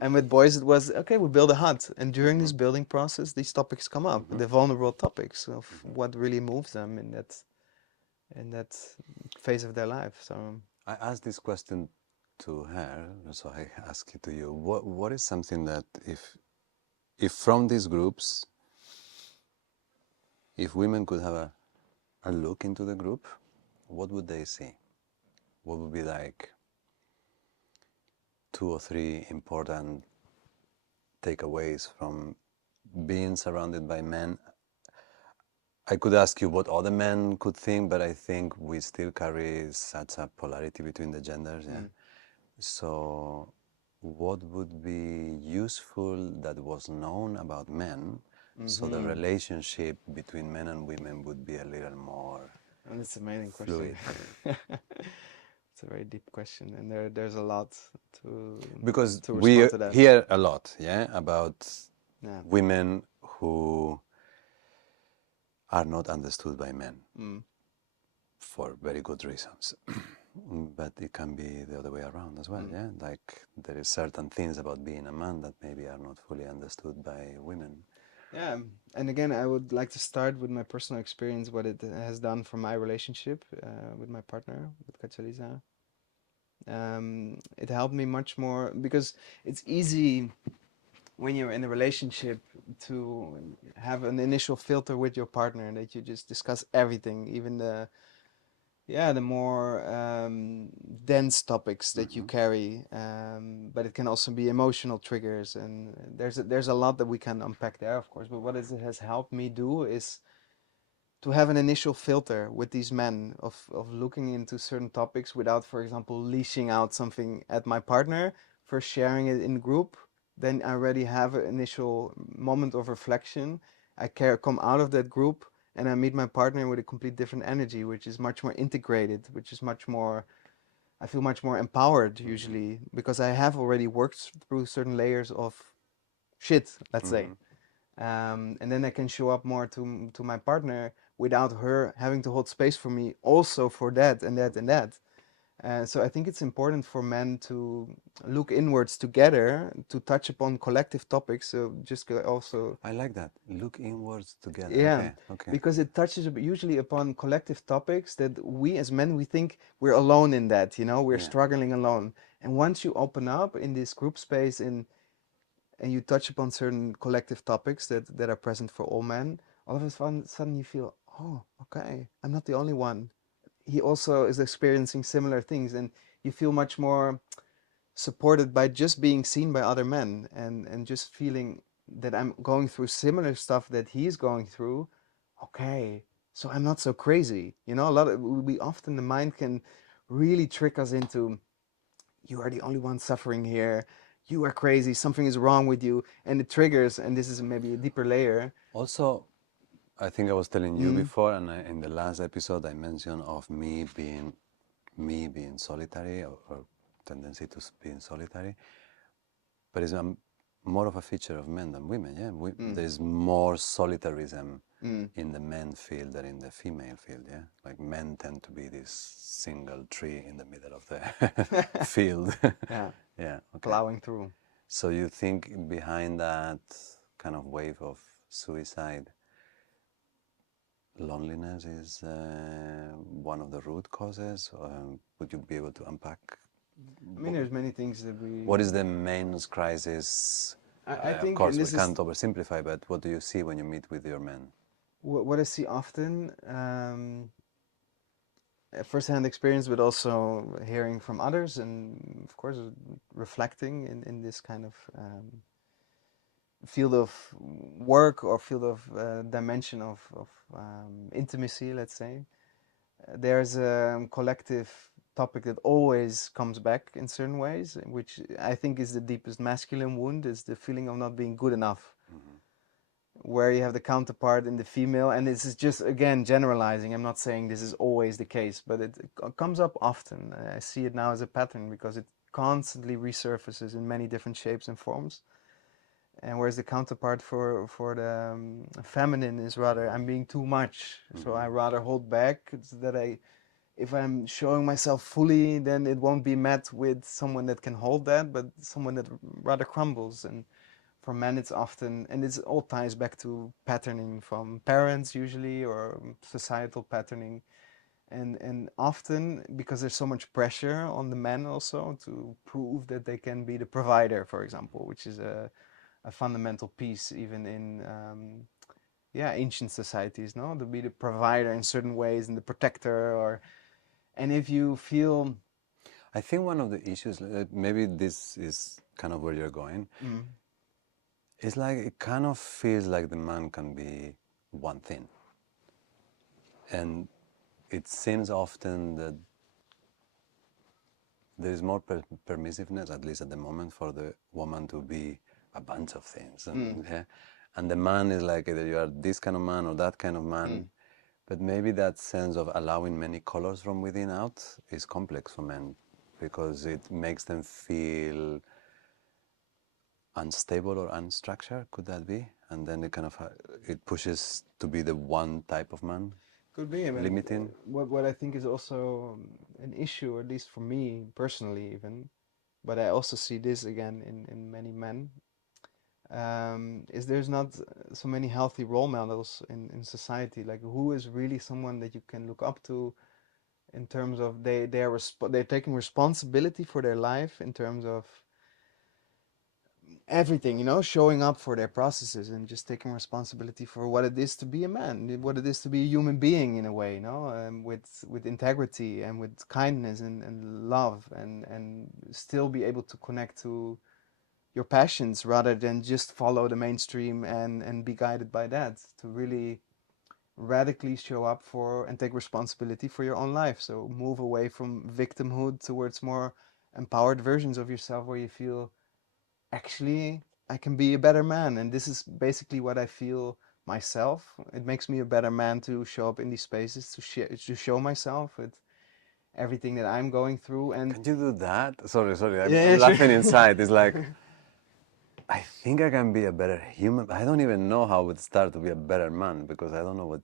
And with boys it was okay, we build a hut, and during Mm-hmm. this building process these topics come up, Mm-hmm. the vulnerable topics of Mm-hmm. what really moves them in that phase of their life. So I asked this question to her, so I ask it to you. What is something that if from these groups, if women could have a look into the group, what would they see? What would be like 2 or 3 important takeaways from being surrounded by men? I could ask you what other men could think, but I think we still carry such a polarity between the genders, yeah. mm, So, what would be useful that was known about men, so the mm-hmm. relationship between men and women would be a little more And it's an amazing question. fluid? It's a very deep question, and there's a lot to Because to we respond to that. hear a lot, yeah, about Yeah. women who are not understood by men Mm. for very good reasons. But it can be the other way around as well, Mm. yeah? Like there is certain things about being a man that maybe are not fully understood by women. Yeah, and again, I would like to start with my personal experience, what it has done for my relationship with my partner, with Katalisa. It helped me much more because it's easy when you're in a relationship to have an initial filter with your partner that you just discuss everything, even the more dense topics that you Mm-hmm. carry. But it can also be emotional triggers, and there's a lot that we can unpack there, of course. But what it has helped me do is to have an initial filter with these men of looking into certain topics without, for example, leashing out something at my partner, first sharing it in group, then I already have an initial moment of reflection. Come out of that group and I meet my partner with a complete different energy, which is much more integrated, which is much more, I feel much more empowered Mm-hmm. usually because I have already worked through certain layers of shit, let's say. Mm-hmm. and then I can show up more to my partner without her having to hold space for me also for that and that and that. So I think it's important for men to look inwards together to touch upon collective topics. So just also, I like that. Look inwards together. yeah, Okay, okay. because it touches usually upon collective topics that we as men, we think we're alone in that, you know, we're Yeah. struggling alone. And once you open up in this group space and you touch upon certain collective topics that are present for all men, all of a sudden you feel, oh, okay, I'm not the only one. He also is experiencing similar things, and you feel much more supported by just being seen by other men and just feeling that I'm going through similar stuff that he's going through. Okay, so I'm not so crazy. You know, a lot of we often the mind can really trick us into you are the only one suffering here. You are crazy. Something is wrong with you, and it triggers. And this is maybe a deeper layer. Also, I think I was telling you Mm, before, and in the last episode, I mentioned of me being solitary or tendency to being solitary, but it's more of a feature of men than women. Yeah, mm, there's more solitarism mm. in the men field than in the female field. Yeah, like men tend to be this single tree in the middle of the field. Yeah, Yeah. Okay. plowing through. So you think behind that kind of wave of suicide, loneliness is one of the root causes? Would you be able to unpack? I mean, there's many things that What we. is the men's crisis? I Of think, and course, we this is can't oversimplify, but what do you see when you meet with your men? what I see often. First-hand experience, but also hearing from others, and of course, reflecting in this kind of field of work or field of dimension of intimacy, let's say. There's a collective topic that always comes back in certain ways, which I think is the deepest masculine wound, is the feeling of not being good enough, Mm-hmm. where you have the counterpart in the female. And this is just, again, generalizing. I'm not saying this is always the case, but it comes up often. I see it now as a pattern because it constantly resurfaces in many different shapes and forms. And whereas the counterpart for the feminine is rather, I'm being too much, so I Mm-hmm. rather hold back. It's that if I'm showing myself fully, then it won't be met with someone that can hold that, but someone that rather crumbles. And for men, it's often, and it all ties back to patterning from parents usually, or societal patterning. And often, because there's so much pressure on the men also to prove that they can be the provider, for example, which is a fundamental piece even in yeah, ancient societies, no, to be the provider in certain ways and the protector. Or and if you feel I think one of the issues, maybe this is kind of where you're going, mm, is like it kind of feels like the man can be one thing. And it seems often that there is more permissiveness, at least at the moment, for the woman to be a bunch of things. mm, And the man is like either you are this kind of man or that kind of man. mm, But maybe that sense of allowing many colors from within out is complex for men because it makes them feel unstable or unstructured. Could that be? And then it kind of it pushes to be the one type of man, could be. I mean, limiting. what I think is also an issue, at least for me personally, even, but I also see this again in many men, is there's not so many healthy role models in society. Like, who is really someone that you can look up to in terms of they're taking responsibility for their life in terms of everything, you know, showing up for their processes and just taking responsibility for what it is to be a man, what it is to be a human being in a way, you know, with integrity and with kindness and love, and still be able to connect to your passions rather than just follow the mainstream and be guided by that, to really radically show up for and take responsibility for your own life. So move away from victimhood towards more empowered versions of yourself where you feel, actually, I can be a better man. And this is basically what I feel myself. It makes me a better man to show up in these spaces, to show myself with everything that I'm going through. And Can you do that? Sorry, yeah, I'm yeah, sure. laughing inside. It's like I think I can be a better human. I don't even know how I would start to be a better man because I don't know what.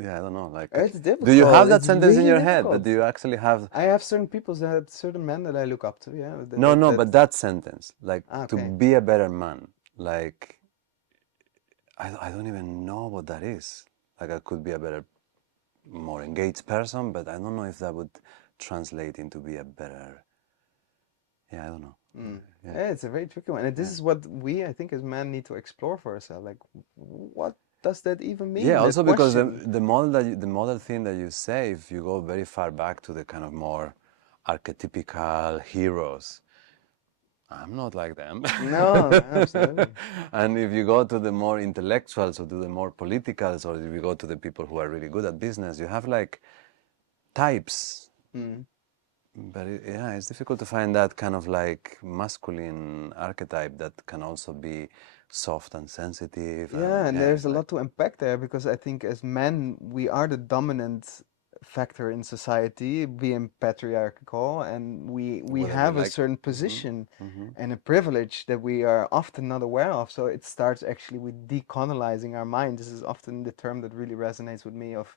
Yeah, I don't know. Like, It's do you have difficult. that It's sentence in really your head? But difficult. do you actually have? I have certain people that certain men that I look up to. Yeah, No, no. But that sentence, like, to okay. be a better man, like, I don't even know what that is. Like, I could be a better, more engaged person, but I don't know if that would translate into be a better. Yeah, I don't know. Mm. Yeah, Yeah, it's a very tricky one, and this yeah. is what we, I think, as men need to explore for ourselves. Like, what does that even Yeah, mean? That also because question. the model thing that you say, if you go very far back to the kind of more archetypical heroes, I'm not like them. No, absolutely. And if you go to the more intellectuals or to the more politicals, or if you go to the people who are really good at business, you have like types. Mm. But yeah, it's difficult to find that kind of like masculine archetype that can also be soft and sensitive. Yeah, And and yeah, there's it's a like, lot to unpack there because I think as men, we are the dominant factor in society, being patriarchal, and we whether we have a like. certain Hmm. position Hmm. and a privilege that we are often not aware of. So it starts actually with decolonizing our mind. This is often the term that really resonates with me of,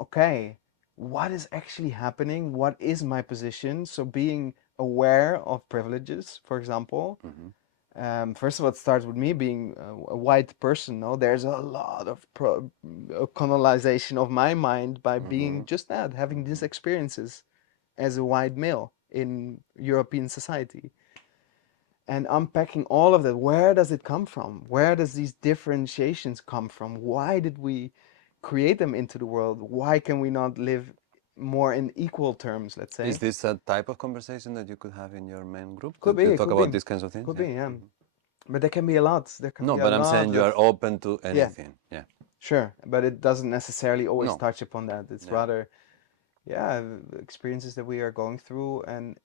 okay, what is actually happening? What is my position? So being aware of privileges, for example, Hmm. first of all, it starts with me being a white person. No, there's a lot of colonization of my mind by being Hmm. just that, having these Hmm. experiences as a white male in European society, and unpacking all of that. Where does it come from? Where does these differentiations come from? Why did we create them into the world? Why can we not live more in equal terms? Let's Is say. this a type of conversation that you could have in your main group Could to be, talk could be, about these kinds of things? could Yeah. be. Yeah, Hmm. but there can be a lot. There can No, be a but I'm lot saying you that. are open to Yeah. anything. Yeah. Sure, but it doesn't necessarily always No. touch upon that. It's Yeah. rather, yeah, experiences that we are going through, and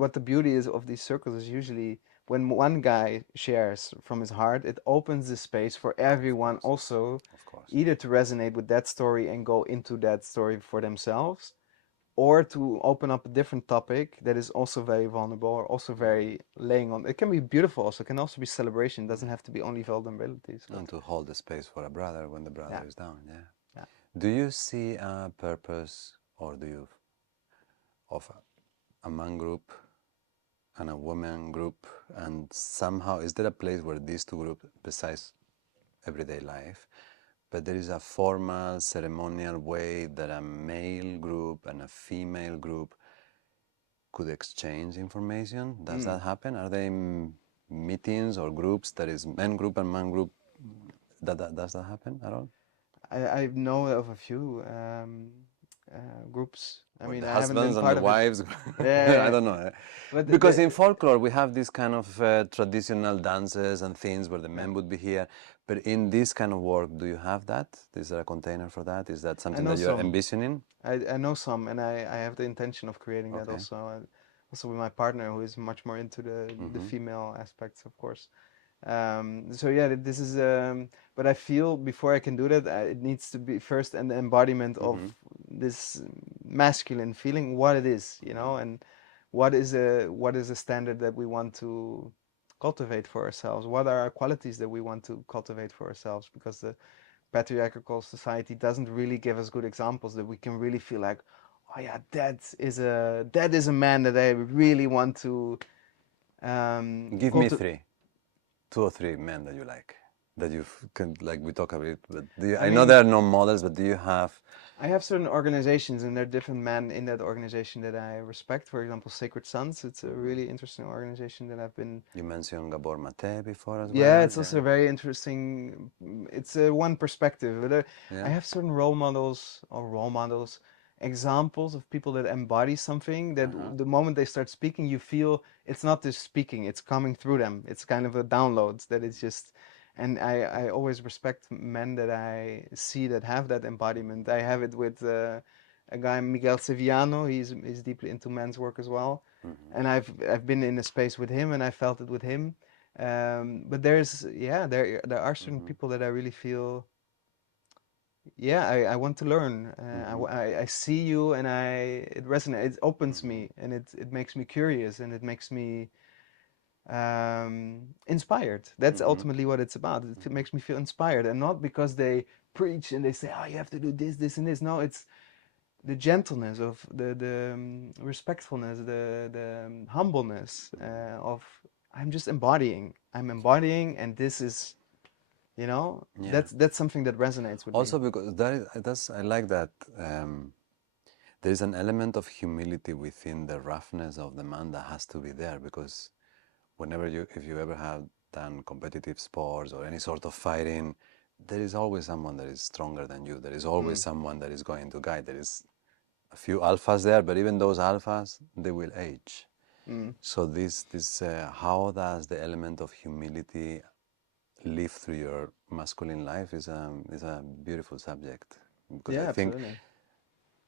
what the beauty is of these circles is usually when one guy shares from his heart, it opens the space for Of everyone course. also Of course. either to resonate with that story and go into that story for themselves, or to open up a different topic that is also very vulnerable or also Hmm. very laying on. It can be beautiful, also it can also be celebration. It doesn't Hmm. have to be only vulnerability. So And to hold the space for a brother when the brother yeah, is down. Yeah. yeah. Do you see a purpose, or do you, of a man group and a woman group, and somehow is there a place where these two groups, besides everyday life, but there is a formal ceremonial way that a male group and a female group could exchange information? Does Mm. that happen? Are there meetings or groups that is men group and man group? Does that happen at all? I know of a few groups. I Or mean, the I haven't been husbands and the part of it. wives? Yeah, yeah, I yeah. don't know. But Because in folklore we have this kind of traditional dances and things where the yeah, men would be here. But in this kind of work, do you have that? Is there a container for that? Is that I something know that you're some. envisioning? I know some, and I have the intention of creating that Okay. also. Also with my partner, who is much more into the Mm-hmm. female aspects, of course. So yeah, this is. But I feel before I can do that, it needs to be first an embodiment of Mm-hmm. this masculine feeling, what it is, and what is a standard that we want to cultivate for ourselves. What are our qualities that we want to cultivate for ourselves? Because the patriarchal society doesn't really give us good examples that we can really feel like, oh yeah, that is a man that I really want to Give me cultivate. three, two or three men that you like, that you can like. We talk about it, but do you, I I know mean, there are no models, but do you have? I have certain organizations, and there are different men in that organization that I respect. For example, Sacred Sons. It's a Mhm. really interesting organization that I've been. You mentioned Gabor Mate before as Yeah, well. it's Yeah, also very interesting. It's a one perspective, but I yeah. have certain role models, examples of people that embody something that Uh-huh. the moment they start speaking, you feel it's not just speaking, it's coming through them. It's kind of a download that it's just, and I always respect men that I see that have that embodiment. I have it with a guy, Miguel Sevillano. He's deeply into men's work as well, Mm-hmm. and I've been in a space with him, and I felt it with him. But there are certain Mm-hmm. people that I really feel, yeah, I want to learn. Mm-hmm. I see you, and it resonates. It opens Mm-hmm. me, and it makes me curious, and it makes me inspired. That's Mm-hmm. ultimately what it's about. It Mm-hmm. makes me feel inspired, and not because they preach and they say, "Oh, you have to do this, this, and this." No, it's the gentleness of the respectfulness, the humbleness of I'm just embodying. I'm embodying, and this is, Yeah. that's something that resonates with me. Also, because that's I like that. Um, there is an element of humility within the roughness of the man that has to be there, because whenever if you ever have done competitive sports or any sort of fighting, there is always someone that is stronger than you. There is always Mm, someone that is going to guide. There is a few alphas there, but even those alphas, they will age. mm. So how does the element of humility live through your masculine life is a beautiful subject, because I Yeah, think absolutely.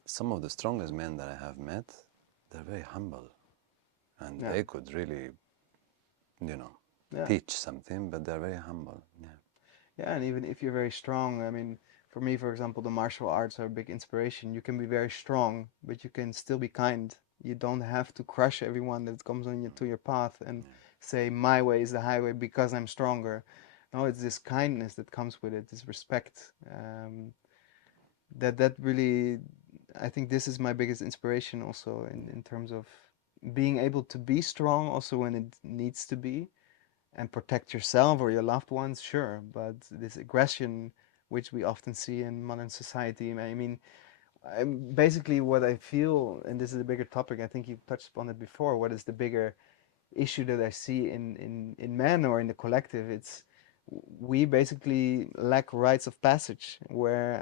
some of the strongest men that I have met, they're very humble, and Yeah, they could really, you know, yeah. teach something, but they're very humble. Yeah. Yeah, and even if you're very strong, I mean, for me, for example, the martial arts are a big inspiration. You can be very strong, but you can still be kind. You don't have to crush everyone that comes on to your path and Yeah. say my way is the highway because I'm stronger. No, it's this kindness that comes with it, this respect. That really, I think this is my biggest inspiration also in terms of being able to be strong also when it needs to be and protect yourself or your loved ones, sure. But this aggression, which we often see in modern society, I mean, basically what I feel, and this is a bigger topic, I think you've touched upon it before, what is the bigger issue that I see in men or in the collective? It's we basically lack rites of passage where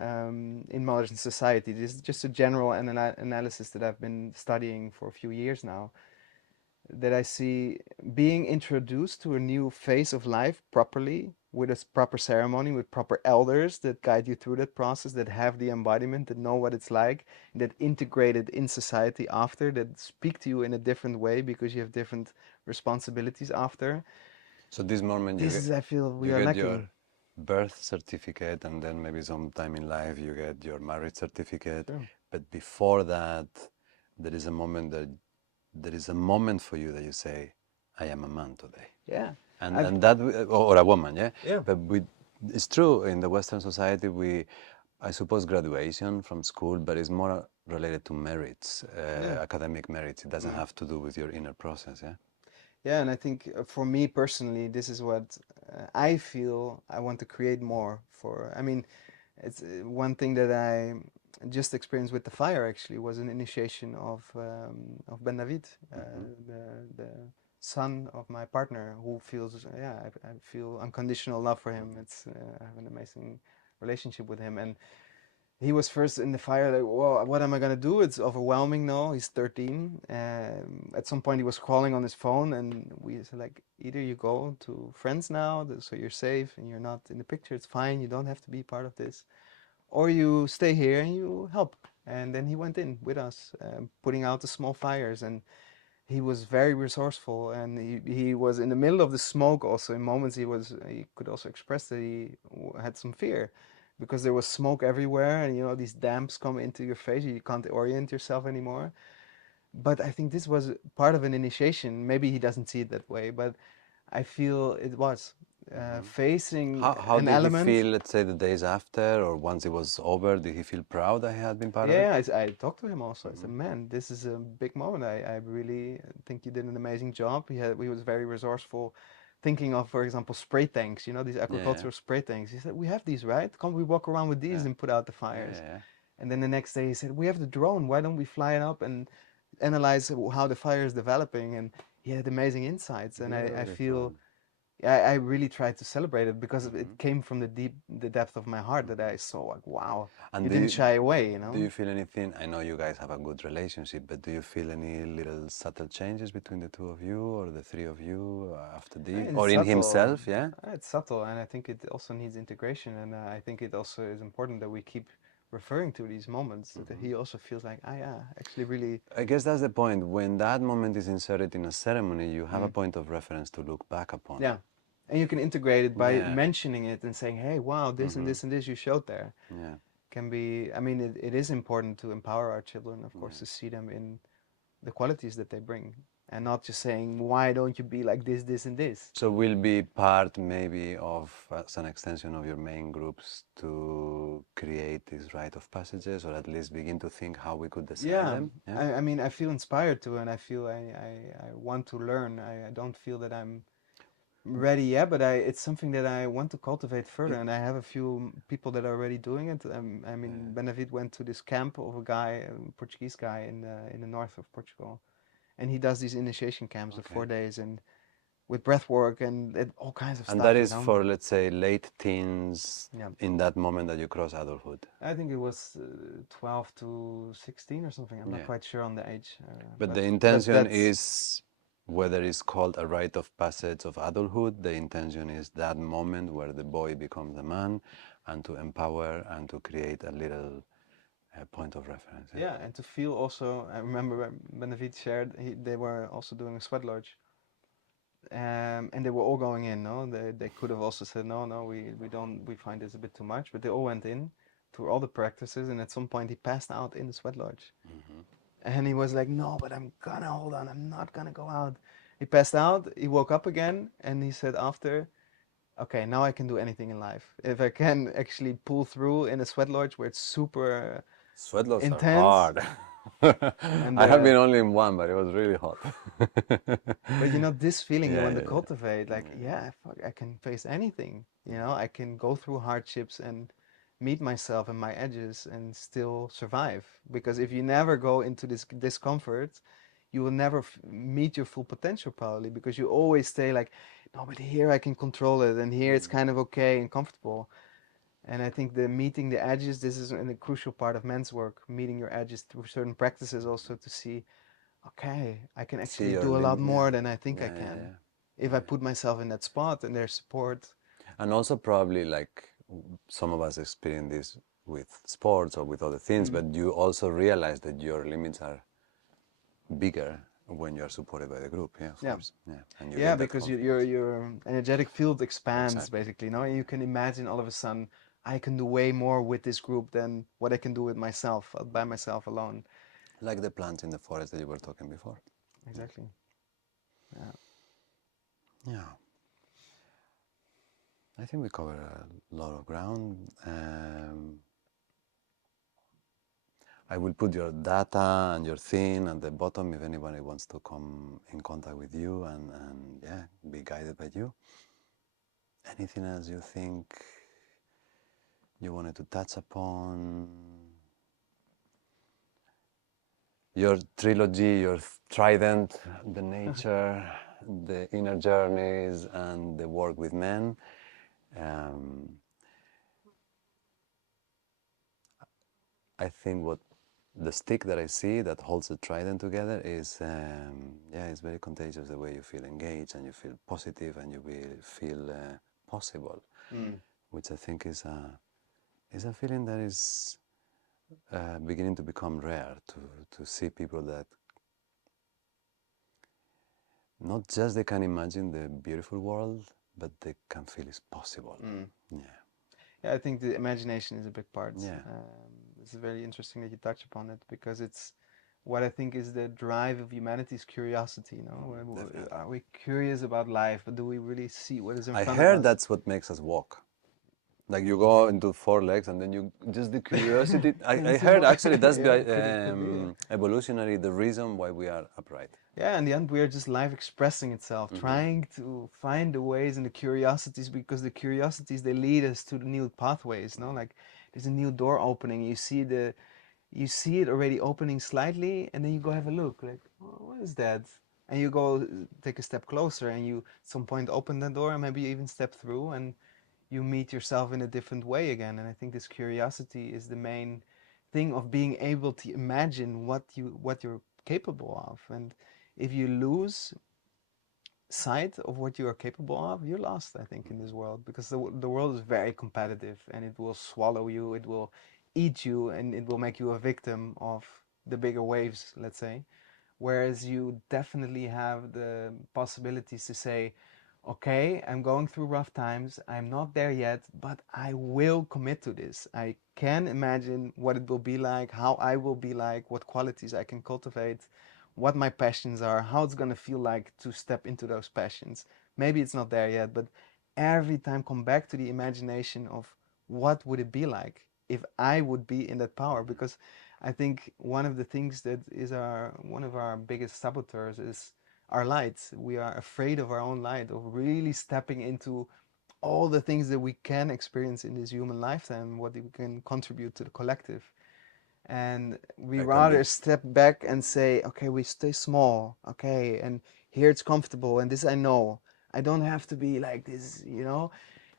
in modern society, this is just a general analysis that I've been studying for a few years now, that I see being introduced to a new phase of life properly with a proper ceremony, with proper elders that guide you through that process, that have the embodiment, that know what it's like, that integrate it in society after, that speak to you in a different way because you have different responsibilities after. So this moment This is, I feel, we you are get your lacking. birth certificate, and then maybe sometime in life you get your marriage certificate. Sure. But before that, there is a moment that there is a moment for you that you say, "I am a man today," Yeah. and I've, and that or a woman, yeah. yeah. But it's true in the Western society I suppose graduation from school, but it's more related to merits, Yeah. academic merits. It doesn't have to do with your inner process, yeah. Yeah, and I think for me personally, this is what I feel I want to create more for. I mean, it's one thing that I just experienced with the fire actually was an initiation of Ben David, Mm-hmm. the son of my partner, who feels yeah I feel unconditional love for him. Mm-hmm. It's I have an amazing relationship with him, and he was first in the fire like, whoa, what am I gonna do? It's overwhelming. No, he's 13. At some point he was crawling on his phone, and we said like, either you go to friends now so you're safe and you're not in the picture, it's fine, you don't have to be part of this, or you stay here and you help. And then he went in with us, putting out the small fires, and he was very resourceful, and he was in the middle of the smoke also. In moments he could also express that he had some fear because there was smoke everywhere, and these damps come into your face, you can't orient yourself anymore. But I think this was part of an initiation. Maybe he doesn't see it that way, but I feel it was Mm-hmm. facing How an did he element. feel, let's say, the days after, or once it was over? Did he feel proud that he had been part of it? Yeah, I talked to him also. I Mm-hmm. said, "Man, this is a big moment. I really think you did an amazing job." He was very resourceful, thinking of, for example, spray tanks. These Yeah, yeah, agricultural spray tanks. He said, "We have these, right? Can't we walk around with these yeah, and put out the yeah, fires?" yeah, yeah. And then the next day he said, "We have the drone. Why don't we fly it up and analyze how the fire is developing?" And he had amazing insights. And I Beautiful. feel I really tried to celebrate it because Mm-hmm. it came from the depth of my heart that Mm-hmm. I saw like, wow, And you didn't shy away, do you feel anything? I know you guys have a good relationship, but do you feel any little subtle changes between the two of you or the three of you after this, It's or in subtle. himself? Yeah. It's subtle, and I think it also needs integration. And I think it also is important that we keep referring to these moments that Mm-hmm. he also feels like, ah, yeah, actually, really, I guess that's the point. When that moment is inserted in a ceremony, you have a mm, point of reference to look back upon. yeah. And you can integrate it by Yeah. mentioning it and saying, hey, wow, this and Mm-hmm. this and this you showed there Yeah. can be. I mean, it is important to empower our children, of course, Yeah. to see them in the qualities that they bring. and not just saying, why don't you be like this, and this? So will be part maybe of as an extension of your main groups to create these rite of passages, or at least begin to think how we could design Yeah, them. Yeah. I mean, I feel inspired to, and I feel I want to learn. I don't feel that I'm ready yet, but it's something that I want to cultivate further, It, and I have a few people that are already doing it. I mean, Benavide went to this camp of a guy, a Portuguese guy in the north of Portugal, and he does these initiation camps of okay. 4 days and with breath work and all kinds of And that stuff, you is know. for, let's say, late teens, Yeah, in that moment that you cross adulthood. I think it was 12 to 16 or something. I'm not Yeah. quite sure on the age, But the but intention that's is, whether it's called a rite of passage of adulthood, the intention is that moment where the boy becomes a man, and to empower and to create a little point of reference. Yeah. yeah, and to feel also. I remember when Benavide shared, they were also doing a sweat lodge. And they were all going in. No, they could have also said no, no, we don't, we find this a bit too much. But they all went in through all the practices, and at some point he passed out in the sweat lodge, and he was like, no, but I'm gonna hold on, I'm not gonna go out. He passed out. He woke up again, and he said after, okay, now I can do anything in life if I can actually pull through in a sweat lodge where it's super Sweat lodges are intense. hard. And I have been only in one, but it was really hot. but you know, this feeling you Yeah, want to yeah, yeah. cultivate, like, yeah, fuck, I can face anything. You know, I can go through hardships and meet myself and my edges and still survive. Because if you never go into this discomfort, you will never meet your full potential probably, because you always stay like, no, but here I can control it, and here it's kind of okay and comfortable. And I think the meeting the edges, this is a crucial part of men's work, meeting your edges through certain practices also to see, okay, I can See actually your do a lot limit. Yeah, more than I think I yeah, yeah, can yeah, if I yeah. put myself in that spot and there's support. And also probably like some of us experience this with sports or with other things, Mm. but you also realize that your limits are bigger when you are supported by the group. Yeah, of Yeah, course. Yeah, and you yeah, get that because your confidence. your energetic field expands Exactly. basically. No, you can imagine all of a sudden I can do way more with this group than what I can do with myself by myself alone. Like the plants in the forest that you were talking before. Yeah. Exactly. Yeah. Yeah. I think we covered a lot of ground. I will put your data and your thing at the bottom if anybody wants to come in contact with you and yeah, be guided by you. Anything else you think you wanted to touch upon? Your trilogy, your trident, the nature, the inner journeys, and the work with men. Um, I think what the stick that I see that holds the trident together is, yeah, it's very contagious the way you feel engaged and you feel positive and you will feel possible, Mm. which I think is a feeling that is beginning to become rare to see people that not just they can imagine the beautiful world, but they can feel it's possible. Mm. Yeah, Yeah, I think the imagination is a big part. yeah, It's very interesting that you touch upon it, because it's what I think is the drive of humanity's curiosity. You know, definitely. are we curious about life, but do we really see what is in I front of heard us? that's what makes us walk. Like you go into four legs and then you just the curiosity. Can I see heard more? actually that's Yeah, could be. Yeah. evolutionary the reason why we are upright. Yeah, in the end, we are just life expressing itself, trying to find the ways and the curiosities, because the curiosities they lead us to the new pathways. No, like there's a new door opening. You see it already opening slightly, and then you go have a look. Like, "Oh, what is that?" And you go take a step closer, and you at some point open the door, and maybe you even step through, and you meet yourself in a different way again. And I think this curiosity is the main thing of being able to imagine what you're capable of. And if you lose sight of what you are capable of, you're lost, I think, in this world, because the world is very competitive, and it will swallow you, it will eat you, and it will make you a victim of the bigger waves, let's say. Whereas you definitely have the possibilities to say, okay, I'm going through rough times, I'm not there yet, but I will commit to this. I can imagine what it will be like, how I will be like, what qualities I can cultivate, what my passions are, how it's going to feel like to step into those passions. Maybe it's not there yet, but every time come back to the imagination of what would it be like if I would be in that power. Because I think one of the things that is one of our biggest saboteurs is our light. We are afraid of our own light, of really stepping into all the things that we can experience in this human lifetime, what we can contribute to the collective. And we It can be. rather step back and say, okay, we stay small, okay, and here it's comfortable, and this I know. I don't have to be like this,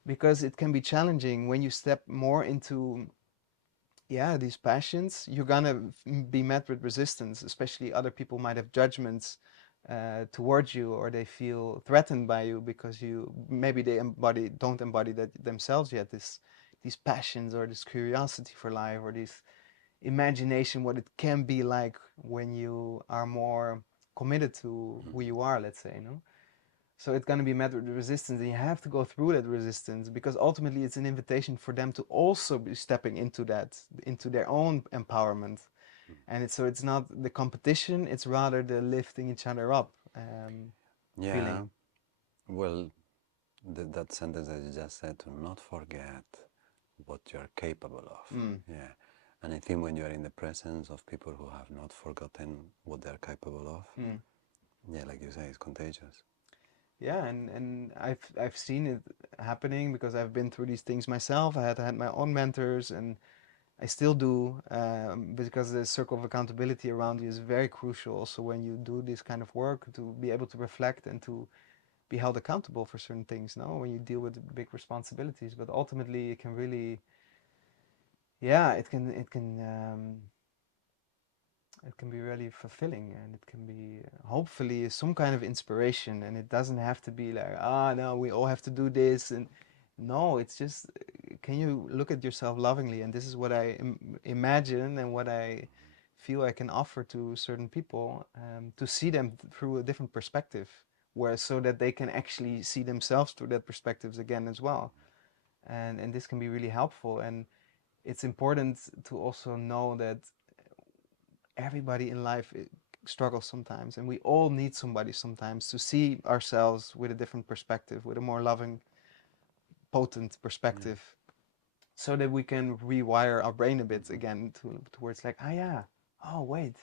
because it can be challenging when you step more into, yeah, these passions. You're gonna be met with resistance, especially other people might have judgments towards you, or they feel threatened by you because you maybe they don't embody that themselves yet. These passions or this curiosity for life or this imagination what it can be like when you are more committed to who you are, let's say, so it's going to be met with resistance, and you have to go through that resistance because ultimately it's an invitation for them to also be stepping into that, into their own empowerment. And it's not the competition, it's rather the lifting each other up Yeah, feeling. well, that sentence that you just said, to not forget what you're capable of. Mm. Yeah. And I think when you are in the presence of people who have not forgotten what they're capable of, Mm. yeah, like you say, it's contagious. Yeah, and I've seen it happening because I've been through these things myself. I had my own mentors, and I still do, because the circle of accountability around you is very crucial. Also, when you do this kind of work, to be able to reflect and to be held accountable for certain things. No, when you deal with big responsibilities, but ultimately it can really, yeah, it can be really fulfilling, and it can be hopefully some kind of inspiration. And it doesn't have to be like, no, we all have to do this. And no, it's just, can you look at yourself lovingly? And this is what I imagine and what I feel I can offer to certain people, to see them through a different perspective, where so that they can actually see themselves through that perspectives again as well. And this can be really helpful. And it's important to also know that everybody in life struggles sometimes, and we all need somebody sometimes to see ourselves with a different perspective, with a more loving, potent Yeah. perspective, so that we can rewire our brain a bit again towards like, yeah, oh wait,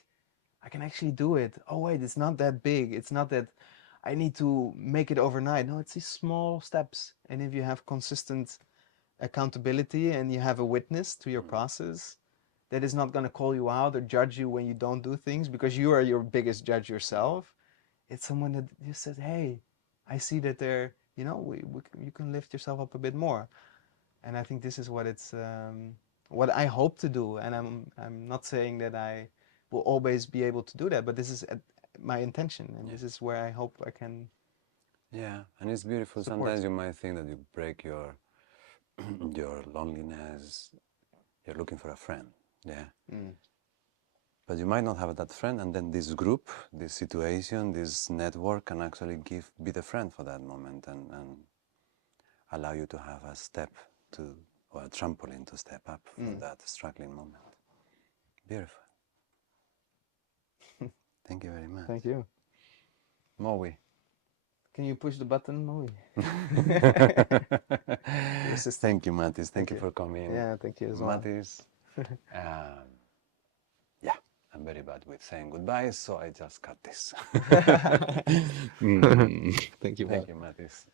I can actually do it. Oh wait, it's not that big. It's not that I need to make it overnight. No, it's these small steps. And if you have consistent accountability and you have a witness to your process that is not going to call you out or judge you when you don't do things, because you are your biggest judge yourself. It's someone that just says, hey, I see that there, you can lift yourself up a bit more. And I think this is what I hope to do. And I'm not saying that I will always be able to do that, but this is my intention, and Yeah. this is where I hope I can Yeah, and it's beautiful. support. Sometimes you might think that you break your your loneliness. You're looking for a friend. Yeah. Mm. But you might not have that friend, and then this group, this situation, this network can actually be the friend for that moment, and allow you to have a step to, or a trampoline to step up for Mm. that struggling moment. Beautiful. Thank you very much. Thank you. Mowi. Can you push the button, Moe? Your assistant. Thank you, Mattis. Thank Thank you you. for coming. Yeah, thank you as well. Mattis, um, yeah, I'm very bad with saying goodbye, so I just cut this. Thank you, Thank bud. you, Mattis.